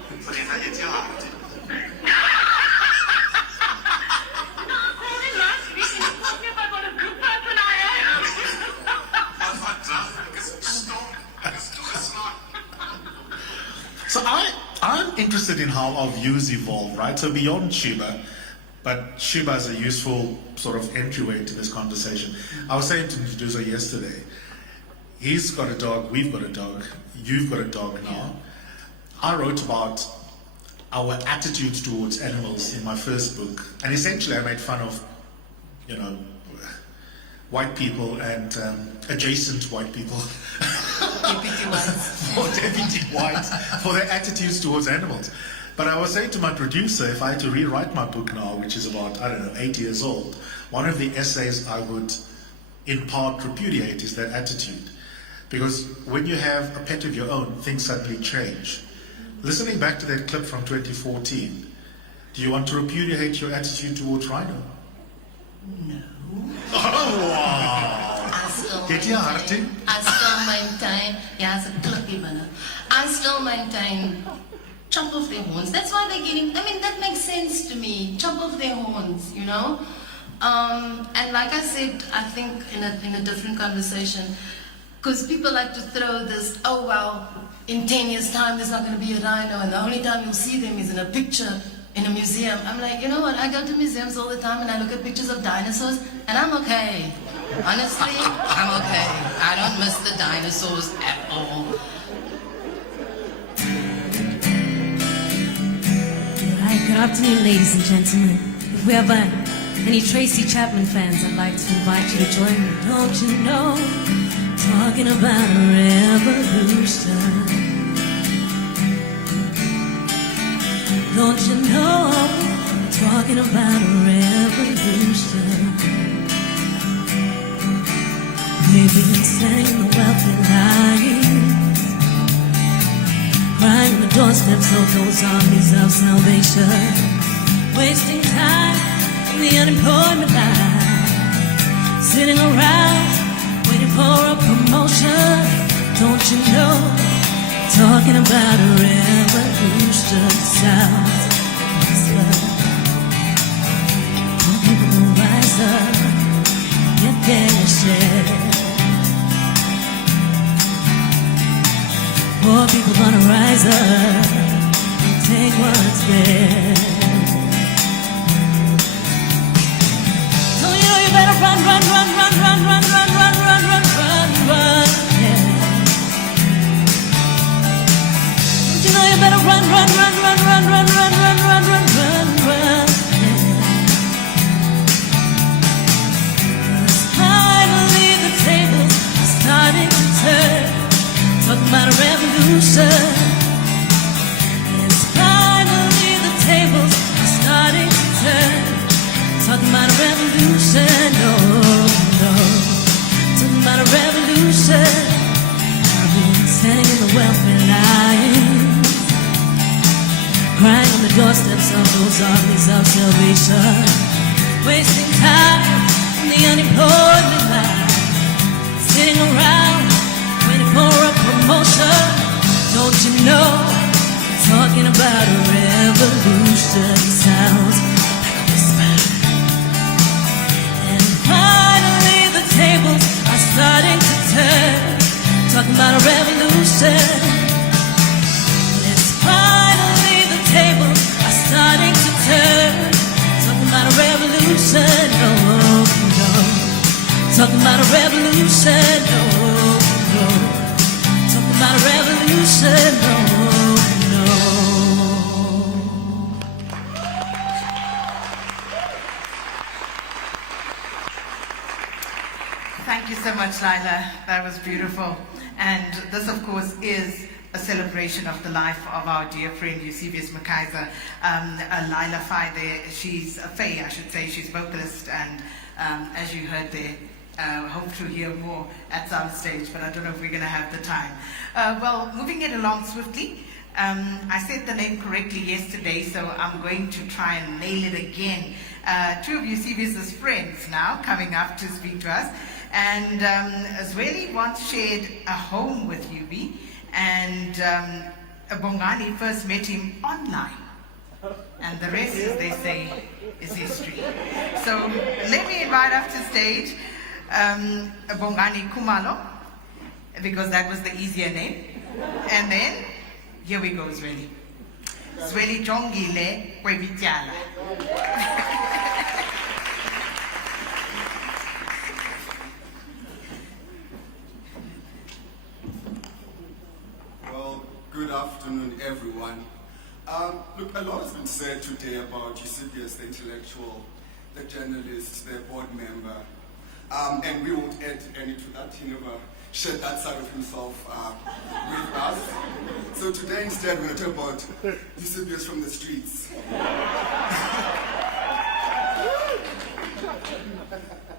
So I'm interested in how our views evolve, right? So beyond Shuba, but Shuba is a useful sort of entryway to this conversation. I was saying to Nduzo yesterday, he's got a dog, we've got a dog, you've got a dog now. I wrote about our attitudes towards animals in my first book. And essentially I made fun of, you know, white people and adjacent white people. Deputy whites. Or deputy whites for their attitudes towards animals. But I was saying to my producer, if I had to rewrite my book now, which is about, I don't know, 8 years old, one of the essays I would in part repudiate is that attitude. Because when you have a pet of your own, things suddenly change. Listening back to that clip from 2014, do you want to repudiate your attitude towards Rhino? No. Oh, wow. Get your heart in. I still maintain, yeah, it's a clippy minute. I still maintain, chop off their horns. That's why they're getting, I mean, that makes sense to me. Chop off their horns, you know? And like I said, I think in a different conversation, because people like to throw this, oh, well, in 10 years' time, there's not going to be a rhino, and the only time you'll see them is in a picture in a museum. I'm like, you know what? I go to museums all the time, and I look at pictures of dinosaurs, and I'm okay. Honestly, I'm okay. I don't miss the dinosaurs at all. Hi, good afternoon, ladies and gentlemen. If we have any Tracy Chapman fans, I'd like to invite you to join me. Don't you know, talking about a revolution. Don't you know, talking about a revolution. They've been saying the wealthy lines, crying on the doorsteps of those armies of salvation, wasting time in the unemployment line, sitting around waiting for a promotion. Don't you know, talking about a revolution sounds like people will rise up, get their share. More people gonna rise up and take what's theirs. So you know you better run, run, run, run, run, run, run, run, run, run, run, run, yeah. Don't you know you better run, run, run, run, run, run, run, run, run, run, run, run, yeah. 'Cause finally the tables are starting to turn. Talking about a revolution. Yes, finally the tables are starting to turn. Talking about a revolution, no, no. Talking about a revolution. I've been standing in the welfare lines, crying on the doorsteps of those armies of salvation, wasting time in the unemployment line, sitting around waiting for a promotion. Don't you know, talking about a revolution sounds like a whisper. And finally the tables are starting to turn. Talking about a revolution. Yes, finally the tables are starting to turn. Talking about a revolution, no, no. Talking about a revolution, no. Talking about a revolution, no, no. Thank you so much, Lila. That was beautiful. And this, of course, is a celebration of the life of our dear friend Eusebius McKaiser. Lila Faye, she's Faye, I should say. She's vocalist, and as you heard there, hope to hear more at some stage, but I don't know if we're going to have the time. Well, moving it along swiftly, I said the name correctly yesterday, so I'm going to try and nail it again. Two of Eusebius's friends now coming up to speak to us, and Zweli once shared a home with Yubi, and Bongani first met him online. And the rest, as they say, is history. So let me invite up to stage Bongani Kumalo, because that was the easier name. And then, here we go, Zweli. Zweli Jongile Kwebityala. Well, good afternoon, everyone. Look, a lot been said today about Eusebius, the intellectual, the journalist, the board member. And we won't add any to that. He never shared that side of himself with us. So today instead we're going to talk about Eusebius from the streets.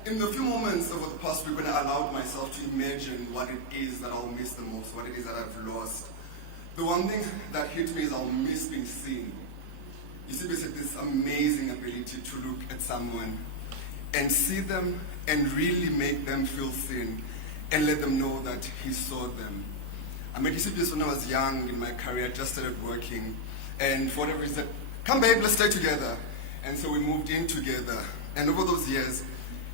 In the few moments over the past week when I allowed myself to imagine what it is that I'll miss the most, what it is that I've lost, the one thing that hit me is I'll miss being seen. Eusebius had this amazing ability to look at someone and see them and really make them feel seen and let them know that he saw them. I met Eusebius when I was young in my career, just started working, and for whatever reason, come babe, let's stay together. And so we moved in together. And over those years,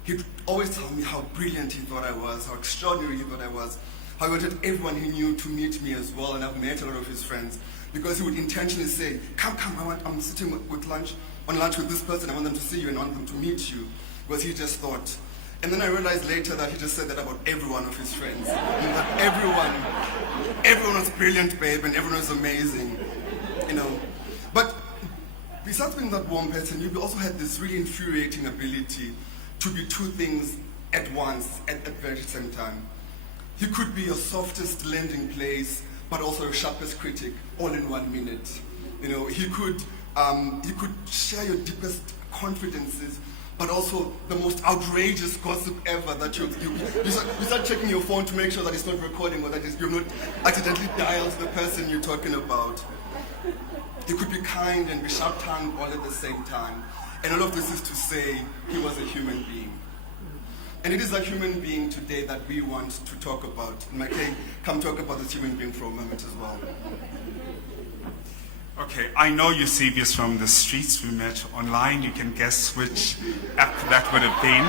he'd always tell me how brilliant he thought I was, how extraordinary he thought I was, how he wanted everyone he knew to meet me as well, and I've met a lot of his friends, because he would intentionally say, come, I'm sitting on lunch with this person, I want them to see you and I want them to meet you, because he just thought. And then I realized later that he just said that about every one of his friends, and that everyone was brilliant, babe, and everyone was amazing, you know. But besides being that warm person, you also had this really infuriating ability to be two things at once, at the very same time. He could be your softest landing place, but also your sharpest critic, all in 1 minute. You know, he could share your deepest confidences, but also the most outrageous gossip ever. That you start checking your phone to make sure that it's not recording or that you've not accidentally dialed the person you're talking about. He could be kind and be sharp-tongued all at the same time. And all of this is to say he was a human being. And it is a human being today that we want to talk about. And McKay, come talk about this human being for a moment as well. Okay, I know Eusebius from the streets. We met online. You can guess which app that would have been.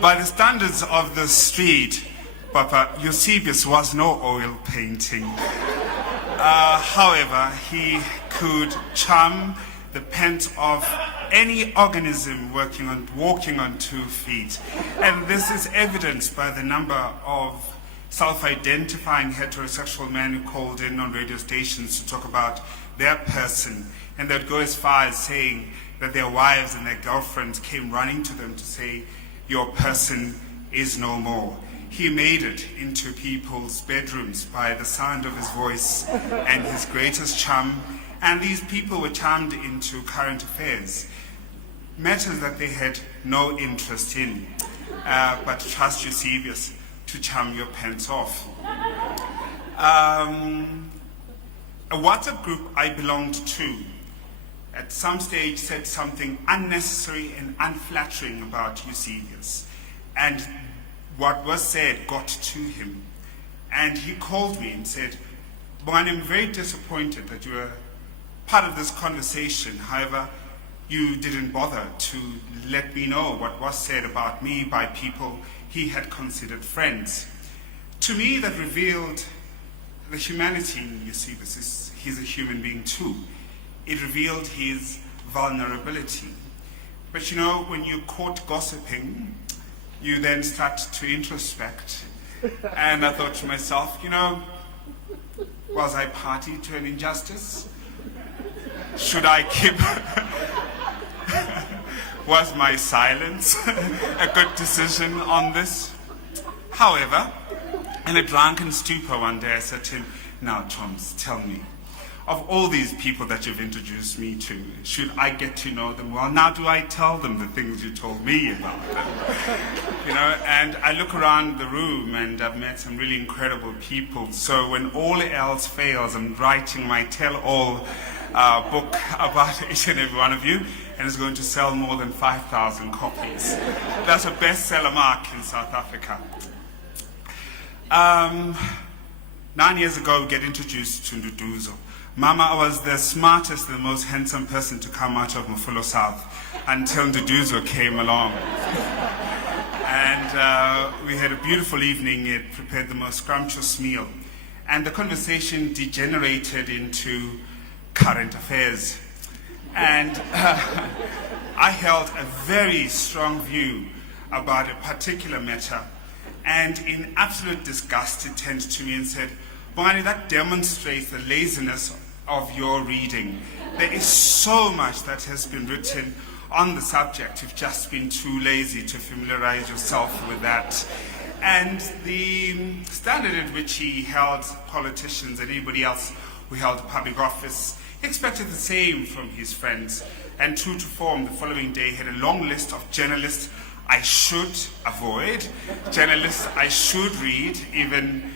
By the standards of the street, Papa, Eusebius was no oil painting. However, he could charm the pent of any organism walking on 2 feet. And this is evidenced by the number of self-identifying heterosexual men who called in on radio stations to talk about their person, and they'd go as far as saying that their wives and their girlfriends came running to them to say, your person is no more. He made it into people's bedrooms by the sound of his voice and his greatest charm, and these people were charmed into current affairs, matters that they had no interest in, but trust Eusebius to charm your pants off. A WhatsApp group I belonged to at some stage said something unnecessary and unflattering about Eusebius, and what was said got to him. And he called me and said, Bon, I'm very disappointed that you were part of this conversation. However, you didn't bother to let me know what was said about me by people he had considered friends. To me, that revealed the humanity in Eusebius. He's a human being too. It revealed his vulnerability. But you know, when you're caught gossiping, you then start to introspect. And I thought to myself, you know, was I party to an injustice? Should I keep... Was my silence a good decision on this? However, in a drunken stupor one day, I said to him, now, Thomas, tell me, of all these people that you've introduced me to, should I get to know them well? Now do I tell them the things you told me about them? You know, and I look around the room and I've met some really incredible people. So when all else fails, I'm writing my tell-all book about each and every one of you, and it's going to sell more than 5,000 copies. That's a bestseller mark in South Africa. 9 years ago, we get introduced to Nduduzo. Mama, I was the smartest and the most handsome person to come out of Mufullo South until Nduduzo came along. And we had a beautiful evening. It prepared the most scrumptious meal. And the conversation degenerated into current affairs. And I held a very strong view about a particular matter And in absolute disgust, he turned to me and said, Bongani, that demonstrates the laziness of your reading. There is so much that has been written on the subject. You've just been too lazy to familiarize yourself with that. And the standard at which he held politicians and anybody else who held a public office, he expected the same from his friends. And true to form, the following day he had a long list of journalists I should avoid, journalists I should read, even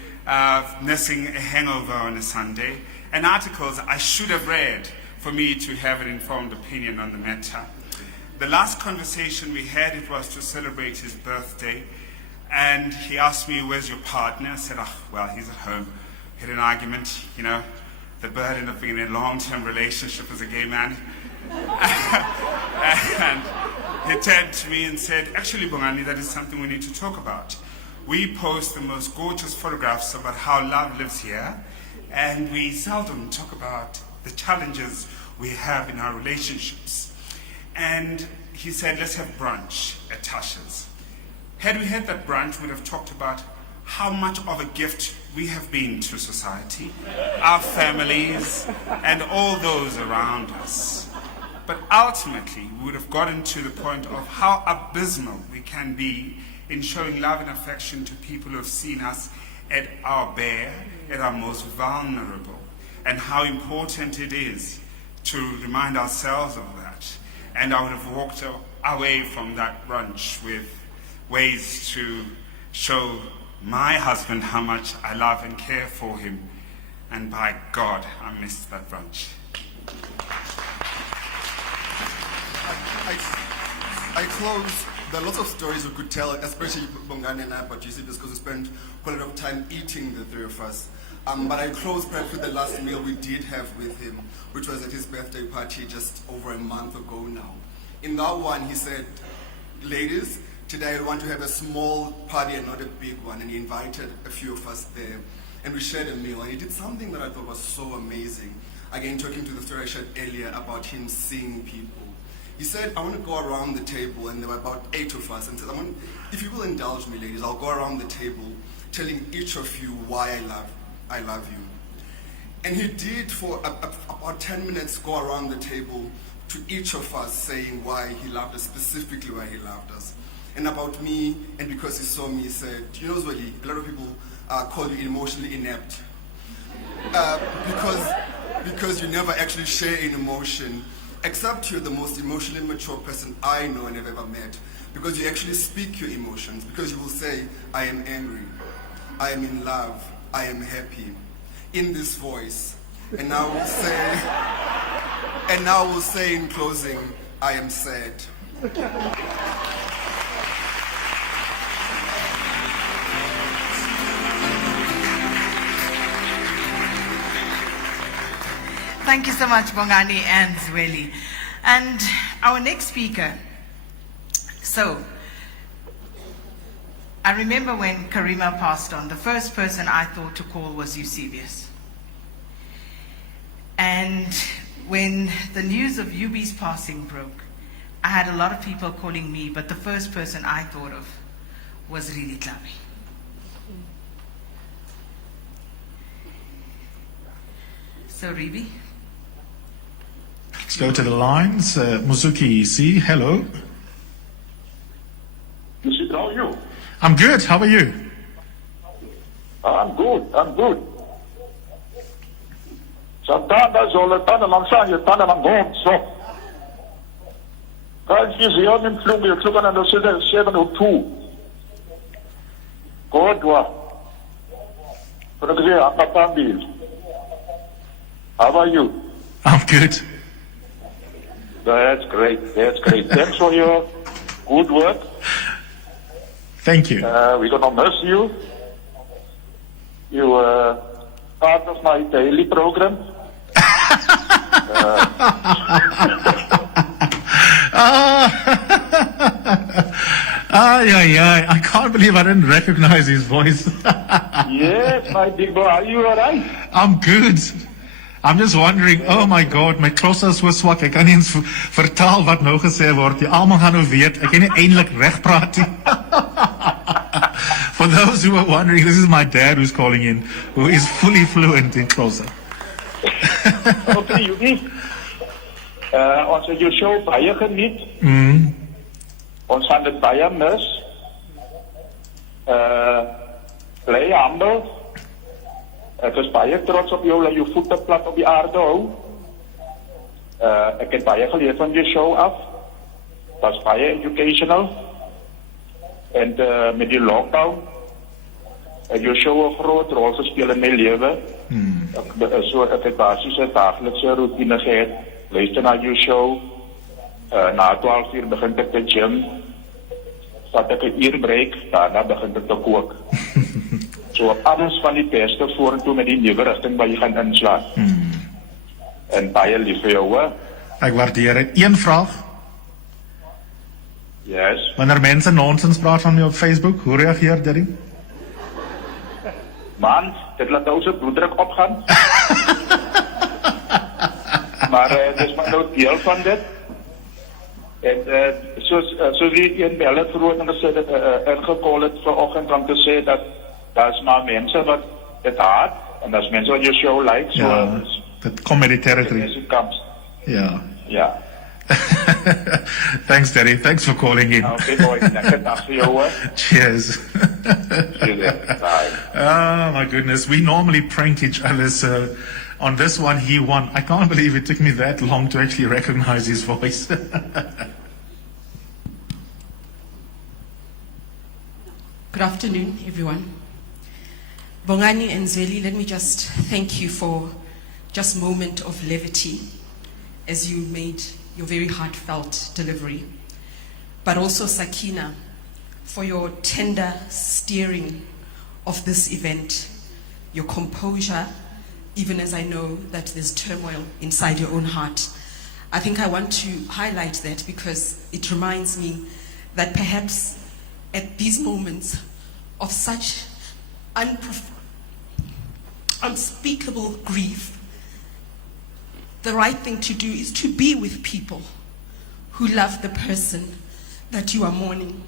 nursing a hangover on a Sunday, and articles I should have read for me to have an informed opinion on the matter. The last conversation we had, it was to celebrate his birthday, and he asked me, where's your partner? I said, well, he's at home. We had an argument, you know, the burden of being in a long-term relationship as a gay man. And he turned to me and said, actually, Bongani, that is something we need to talk about. We post the most gorgeous photographs about how love lives here, and we seldom talk about the challenges we have in our relationships. And he said, let's have brunch at Tasha's. Had we had that brunch, we'd have talked about how much of a gift we have been to society, our families, and all those around us. But ultimately, we would have gotten to the point of how abysmal we can be in showing love and affection to people who have seen us at our bare, at our most vulnerable, and how important it is to remind ourselves of that. And I would have walked away from that brunch with ways to show my husband how much I love and care for him. And by God, I missed that brunch. I close. There are lots of stories we could tell, especially Bongani and I about Eusebius, because we spent quite a lot of time eating, the three of us. But I close perhaps with the last meal we did have with him, which was at his birthday party just over a month ago now. In that one, he said, ladies, today I want to have a small party and not a big one. And he invited a few of us there, and we shared a meal. And he did something that I thought was so amazing. Again, talking to the story I shared earlier about him seeing people. He said, I want to go around the table, and there were about 8 of us, and said, if you will indulge me, ladies, I'll go around the table telling each of you why I love you. And he did for about 10 minutes go around the table to each of us saying why he loved us, specifically why he loved us. And about me, and because he saw me, he said, you know, Zweli, a lot of people call you emotionally inept. Because you never actually share an emotion, except you're the most emotionally mature person I know and have ever met, because you actually speak your emotions, because you will say, I am angry, I am in love, I am happy, in this voice. And now we'll say in closing, I am sad. Thank you so much, Bongani and Zweli. And our next speaker. So, I remember when Karima passed on, the first person I thought to call was Eusebius. And when the news of Yubi's passing broke, I had a lot of people calling me, but the first person I thought of was really Tlabi. So, Ribi. Let's go to the lines. Muzuki EC, hello. How are you? I'm good. How are you? I'm good. Santana Zolatana Langsanya, Tana Langom, so. Guys, is the only flu you're looking at the 702. Godwa. How are you? I'm good. That's great. Thanks for your good work. Thank you. We're going to miss you. You are part of my daily program. I can't believe I didn't recognize his voice. Yes, my big boy. Are you alright? I'm good. I'm just wondering, oh my God, my Xhosa is so swak, ek kan nie eens vertaal wat nou gesê word nie. Almal gaan nou weet, ek kan nie eintlik reg praat nie. For those who are wondering, this is my dad who's calling in, who is fully fluent in Xhosa. Okay, Yubi. Ons het jou show baie geniet. Ons gaan dit baie mis. Bly humble. Ek is baie trots op jou dat jou voete plat op die aarde hou. Ek het baie geleer van jou show af. Dat was baie educational. En met die lockdown het jou show 'n groot rol gespeel in my lewe. Ek het basies 'n daaglikse routine gehad. Luister na jou show. Na 12 uur begin ek te gym. Vat ek 'n uur break, daarna begin ek te kook. So alles van die beste vorentoe met die nuwe rigting waar jy gaan inslaan. En baie lief vir jou, hoor. Ek waardeer dit. Een vraag. Yes. Wanneer mense nonsens praat van my op Facebook, hoe reageer jy? Man, dit laat ou se bloeddruk opgaan. Maar dis maar nou deel van dit. En soos die een bel het vroeër gesê dat ingekol het vanoggend om te sê dat daar's maar mense wat dit haat en daar's mense wat jou show like. So Ja, dat kom met die territory. Ja. Ja. Thanks, Daddy. Thanks for calling in. Okay, boy. Lekker dag vir jou, hoor. Cheers. Bye. Oh, my goodness. We normally prank each other, so on this one, he won. I can't believe it took me that long to actually recognize his voice. Good afternoon, everyone. Bongani and Zweli, let me just thank you for just a moment of levity as you made your very heartfelt delivery. But also Sakina, for your tender steering of this event, your composure, even as I know that there's turmoil inside your own heart. I think I want to highlight that because it reminds me that perhaps at these moments of such unspeakable grief, the right thing to do is to be with people who love the person that you are mourning.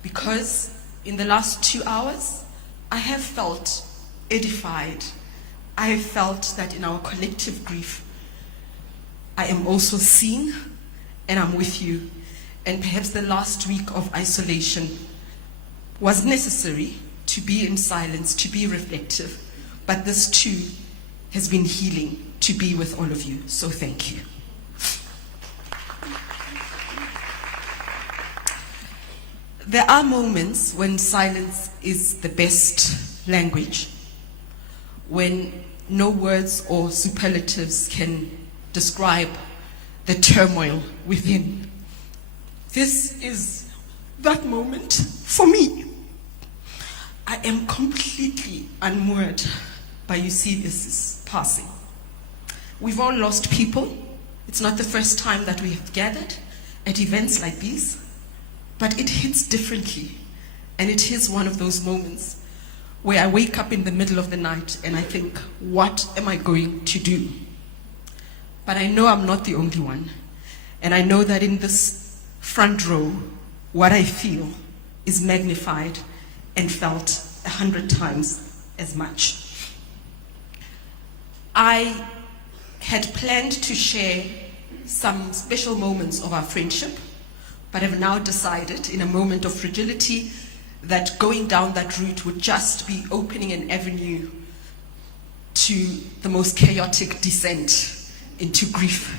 Because in the last 2 hours, I have felt edified. I have felt that in our collective grief, I am also seen and I'm with you. And perhaps the last week of isolation was necessary to be in silence, to be reflective. But this too has been healing to be with all of you. So thank you. There are moments when silence is the best language, when no words or superlatives can describe the turmoil within. This is that moment for me. I am completely unmoored by Eusebius' passing. We've all lost people. It's not the first time that we have gathered at events like these, but it hits differently. And it is one of those moments where I wake up in the middle of the night and I think, what am I going to do? But I know I'm not the only one. And I know that in this front row, what I feel is magnified and felt 100 times as much. I had planned to share some special moments of our friendship, but have now decided in a moment of fragility that going down that route would just be opening an avenue to the most chaotic descent into grief.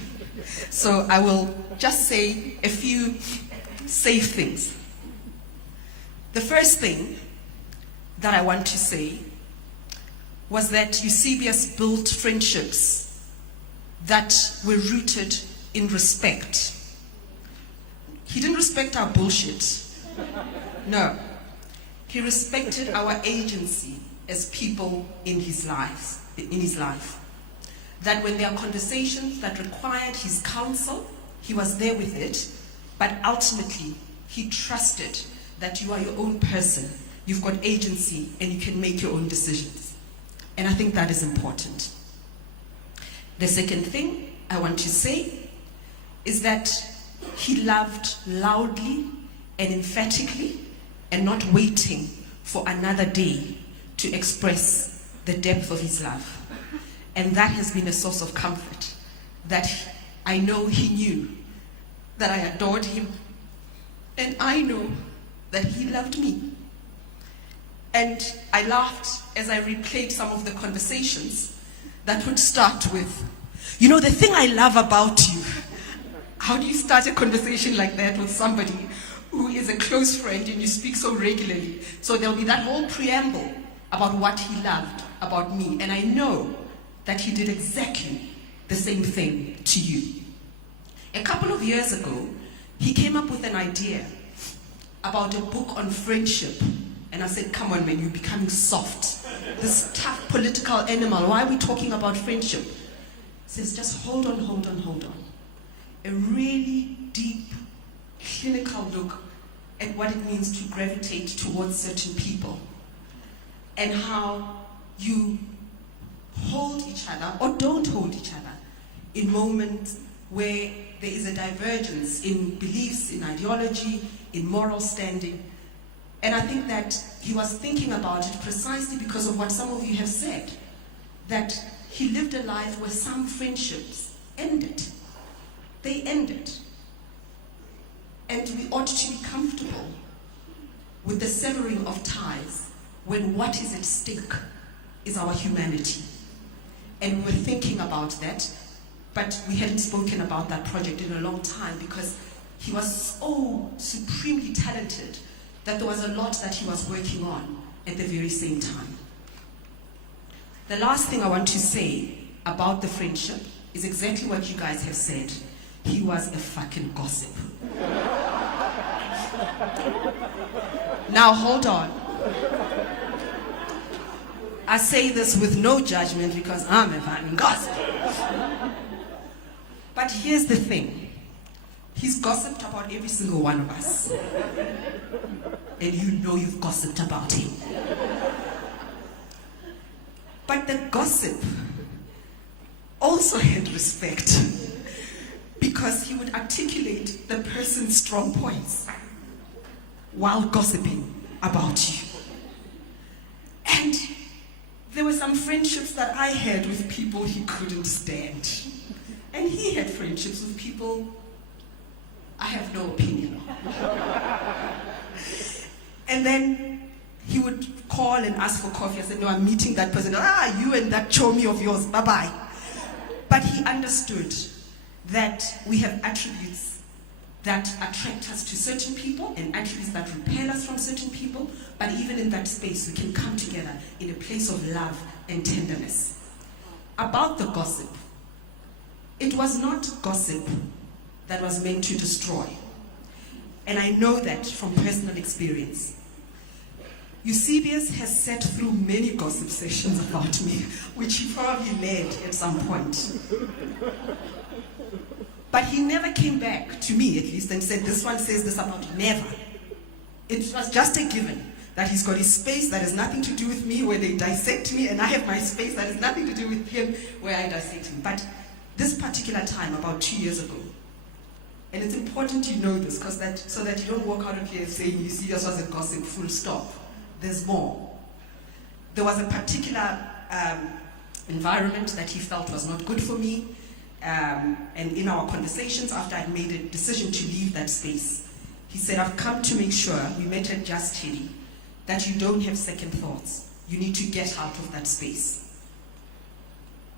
So I will just say a few safe things. The first thing that I want to say was that Eusebius built friendships that were rooted in respect. He didn't respect our bullshit. No. He respected our agency as people in his life. That when there are conversations that required his counsel, he was there with it, but ultimately he trusted that you are your own person, you've got agency, and you can make your own decisions. And I think that is important. The second thing I want to say is that he loved loudly and emphatically and not waiting for another day to express the depth of his love. And that has been a source of comfort, that I know he knew that I adored him, and I know that he loved me. And I laughed as I replayed some of the conversations that would start with, you know, the thing I love about you. How do you start a conversation like that with somebody who is a close friend and you speak so regularly? So there'll be that whole preamble about what he loved about me. And I know that he did exactly the same thing to you. A couple of years ago, he came up with an idea about a book on friendship. And I said, come on, man, you're becoming soft. This tough political animal, why are we talking about friendship? He says, just hold on. A really deep, clinical look at what it means to gravitate towards certain people. And how you hold each other or don't hold each other in moments where there is a divergence in beliefs, in ideology, in moral standing. And I think that he was thinking about it precisely because of what some of you have said, that he lived a life where some friendships ended. They ended. And we ought to be comfortable with the severing of ties when what is at stake is our humanity. And we were thinking about that, but we hadn't spoken about that project in a long time because he was so supremely talented that there was a lot that he was working on at the very same time. The last thing I want to say about the friendship is exactly what you guys have said. He was a fucking gossip. Now hold on. I say this with no judgment because I'm a fucking gossip. But here's the thing. He's gossiped about every single one of us. And you know you've gossiped about him. But the gossip also had respect because he would articulate the person's strong points while gossiping about you. And there were some friendships that I had with people he couldn't stand. And he had friendships with people I have no opinion on. And then he would call and ask for coffee. I said, no, I'm meeting that person. You and that chomi of yours, bye-bye. But he understood that we have attributes that attract us to certain people and attributes that repel us from certain people. But even in that space, we can come together in a place of love and tenderness. About the gossip, it was not gossip that was meant to destroy. And I know that from personal experience. Eusebius has sat through many gossip sessions about me, which he probably led at some point. But he never came back, to me at least, and said, this one says this about you. Never. It was just a given that he's got his space that has nothing to do with me where they dissect me, and I have my space that has nothing to do with him where I dissect him. But this particular time, about 2 years ago, and it's important you know this, so that you don't walk out of here saying Eusebius was a gossip, full stop. There's more. There was a particular environment that he felt was not good for me, and in our conversations after I'd made a decision to leave that space, he said, I've come to make sure, we met at Just Hilly, that you don't have second thoughts. You need to get out of that space.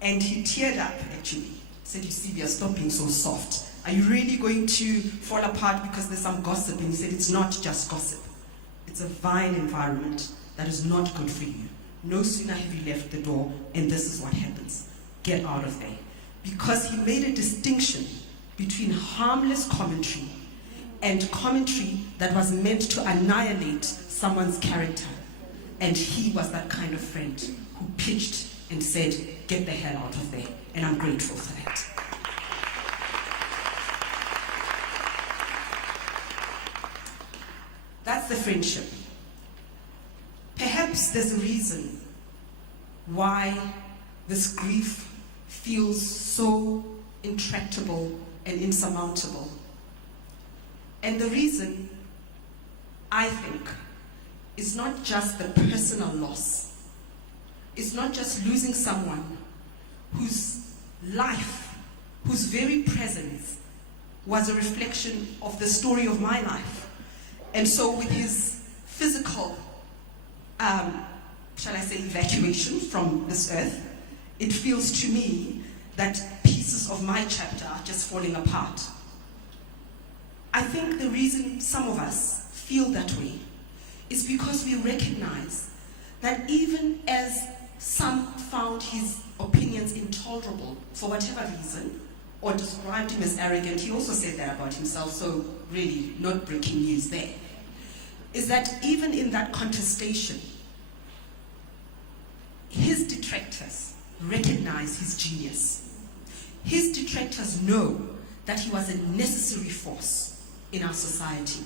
And he teared up, actually. Said, Eusebius, stop being so soft. Are you really going to fall apart because there's some gossip? And he said, it's not just gossip. It's a vile environment that is not good for you. No sooner have you left the door, and this is what happens. Get out of there. Because he made a distinction between harmless commentary and commentary that was meant to annihilate someone's character. And he was that kind of friend who pitched and said, get the hell out of there. And I'm grateful for that. That's the friendship. Perhaps there's a reason why this grief feels so intractable and insurmountable. And the reason, I think, is not just the personal loss. It's not just losing someone whose life, whose very presence was a reflection of the story of my life. And so with his physical, shall I say, evacuation from this earth, it feels to me that pieces of my chapter are just falling apart. I think the reason some of us feel that way is because we recognize that even as some found his opinions intolerable for whatever reason, or described him as arrogant, he also said that about himself, so really not breaking news there, is that even in that contestation, his detractors recognize his genius. His detractors know that he was a necessary force in our society.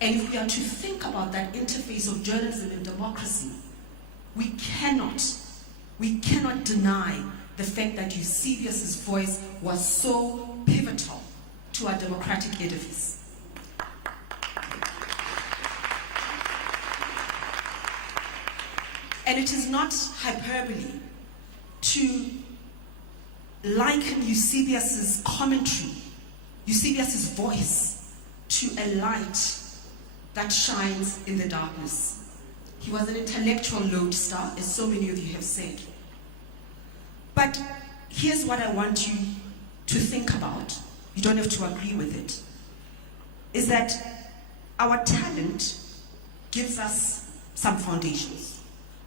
And if we are to think about that interface of journalism and democracy, we cannot deny the fact that Eusebius's voice was so pivotal to our democratic edifice. And it is not hyperbole to liken Eusebius's commentary, Eusebius's voice, to a light that shines in the darkness. He was an intellectual lodestar, as so many of you have said. But here's what I want you to think about. You don't have to agree with it. Is that our talent gives us some foundations.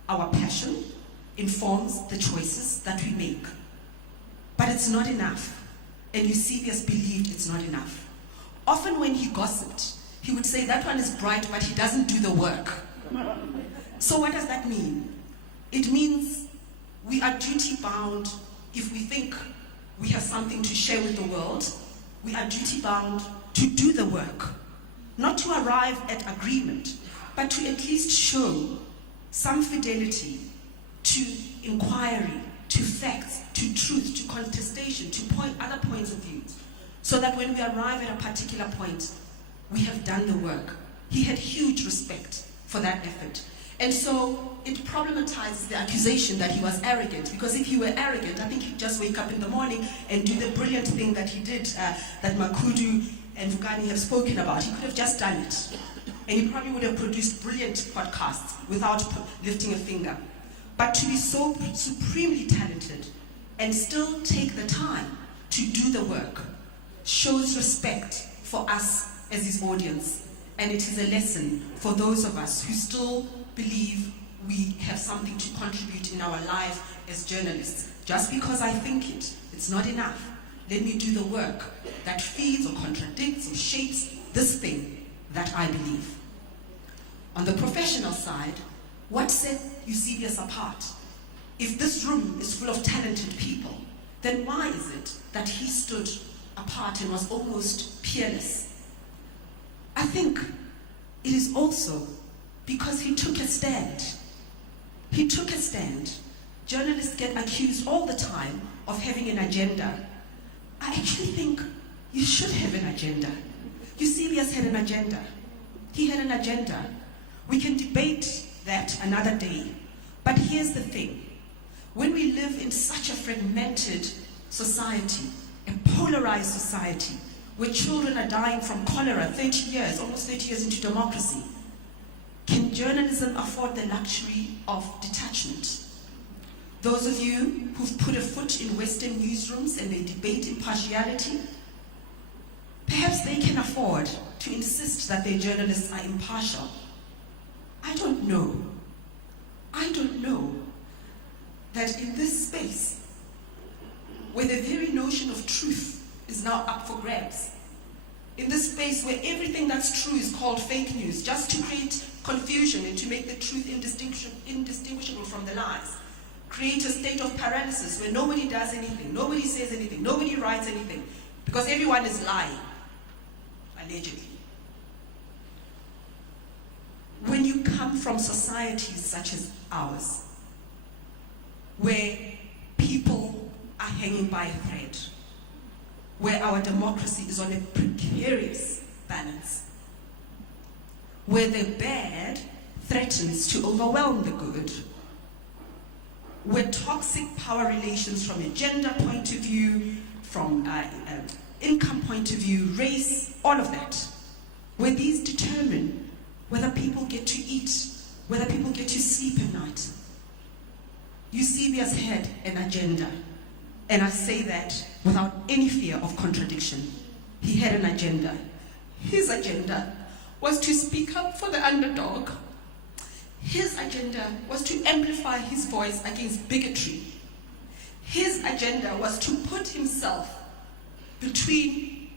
Our passion informs the choices that we make. But it's not enough. And Eusebius believed it's not enough. Often when he gossiped, he would say, that one is bright, but he doesn't do the work. So what does that mean? It means we are duty-bound if we think we have something to share with the world. We are duty-bound to do the work. Not to arrive at agreement, but to at least show some fidelity to inquiry, to facts, to truth, to contestation, to other points of view. So that when we arrive at a particular point, we have done the work. He had huge respect for that effort. And so it problematizes the accusation that he was arrogant, because if he were arrogant, I think he'd just wake up in the morning and do the brilliant thing that he did, that Makudu and Vukani have spoken about. He could have just done it. And he probably would have produced brilliant podcasts without lifting a finger. But to be so supremely talented and still take the time to do the work shows respect for us as his audience. And it is a lesson for those of us who still believe we have something to contribute in our life as journalists. Just because I think it, it's not enough. Let me do the work that feeds or contradicts or shapes this thing that I believe. On the professional side, what set Eusebius apart? If this room is full of talented people, then why is it that he stood apart and was almost peerless? I think it is also because he took a stand. He took a stand. Journalists get accused all the time of having an agenda. I actually think you should have an agenda. Eusebius had an agenda. He had an agenda. We can debate that another day. But here's the thing. When we live in such a fragmented society, a polarized society, where children are dying from cholera 30 years, almost 30 years into democracy, can journalism afford the luxury of detachment? Those of you who've put a foot in Western newsrooms and they debate impartiality, perhaps they can afford to insist that their journalists are impartial. I don't know. I don't know that in this space, where the very notion of truth is now up for grabs, in this space where everything that's true is called fake news, just to create confusion and to make the truth indistinguishable from the lies, create a state of paralysis where nobody does anything, nobody says anything, nobody writes anything, because everyone is lying, allegedly. When you come from societies such as ours, where people are hanging by a thread, where our democracy is on a precarious balance, where the bad threatens to overwhelm the good, where toxic power relations from a gender point of view, from income point of view, race, all of that, where these determine whether people get to eat, whether people get to sleep at night. Eusebius had an agenda, and I say that without any fear of contradiction. He had an agenda. His agenda was to speak up for the underdog. His agenda was to amplify his voice against bigotry. His agenda was to put himself between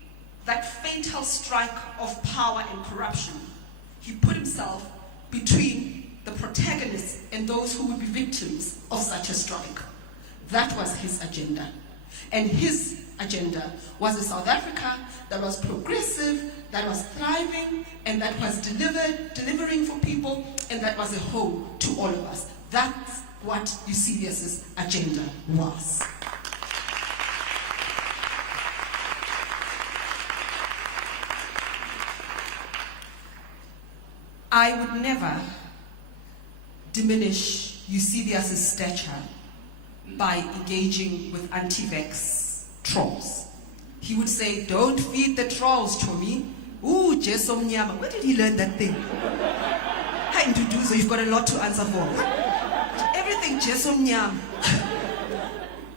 that fatal strike of power and corruption. He put himself between the protagonists and those who would be victims of such a strike. That was his agenda. And his agenda was a South Africa that was progressive, that was thriving, and that was delivering for people, and that was a home to all of us. That's what Eusebius's agenda was. I would never diminish Eusebius's stature by engaging with anti-vax trolls. He would say, don't feed the trolls, Tommy. Ooh, Jesom Nyama. Where did he learn that thing? Hi, Nduduzo, you've got a lot to answer for. Everything Jesom Nyama.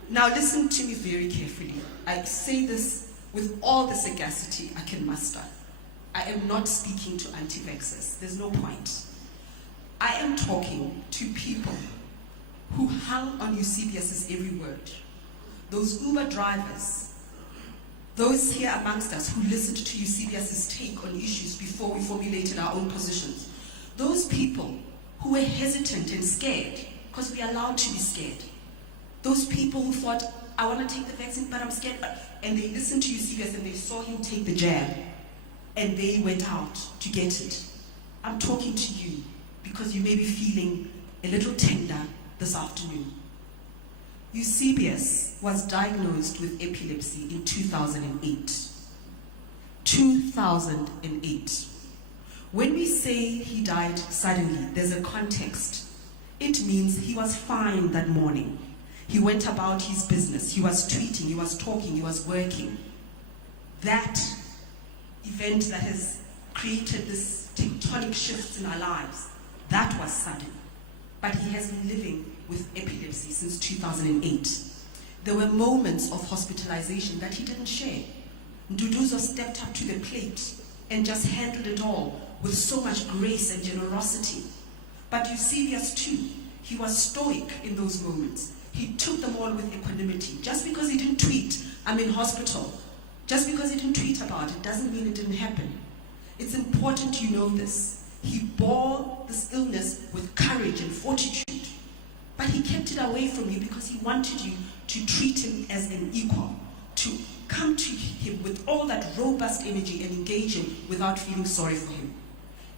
Now listen to me very carefully. I say this with all the sagacity I can muster. I am not speaking to anti-vaxxers. There's no point. I am talking to people who hung on Eusebius's every word. Those Uber drivers, those here amongst us who listened to Eusebius's take on issues before we formulated our own positions. Those people who were hesitant and scared, because we are allowed to be scared. Those people who thought, I want to take the vaccine, but I'm scared. And they listened to Eusebius and they saw him take the jab. And they went out to get it. I'm talking to you because you may be feeling a little tender this afternoon. Eusebius was diagnosed with epilepsy in 2008. 2008. When we say he died suddenly, there's a context. It means he was fine that morning. He went about his business. He was tweeting, he was talking, he was working. That event that has created this tectonic shifts in our lives, that was sudden. But he has been living with epilepsy since 2008. There were moments of hospitalization that he didn't share. Nduduzo stepped up to the plate and just handled it all with so much grace and generosity. But Eusebius too, he was stoic in those moments. He took them all with equanimity. Just because he didn't tweet, I'm in hospital, just because he didn't tweet about it doesn't mean it didn't happen. It's important you know this. He bore this illness with courage and fortitude, but he kept it away from you because he wanted you to treat him as an equal, to come to him with all that robust energy and engage him without feeling sorry for him.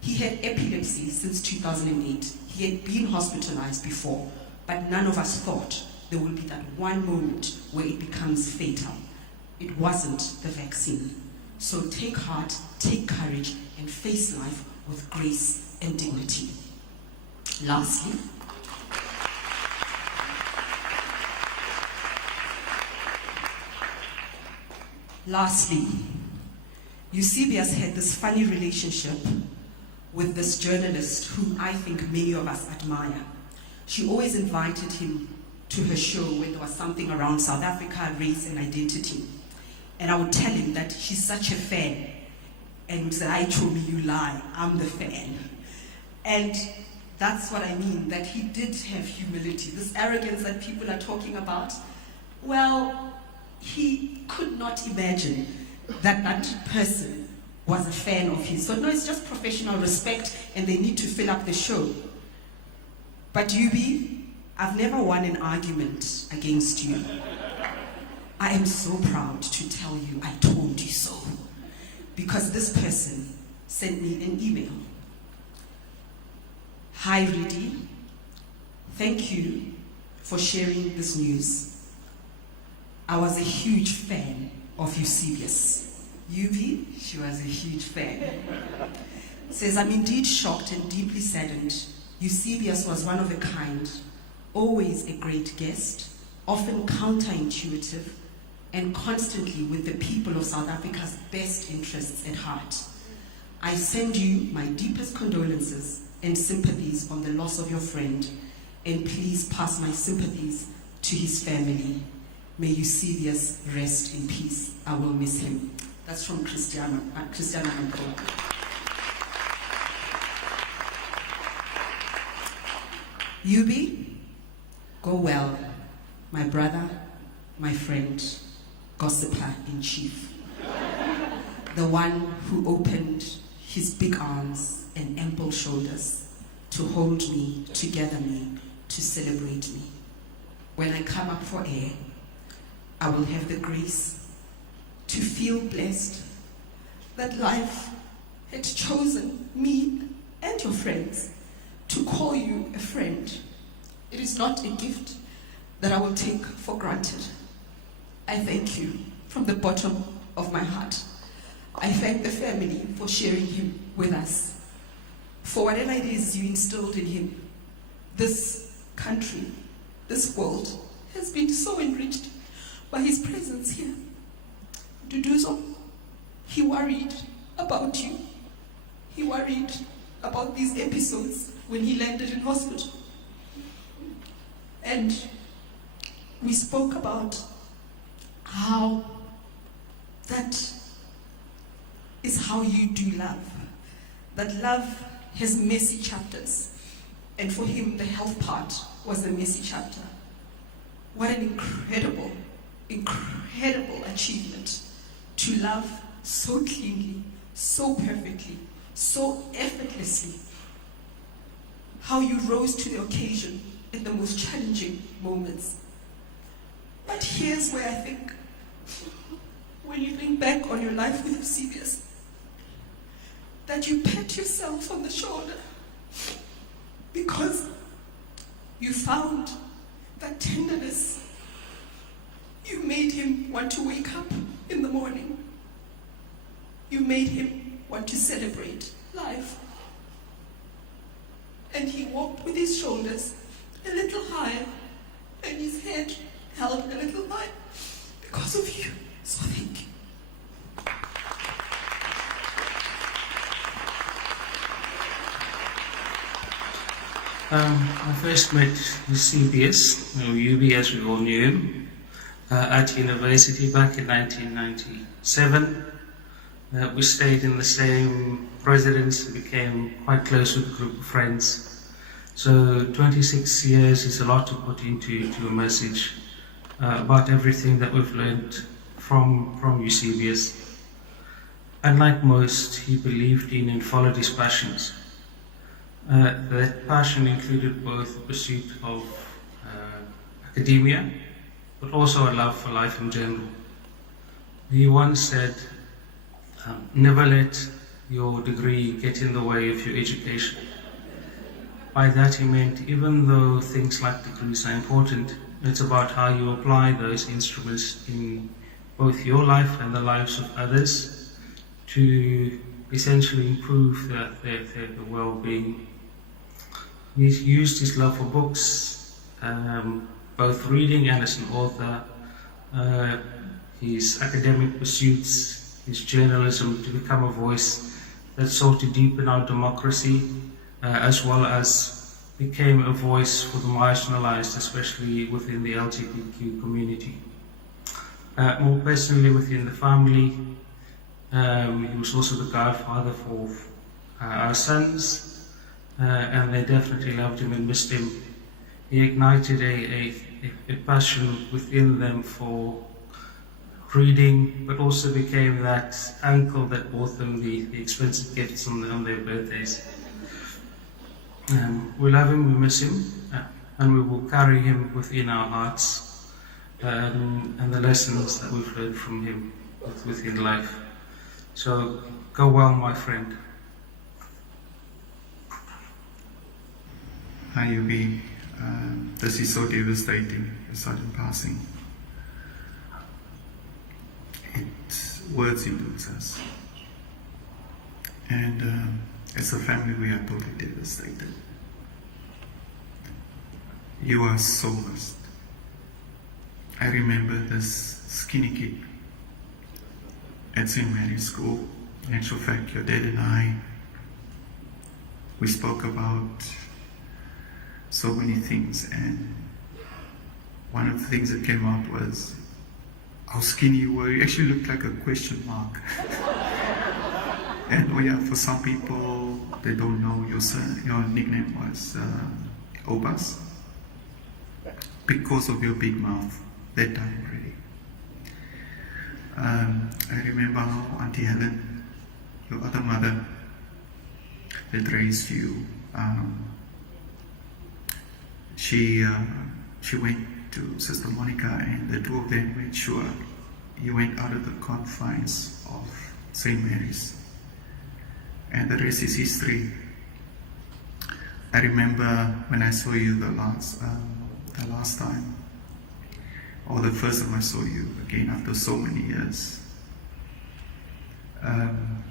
He had epilepsy since 2008. He had been hospitalized before, but none of us thought there would be that one moment where it becomes fatal. It wasn't the vaccine. So take heart, take courage, and face life with grace and dignity. Lastly, Eusebius had this funny relationship with this journalist whom I think many of us admire. She always invited him to her show when there was something around South Africa, race and identity. And I would tell him that she's such a fan. And he would say, "I told me you lie, I'm the fan." And that's what I mean, that he did have humility. This arrogance that people are talking about, well, he could not imagine that that person was a fan of his. So no, it's just professional respect and they need to fill up the show. But Yubi, I've never won an argument against you. I am so proud to tell you I told you so. Because this person sent me an email. "Hi Ridi, thank you for sharing this news. I was a huge fan of Eusebius." Yubi, she was a huge fan. says, I'm indeed shocked and deeply saddened. Eusebius was one of a kind, always a great guest, often counterintuitive, and constantly with the people of South Africa's best interests at heart. I send you my deepest condolences and sympathies on the loss of your friend, and please pass my sympathies to his family. May Eusebius rest in peace. I will miss him. That's from Christiana Mpo. Yubi, go well, my brother, my friend, gossiper in chief. The one who opened his big arms and ample shoulders to hold me, to gather me, to celebrate me. When I come up for air, I will have the grace to feel blessed that life had chosen me and your friends to call you a friend. It is not a gift that I will take for granted. I thank you from the bottom of my heart. I thank the family for sharing him with us. For whatever it is you instilled in him, this country, this world has been so enriched by his presence here. Duduzo, he worried about you. He worried about these episodes when he landed in hospital. And we spoke about how that is how you do love. That love has messy chapters. And for him, the health part was a messy chapter. What an incredible, incredible achievement to love so cleanly, so perfectly, so effortlessly. How you rose to the occasion in the most challenging moments. But here's where I think, when you think back on your life with Eusebius, that you pat yourself on the shoulder because you found that tenderness. You made him want to wake up in the morning. You made him want to celebrate life. And he walked with his shoulders a little higher and his head held a little high because of you. So thank you. I first met Eusebius, or Yubi as we all knew him, at university back in 1997. We stayed in the same residence and became quite close with a group of friends. So 26 years is a lot to put into a message about everything that we've learned from Eusebius. And like most, he believed in and followed his passions. That passion included both the pursuit of academia, but also a love for life in general. He once said, never let your degree get in the way of your education. By that he meant, even though things like degrees are important, it's about how you apply those instruments in both your life and the lives of others to essentially improve their well-being. He used his love for books, both reading and as an author, his academic pursuits, his journalism, to become a voice that sought to deepen our democracy, as well as became a voice for the marginalized, especially within the LGBTQ community. More personally, within the family, he was also the godfather for our sons, and they definitely loved him and missed him. He ignited a passion within them for reading, but also became that uncle that bought them the expensive gifts on their birthdays. We love him, we miss him, and we will carry him within our hearts, and the lessons that we've learned from him within life. So go well, my friend. Hi, Yubi. This is so devastating, a sudden passing. Words eludes us. And as a family, we are totally devastated. You are so missed. I remember this skinny kid at St. Mary's School. In actual fact, your dad and I, we spoke about so many things, and one of the things that came out was how skinny you were. You actually looked like a question mark. And oh yeah, for some people, they don't know your nickname was Obas because of your big mouth that time already. I remember how Auntie Helen, your other mother that raised you, she went to Sister Monica, and the two of them made sure you went out of the confines of St. Mary's. And the rest is history. I remember when I saw you the last time, or the first time I saw you again after so many years.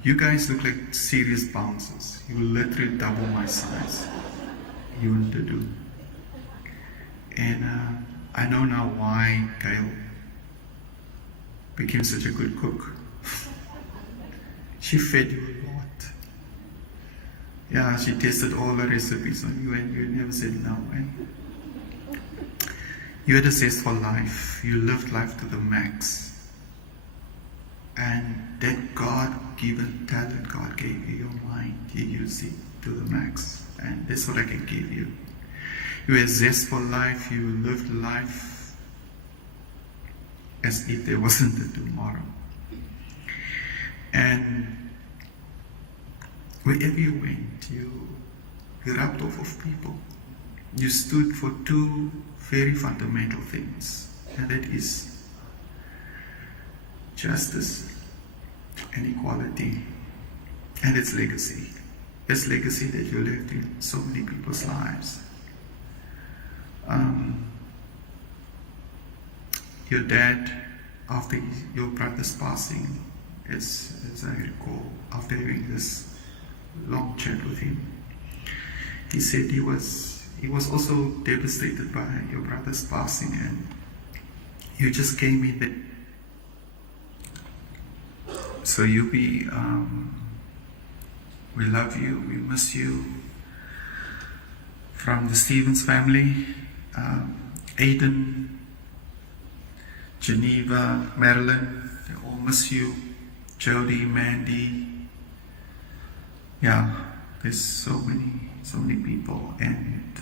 You guys look like serious bouncers. You literally double my size. You wouldn't do. And I know now why Gail became such a good cook. She fed you a lot. Yeah, she tasted all the recipes on you, and you never said no. And you had a zest for life. You lived life to the max. And that God-given talent God gave you, your mind, you used it to the max. And that's what I can give you. You had zest for life. You lived life as if there wasn't a tomorrow. And wherever you went, you rubbed off of people. You stood for two very fundamental things, and that is justice and equality, and its legacy. Its legacy that you left in so many people's lives. Your dad, after your brother's passing, as I recall, after having this long chat with him, he said he was also devastated by your brother's passing, and you just came in there. So you be, we love you, we miss you. From the Stevens family, Aiden, Geneva, Marilyn, they all miss you. Jody, Mandy. Yeah, there's so many people, and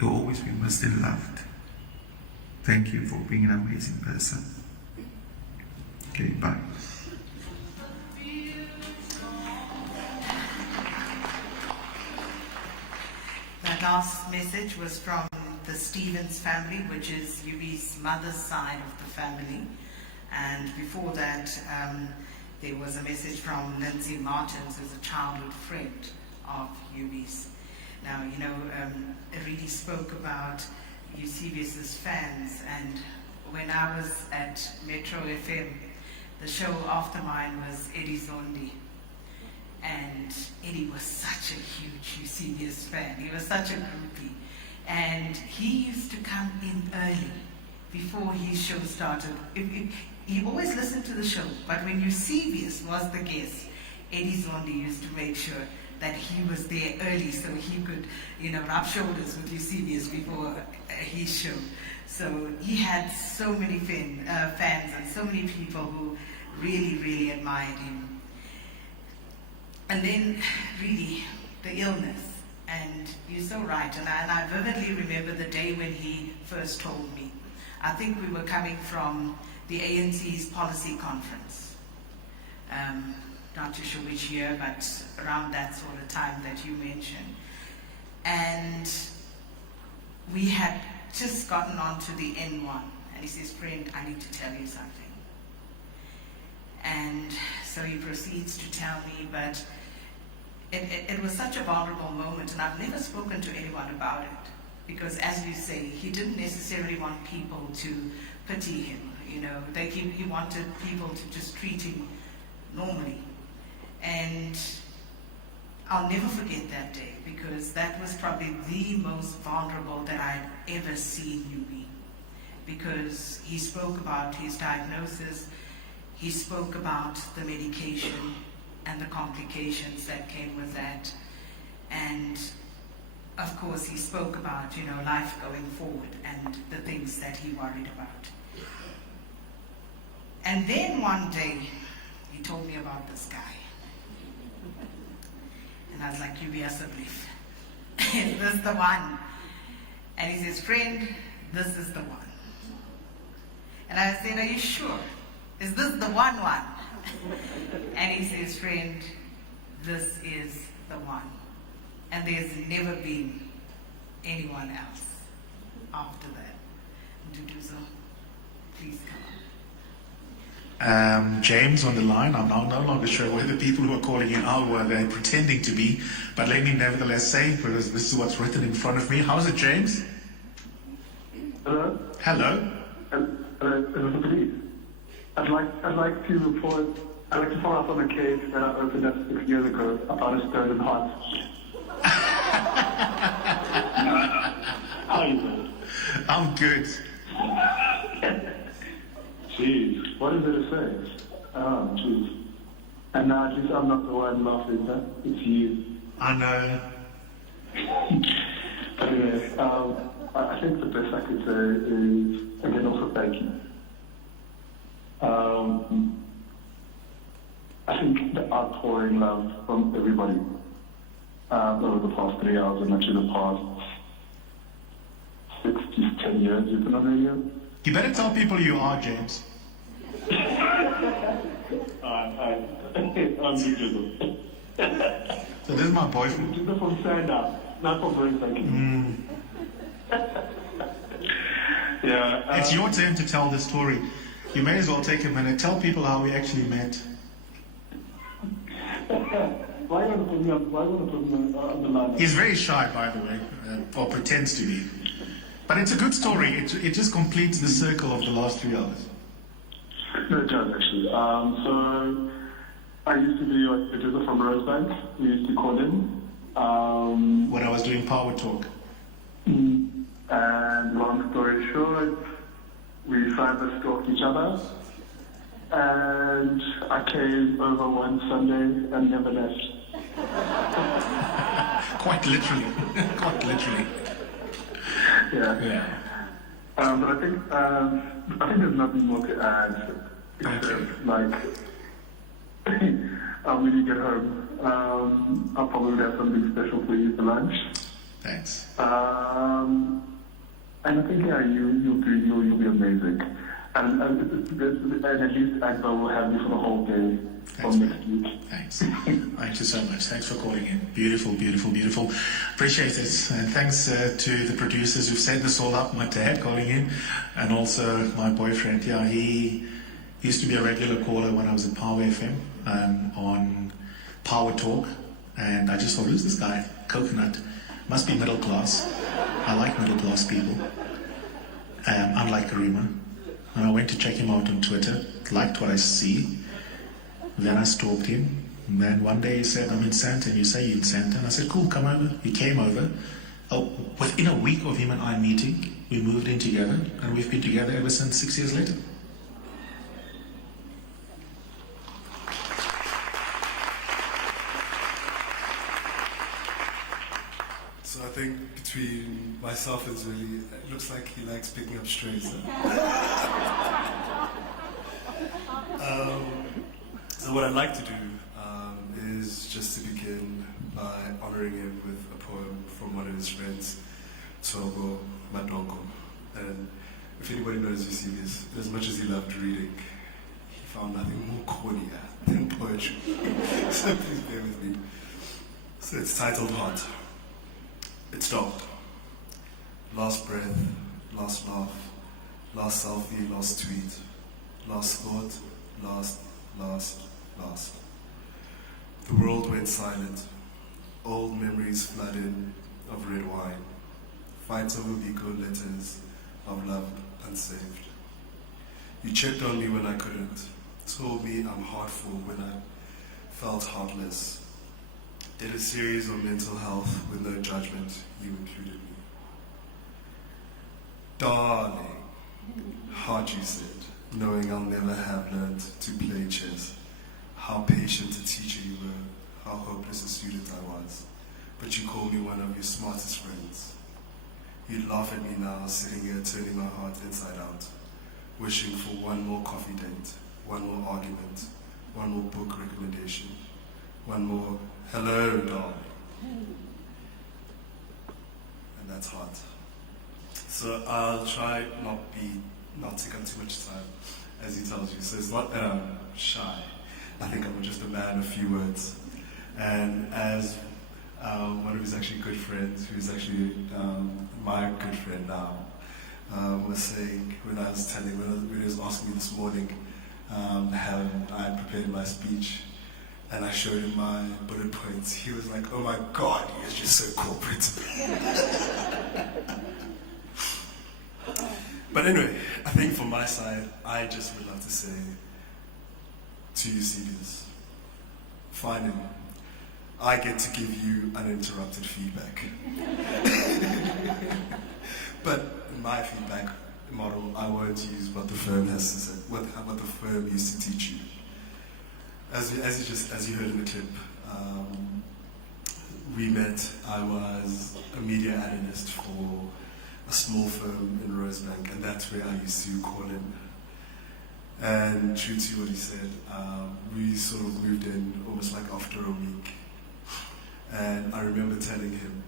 you'll always be missed and loved. Thank you for being an amazing person. Okay, bye. That last message was from the Stevens family, which is Yubi's mother's side of the family. And before that, there was a message from Lindsay Martins, who's a childhood friend of Yubi's. Now, it really spoke about Eusebius's fans, and when I was at Metro FM, the show after mine was Eddie Zondi. And Eddie was such a huge Eusebius fan. He was such a groupie. And he used to come in early before his show started. He always listened to the show, but when Eusebius was the guest, Eddie Zondi used to make sure that he was there early so he could, rub shoulders with Eusebius before his show. So he had so many fans and so many people who really, really admired him. And then, really, the illness. And you're so right. And I vividly remember the day when he first told me. I think we were coming from the ANC's policy conference. Not too sure which year, but around that sort of time that you mentioned. And we had just gotten onto the N1. And he says, "Friend, I need to tell you something." And so he proceeds to tell me, but it was such a vulnerable moment, and I've never spoken to anyone about it. Because as you say, he didn't necessarily want people to pity him. He wanted people to just treat him normally. And I'll never forget that day, because that was probably the most vulnerable that I'd ever seen you be. Because he spoke about his diagnosis, he spoke about the medication and the complications that came with that. And of course, he spoke about, life going forward and the things that he worried about. And then one day, he told me about this guy. And I was like, you be a belief. Is this the one? And he says, friend, this is the one. And I said, are you sure? Is this the one? And he says, friend, this is the one. And there's never been anyone else after that. Duduzo, please come on. James on the line. I'm now no longer sure whether people who are calling in are were they pretending to be, but let me nevertheless say, because this is what's written in front of me. How's it, James? Hello? Hello? Please. I'd like to follow up on a case that I opened up 6 years ago about a stolen heart. How are you doing? I'm good. Jeez, what is there to say? Oh, jeez. And now at least I'm not the one laughing, huh? It's you. I know. Anyway, I think the best I could say is, again, also thank you. I think the outpouring love from everybody over the past 3 hours and actually the past 6 to 10 years you've been on radio. You better tell people who you are, James. I'm Jizzle. So this is my boyfriend. Jizzle from Sanda, not from Brisbane. Yeah. It's your turn to tell the story. You may as well take a minute. Tell people how we actually met. Why want to put me on the line? He's very shy, by the way, or pretends to be. But it's a good story. It just completes the circle of the last 3 hours. No, it does actually. So I used to be like the Jizzle from Rosebank. We used to call in. When I was doing Power Talk. And long story short, we cyber stalked each other. And I came over one Sunday and never left. Quite literally. Quite literally. Yeah. But I think there's nothing more to add. Except, like, when you get home, I'll probably have something special for you for lunch. Thanks. And I think, yeah, you'll be amazing. And at least Agba will have you for the whole day from next week. Thanks. Thank you so much. Thanks for calling in. Beautiful, beautiful, beautiful. Appreciate it. And thanks to the producers who've set this all up. My dad calling in, and also my boyfriend. Yeah, he used to be a regular caller when I was at Power FM on Power Talk. And I just thought, who's this guy? Coconut. Must be middle class. I like middle class people. Unlike Karima. And I went to check him out on Twitter, liked what I see. Then I stalked him. And then one day he said, I'm in Santa, and you say you're in Santa. And I said, cool, come over. He came over. Oh, within a week of him and I meeting, we moved in together, and we've been together ever since 6 years later. So I think between myself and Zweli, it looks like he likes picking up strays. So what I'd like to do is just to begin by honoring him with a poem from one of his friends, Togo Madongo. And if anybody knows Eusebius, as much as he loved reading, he found nothing more cornier than poetry. So please bear with me. So it's titled Heart. It's dogged. Last breath, last laugh, last selfie, last tweet, last thought, last. The world went silent. Old memories flood in of red wine. Fights over Biko letters of love unsaved. You checked on me when I couldn't. Told me I'm heartful when I felt heartless. Did a series on mental health with no judgment, you included me. Darling, heart you said, knowing I'll never have learned to play chess. How patient a teacher you were, how hopeless a student I was. But you called me one of your smartest friends. You'd laugh at me now, sitting here turning my heart inside out, wishing for one more coffee date, one more argument, one more book recommendation, one more hello, darling. And that's hard. So I'll try not take up too much time, as he tells you. So it's not that I'm shy. I think I'm just a man of few words. And as one of his actually good friends, who's actually my good friend now, was saying when he was asking me this morning how I prepared my speech, and I showed him my bullet points, he was like, oh my God, he is just so corporate. But anyway, I think from my side, I just would love to say to Eusebius, finally, I get to give you uninterrupted feedback. But in my feedback model, I won't use what the firm has to say, what the firm used to teach you. As you heard in the clip, we met. I was a media analyst for a small firm in Rosebank, and that's where I used to call in. And true to what he said, we sort of moved in almost like after a week. And I remember telling him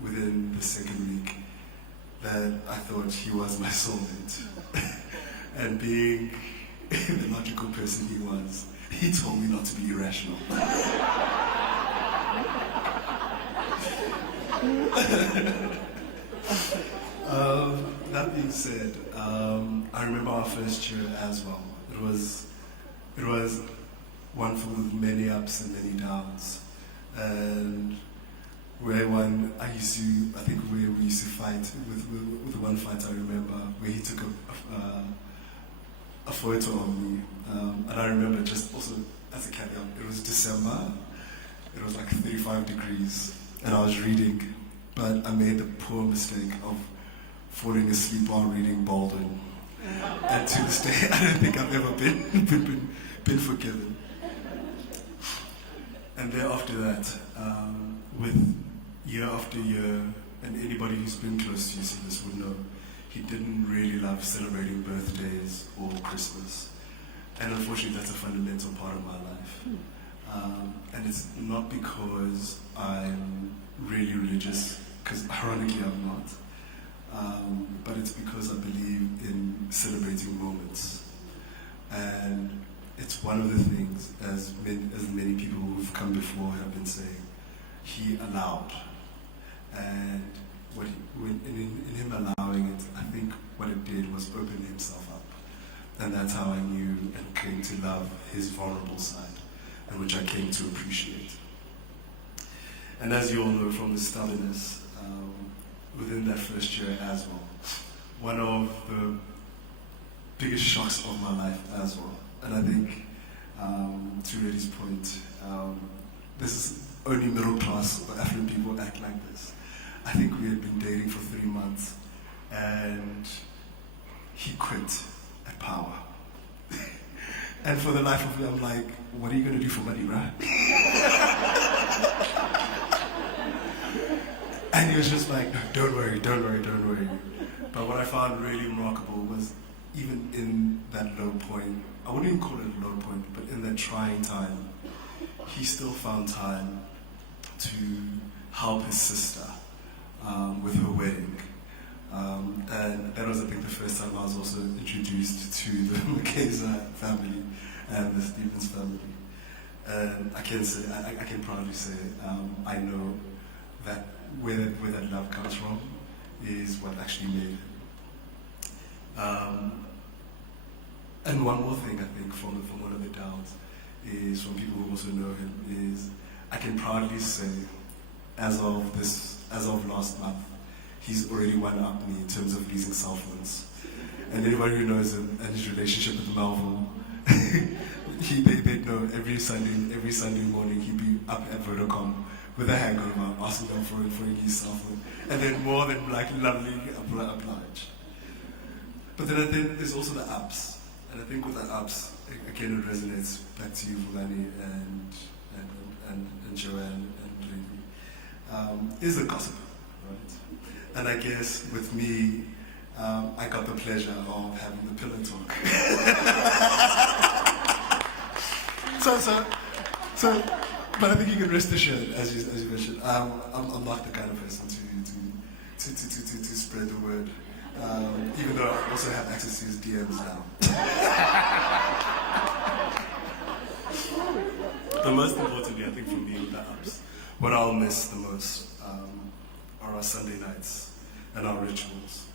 within the second week that I thought he was my soulmate. And being the logical person he was, he told me not to be irrational. That being said, I remember our first year as well. It was one filled with many ups and many downs, and where we used to fight with the one fight I remember where he took a photo of me, and I remember just also as a caveat, it was December, it was like 35 degrees, and I was reading, but I made the poor mistake of falling asleep while reading Baldwin. And to this day, I don't think I've ever been forgiven. And thereafter that, with year after year, and anybody who's been close to Eusebius would know, he didn't really love celebrating birthdays or Christmas. And unfortunately, that's a fundamental part of my life. And it's not because I'm really religious, because ironically I'm not. But it's because I believe in celebrating moments. And it's one of the things, as many people who've come before have been saying, he allowed. And in him allowing it, I think what it did was open himself up. And that's how I knew and came to love his vulnerable side, and which I came to appreciate. And as you all know from the stubbornness, within that first year as well, one of the biggest shocks of my life as well. And I think, to Reddy's point, this is only middle class or affluent people act like this. I think we had been dating for 3 months, and he quit at Power. And for the life of me, I'm like, what are you going to do for money, right? And he was just like, don't worry. But what I found really remarkable was even in that low point, I wouldn't even call it a low point, but in that trying time, he still found time to help his sister with her wedding. And that was, I think, the first time I was also introduced to the McKaiser family and the Stevens family. And I can proudly say, I know that where that love comes from is what actually made him. And one more thing, I think, from one of the downs is, from people who also know him, is I can proudly say, as of last month, he's already one up me in terms of losing self-worth. And anybody who knows him and his relationship with Melville they'd know every Sunday morning he'd be up at Vodacom with a hangover, asking them for a new cell phone, and then more than like lovely obliged. But then there's also the ups, and I think with the ups, again it resonates back to you, Vulani, and Joanne and Lady, is the gossip, right? And I guess with me, I got the pleasure of having the pillow talk. So, but I think you can rest assured, as you mentioned, I'm not the kind of person to spread the word, even though I also have access to his DMs now. But most importantly, I think for me, with the ups, what I'll miss the most are our Sunday nights and our rituals.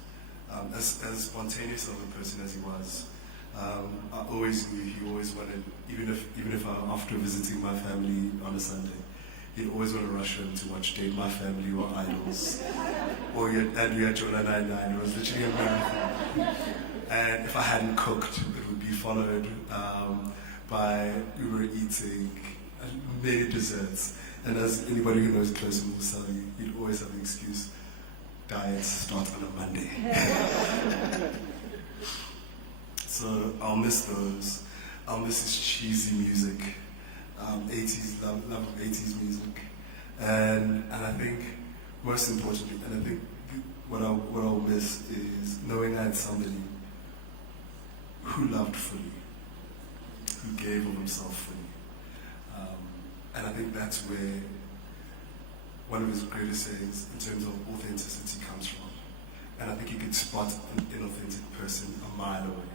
As spontaneous of a person as he was, I always knew he always wanted, even if after visiting my family on a Sunday, he'd always want to rush home to watch Date My Family or Idols, and we had Jonah 99. It was literally a marathon. And if I hadn't cooked, it would be followed by Uber eating many desserts. And as anybody who knows closer will tell you, he'd always have an excuse. Diets start on a Monday. So I'll miss those. I'll miss his cheesy music, 80s love of 80s music, and I think most importantly, and I think what I'll miss is knowing I had somebody who loved fully, who gave of himself fully, and I think that's where one of his greatest sayings in terms of authenticity comes from. And I think you could spot an inauthentic person a mile away.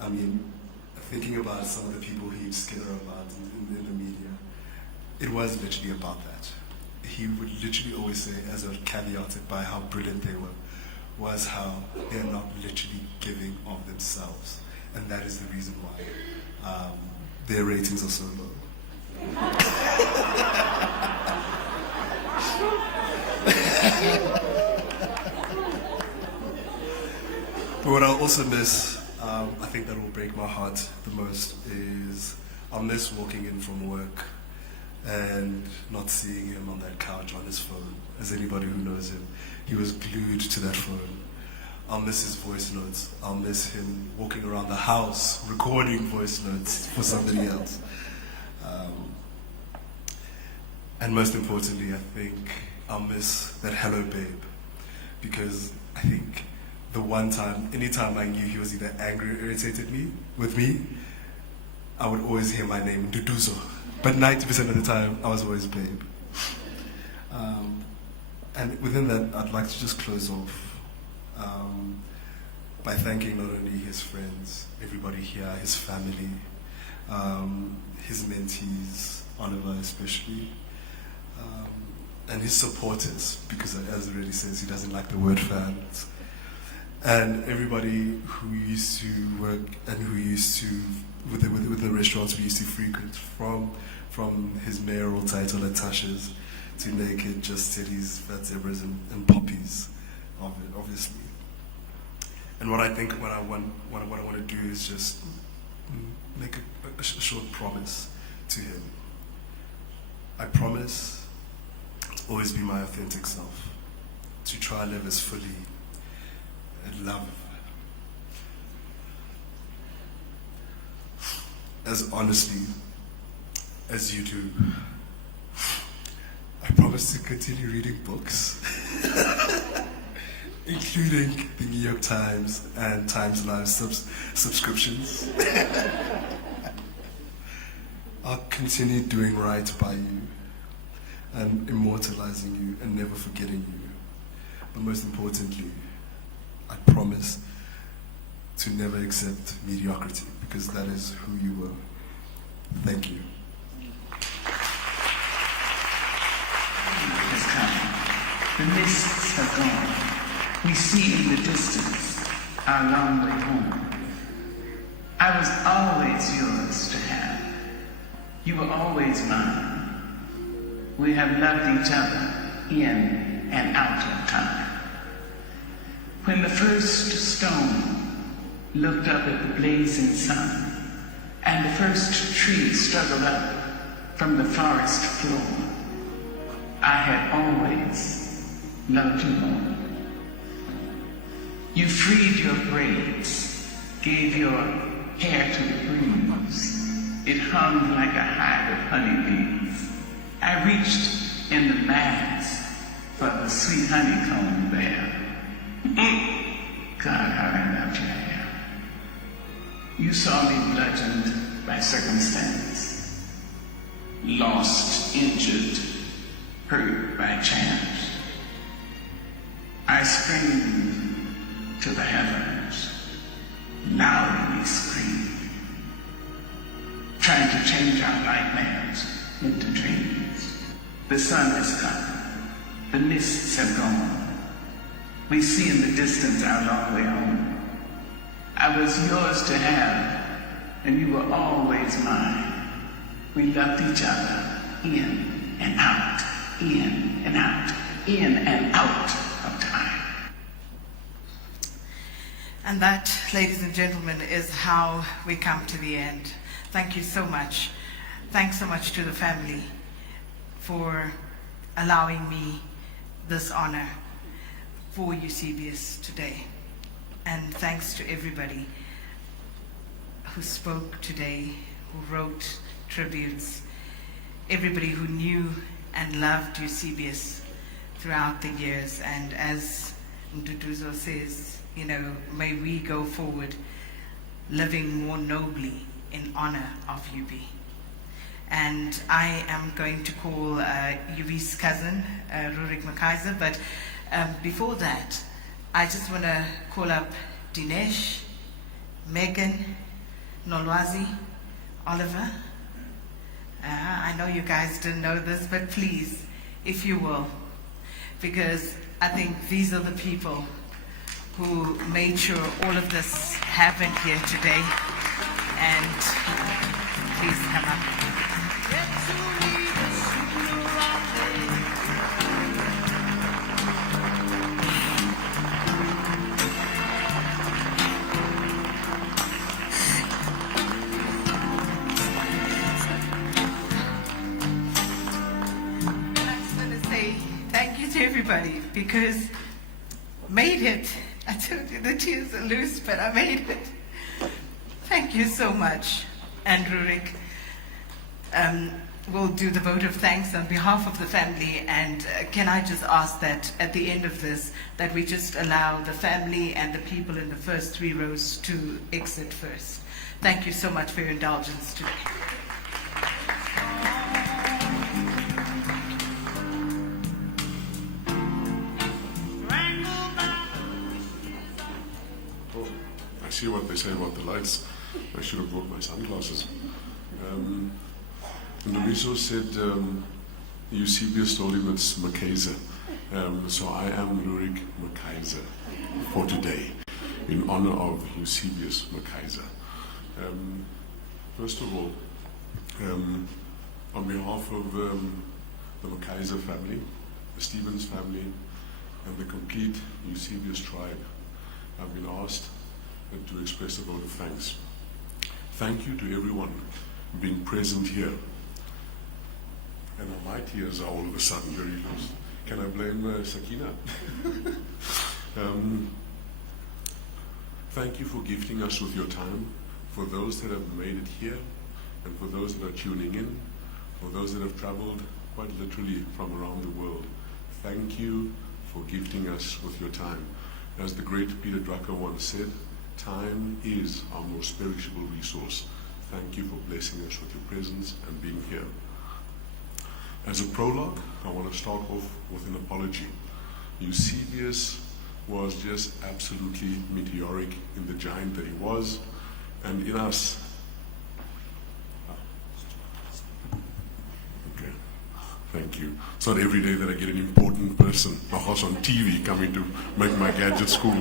I mean, thinking about some of the people he'd skitter about in the media, it was literally about that. He would literally always say, as a caveated by how brilliant they were, was how they're not literally giving of themselves. And that is the reason why their ratings are so low. But what I'll also miss, I think that will break my heart the most, is I'll miss walking in from work and not seeing him on that couch on his phone. As anybody who knows him, he was glued to that phone. I'll miss his voice notes. I'll miss him walking around the house recording voice notes for somebody else. And most importantly, I think I'll miss that hello babe, because I think the one time, anytime I knew he was either angry or irritated with me, I would always hear my name, Duduzo. But 90% of the time, I was always babe. And within that, I'd like to just close off by thanking not only his friends, everybody here, his family, his mentees, Oliver especially, and his supporters, because as it already says, he doesn't like the word fans. And everybody who used to work and who used to, with the restaurants we used to frequent, from his mayoral title at Tasha's to Naked, Just Titties, Fat Zebras, and Poppies, obviously. And what I want to do is just make a short promise to him. I promise to always be my authentic self, to try and live as fully and love, as honestly as you do. I promise to continue reading books, including the New York Times and Times Live subscriptions. I'll continue doing right by you and immortalizing you and never forgetting you. But most importantly, I promise to never accept mediocrity, because that is who you were. Thank you. Has come. The mists have gone. We see in the distance our long way home. I was always yours to have. You were always mine. We have loved each other in and out of time. When the first stone looked up at the blazing sun and the first tree struggled up from the forest floor, I had always loved you more. You freed your braids, gave your hair to the breeze. It hung like a hive of honeybees. I reached in the mass for the sweet honeycomb there. God, how I loved your hair. You saw me bludgeoned by circumstance, lost, injured, hurt by chance. I screamed to the heavens, loudly screamed, trying to change our nightmares into dreams. The sun has come, the mists have gone. We see in the distance our long way home. I was yours to have, and you were always mine. We loved each other in and out, in and out, in and out of time. And that, ladies and gentlemen, is how we come to the end. Thank you so much. Thanks so much to the family for allowing me this honor for Eusebius today. And thanks to everybody who spoke today, who wrote tributes, everybody who knew and loved Eusebius throughout the years. And as Nduduzo says, you know, may we go forward living more nobly in honor of UB. And I am going to call UB's cousin, Eusebius McKaiser, but before that, I just want to call up Dinesh, Megan, Nolwazi, Oliver. I know you guys didn't know this, but please, if you will, because I think these are the people who made sure all of this happened here today. And please come up. Everybody, because made it. I told you the tears are loose, but I made it. Thank you so much. And Rurik will do the vote of thanks on behalf of the family. And can I just ask that at the end of this, that we just allow the family and the people in the first 3 rows to exit first. Thank you so much for your indulgence today. I see what they say about the lights. I should have brought my sunglasses. Noriso said Eusebius told him it's McKaiser. So I am Eusebius McKaiser for today, in honor of Eusebius McKaiser. First of all, on behalf of the McKaiser family, the Stevens family, and the complete Eusebius tribe, I've been asked to express a vote of thanks. Thank you to everyone being present here. And my tears are all of a sudden very loose. Can I blame Sakina? Thank you for gifting us with your time, for those that have made it here, and for those that are tuning in, for those that have traveled quite literally from around the world. Thank you for gifting us with your time. As the great Peter Drucker once said, time is our most perishable resource. Thank you for blessing us with your presence and being here. As a prologue, I want to start off with an apology. Eusebius was just absolutely meteoric in the giant that he was, and in us. Okay, thank you. It's not every day that I get an important person, a horse on TV, coming to make my gadgets cool.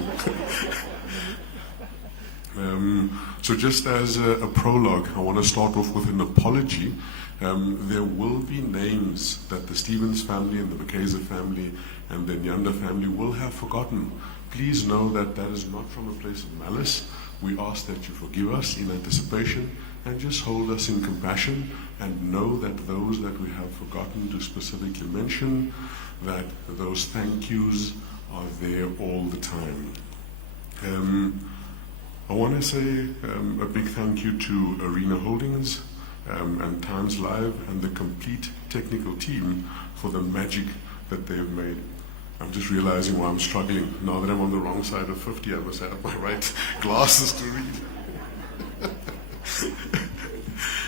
So just as a prologue, I want to start off with an apology. There will be names that the Stevens family and the McKaiser family and the Nyanda family will have forgotten. Please know that that is not from a place of malice, We ask that you forgive us in anticipation and just hold us in compassion, and know that those that we have forgotten to specifically mention, that those thank yous are there all the time. I want to say a big thank you to Arena Holdings and Times Live and the complete technical team for the magic that they've made. I'm just realizing why I'm struggling. Now that I'm on the wrong side of 50, I must have my right glasses to read.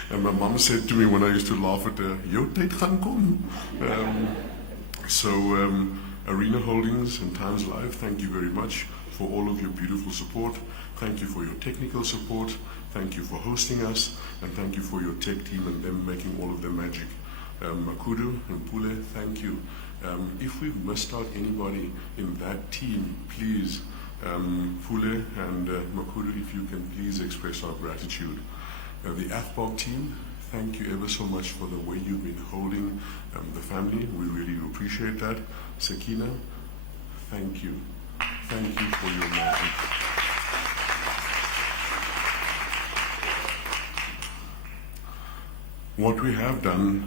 And my mom said to me when I used to laugh at her, "Jou tyd gaan kom." Arena Holdings and Times Live, thank you very much for all of your beautiful support. Thank you for your technical support. Thank you for hosting us. And thank you for your tech team and them making all of their magic. Makudu and Pule, thank you. If we've missed out anybody in that team, please, Pule and Makudu, if you can please express our gratitude. The AFBOG team, thank you ever so much for the way you've been holding the family. We really do appreciate that. Sakina, thank you. Thank you for your magic. What we have done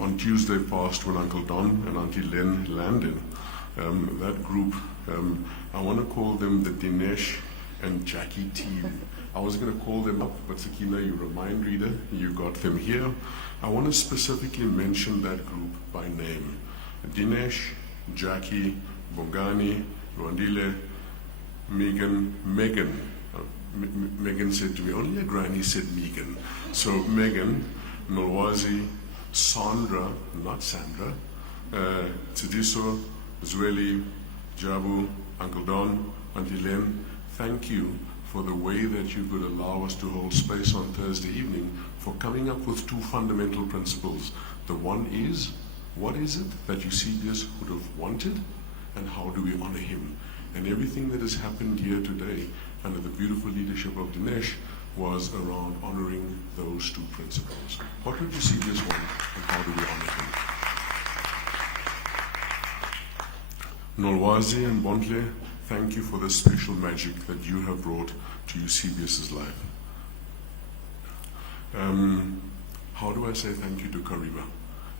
on Tuesday past when Uncle Don and Auntie Len landed, that group, I want to call them the Dinesh and Jackie team. I was going to call them up, but Sakina, you're a mind reader, you got them here. I want to specifically mention that group by name. Dinesh, Jackie, Bongani, Rwandile, Megan. Megan said to me, only a granny said Megan. So Megan, Nolwazi, Sandra, not Sandra, Tsidiso, Zweli, Jabu, Uncle Don, Auntie Len, thank you for the way that you could allow us to hold space on Thursday evening for coming up with two fundamental principles. The one is, what is it that Eusebius would have wanted, and how do we honor him? And everything that has happened here today under the beautiful leadership of Dinesh was around honoring those two principles. What would Eusebius want, and how do we honor him? Nolwazi and Bontle, thank you for the special magic that you have brought to Eusebius's life. How do I say thank you to Karima?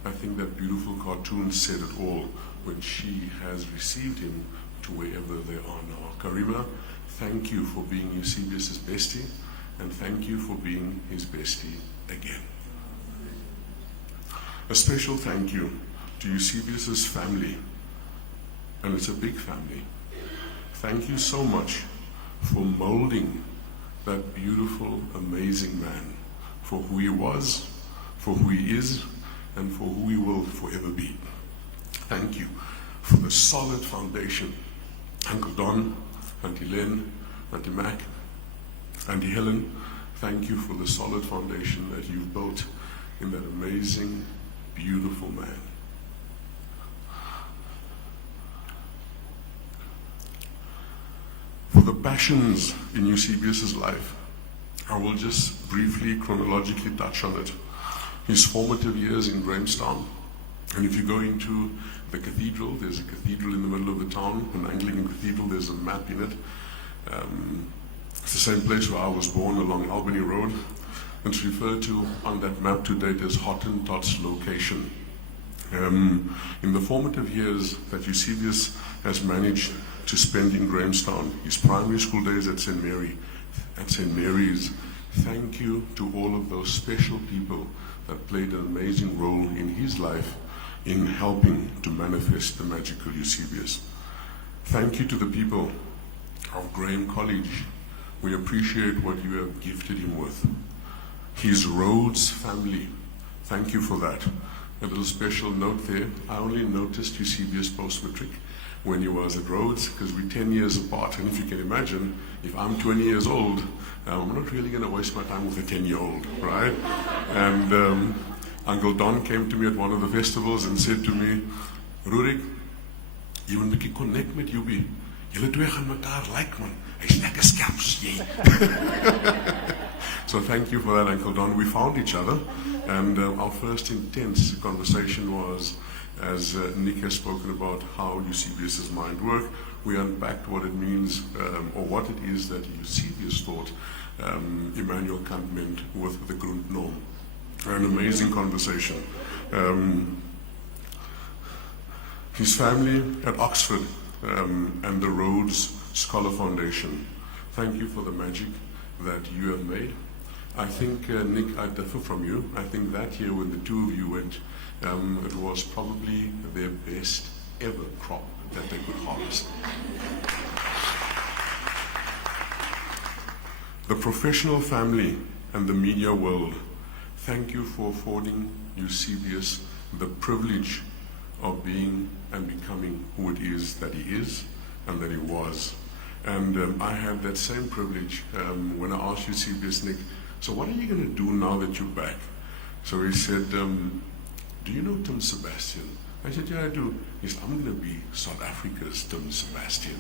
I think that beautiful cartoon said it all when she has received him to wherever they are now. Karima, thank you for being Eusebius's bestie, and thank you for being his bestie again. A special thank you to Eusebius's family, and it's a big family. Thank you so much for molding that beautiful, amazing man for who he was, for who he is, and for who he will forever be. Thank you for the solid foundation. Uncle Don, Auntie Len, Auntie Mac, Auntie Helen, thank you for the solid foundation that you've built in that amazing, beautiful man. For the passions in Eusebius's life, I will just briefly, chronologically touch on it. His formative years in Grahamstown, and if you go into the cathedral, there's a cathedral in the middle of the town, an Anglican cathedral, there's a map in it. It's the same place where I was born, along Albany Road. It's referred to on that map to date as Hottentot's location. In the formative years that Eusebius has managed to spend in Grahamstown, his primary school days at St. Mary's, thank you to all of those special people that played an amazing role in his life in helping to manifest the magical Eusebius. Thank you to the people of Graham College. We appreciate what you have gifted him with. His Rhodes family, thank you for that. A little special note there, I only noticed Eusebius post-matric when he was at Rhodes, because we're 10 years apart, and if you can imagine, if I'm 20 years old, I'm not really going to waste my time with a 10-year-old, right? And Uncle Don came to me at one of the festivals and said to me, Rurik, jy moet 'n bietjie connect met Yubi. Julle twee gaan mekaar like, man. Hy's lekker skerp soos jy. So thank you for that, Uncle Don. We found each other, and our first intense conversation was, as Nick has spoken about how Eusebius's mind worked, we unpacked what it means, or what it is that Eusebius thought Immanuel Kant meant with the Grundnorm. An amazing conversation. His family at Oxford and the Rhodes Scholar Foundation, thank you for the magic that you have made. I think, Nick, I differ from you. I think that year when the two of you went, it was probably their best ever crop that they could harvest. The professional family and the media world, thank you for affording Eusebius the privilege of being and becoming who it is that he is and that he was. And I had that same privilege when I asked Eusebius, Nick, so what are you going to do now that you're back? So he said, do you know Tim Sebastian? I said, yeah, I do. He said, I'm going to be South Africa's Tim Sebastian.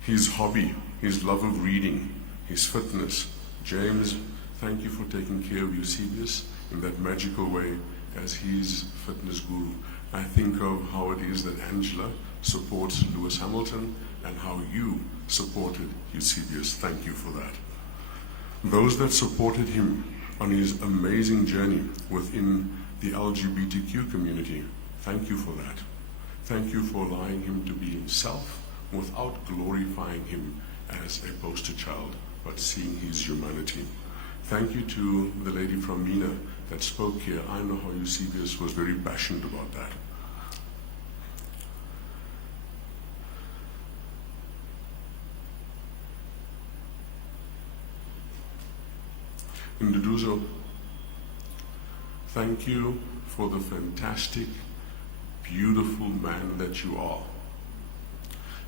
His hobby, his love of reading, his fitness. James, thank you for taking care of Eusebius in that magical way as his fitness guru. I think of how it is that Angela supports Lewis Hamilton and how you supported Eusebius. Thank you for that. Those that supported him on his amazing journey within the LGBTQ community, thank you for that. Thank you for allowing him to be himself without glorifying him as a poster child, but seeing his humanity. Thank you to the lady from MENA that spoke here. I know how Eusebius was very passionate about that. Nduduzo, thank you for the fantastic, beautiful man that you are.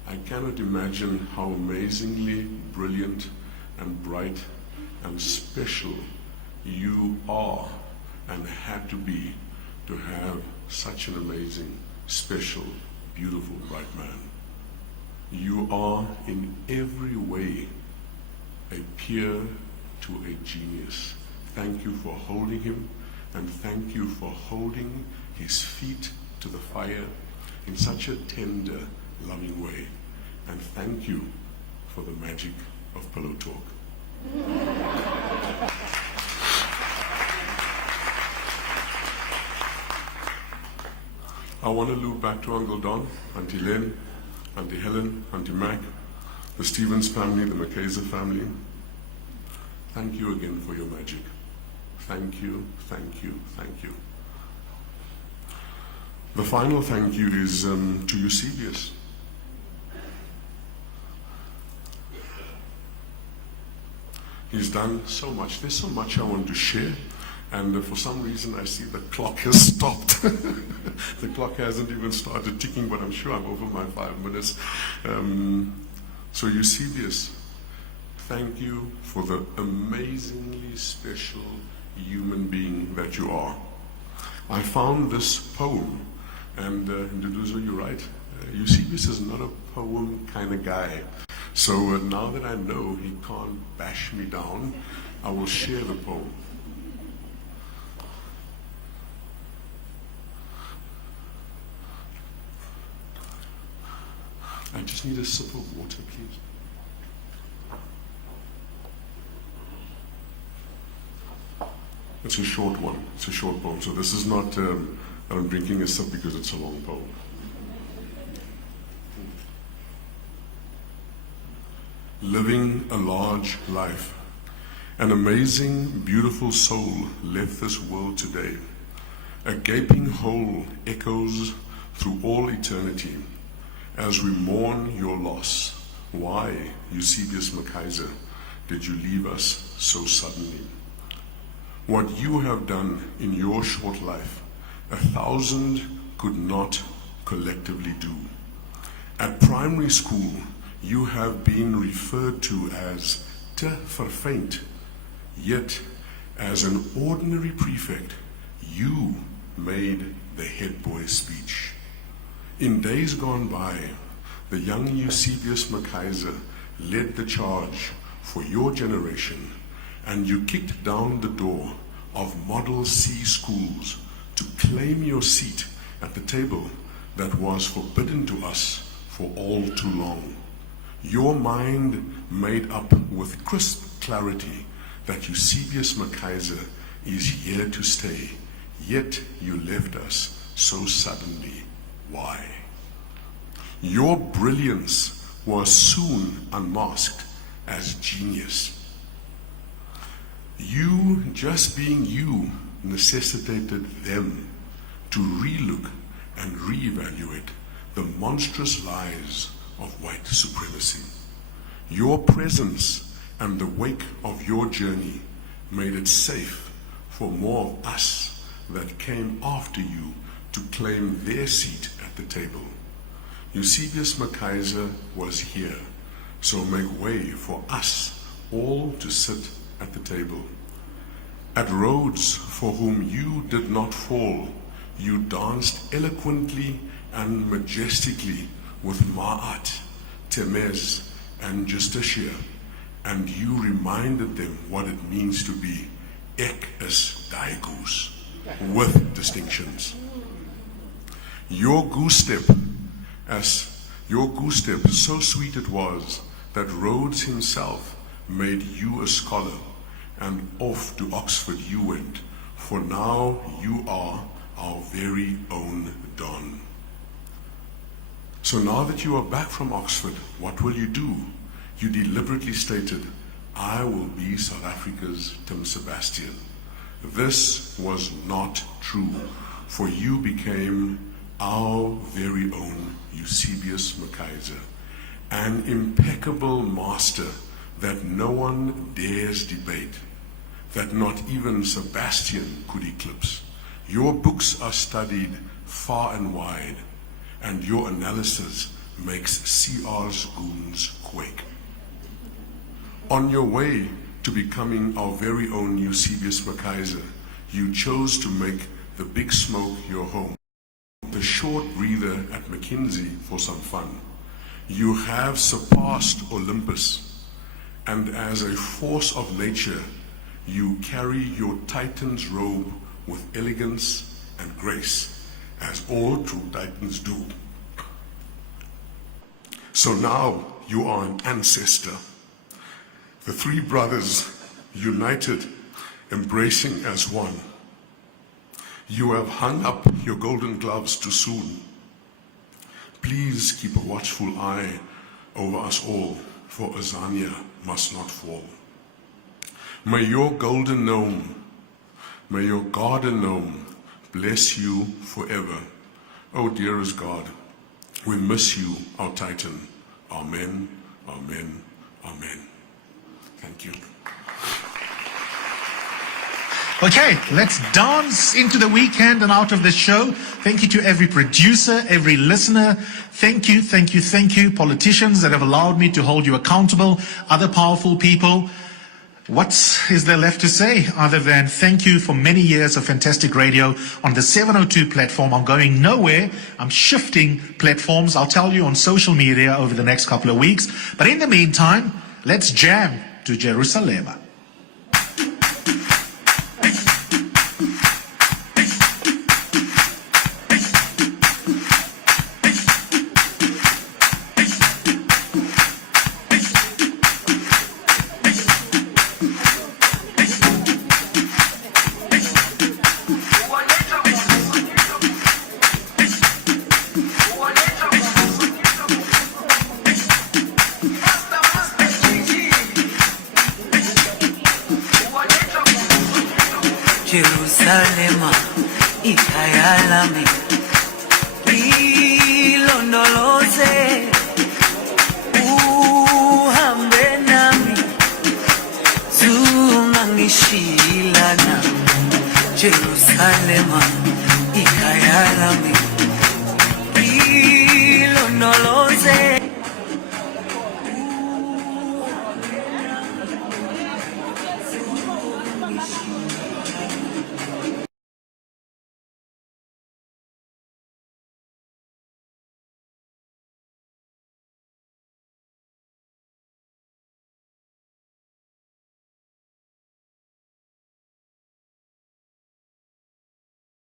I cannot imagine how amazingly brilliant and bright and special you are and had to be to have such an amazing, special, beautiful, bright man. You are in every way a peer to a genius. Thank you for holding him, and thank you for holding his feet to the fire in such a tender, loving way. And thank you for the magic of Pillow Talk. I want to loop back to Uncle Don, Auntie Len, Auntie Helen, Auntie Mac, the Stevens family, the McKaiser family. Thank you again for your magic. Thank you, thank you, thank you. The final thank you is to Eusebius. He's done so much. There's so much I want to share. And for some reason, I see the clock has stopped. The clock hasn't even started ticking, but I'm sure I'm over my 5 minutes. So Eusebius, thank you for the amazingly special human being that you are. I found this poem, and Nduduzo, you're right. Eusebius is not a poem kind of guy. So now that I know he can't bash me down, I will share the poem. I just need a sip of water, please. It's a short one. It's a short poem. So this is not, I'm drinking a sip because it's a long poem. Living a large life. An amazing, beautiful soul left this world today. A gaping hole echoes through all eternity as we mourn your loss. Why, Eusebius McKaiser, did you leave us so suddenly? What you have done in your short life, 1,000 could not collectively do. At primary school, you have been referred to as te verfeind, yet as an ordinary prefect, you made the head boy speech. In days gone by, the young Eusebius McKaiser led the charge for your generation, and you kicked down the door of Model C schools to claim your seat at the table that was forbidden to us for all too long. Your mind made up with crisp clarity that Eusebius McKaiser is here to stay, yet you left us so suddenly. Why? Your brilliance was soon unmasked as genius. You, just being you, necessitated them to relook and reevaluate the monstrous lies of white supremacy. Your presence and the wake of your journey made it safe for more of us that came after you to claim their seat at the table. Eusebius McKaiser was here, so make way for us all to sit at the table. At Rhodes, for whom you did not fall, you danced eloquently and majestically with Ma'at, Temez, and Justicia, and you reminded them what it means to be ek is die goose, with distinctions. Your goose step, so sweet it was that Rhodes himself made you a scholar, and off to Oxford you went, for now you are our very own Don. So now that you are back from Oxford, what will you do? You deliberately stated, I will be South Africa's Tim Sebastian. This was not true, for you became our very own Eusebius McKaiser, an impeccable master that no one dares debate, that not even Sebastian could eclipse. Your books are studied far and wide, and your analysis makes CR's goons quake. On your way to becoming our very own Eusebius McKaiser, you chose to make the Big Smoke your home, the short breather at McKinsey for some fun. You have surpassed Olympus, and as a force of nature, you carry your Titan's robe with elegance and grace, as all true Titans do. So now you are an ancestor. The three brothers united, embracing as one. You have hung up your golden gloves too soon. Please keep a watchful eye over us all, for Azania must not fall. May your golden gnome, may your garden gnome bless you forever. Oh dearest God, we miss you, our Titan. Amen, amen, amen. Thank you. Okay, let's dance into the weekend and out of the show. Thank you to every producer, every listener. Thank you, thank you, thank you, politicians that have allowed me to hold you accountable, other powerful people. What is there left to say other than thank you for many years of fantastic radio on the 702 platform. I'm going nowhere. I'm shifting platforms. I'll tell you on social media over the next couple of weeks. But in the meantime, let's jam to Jerusalem. Jerusalema, ikhaya lami, ilondoloze, uhambe nami, zungangishilana, Jerusalema.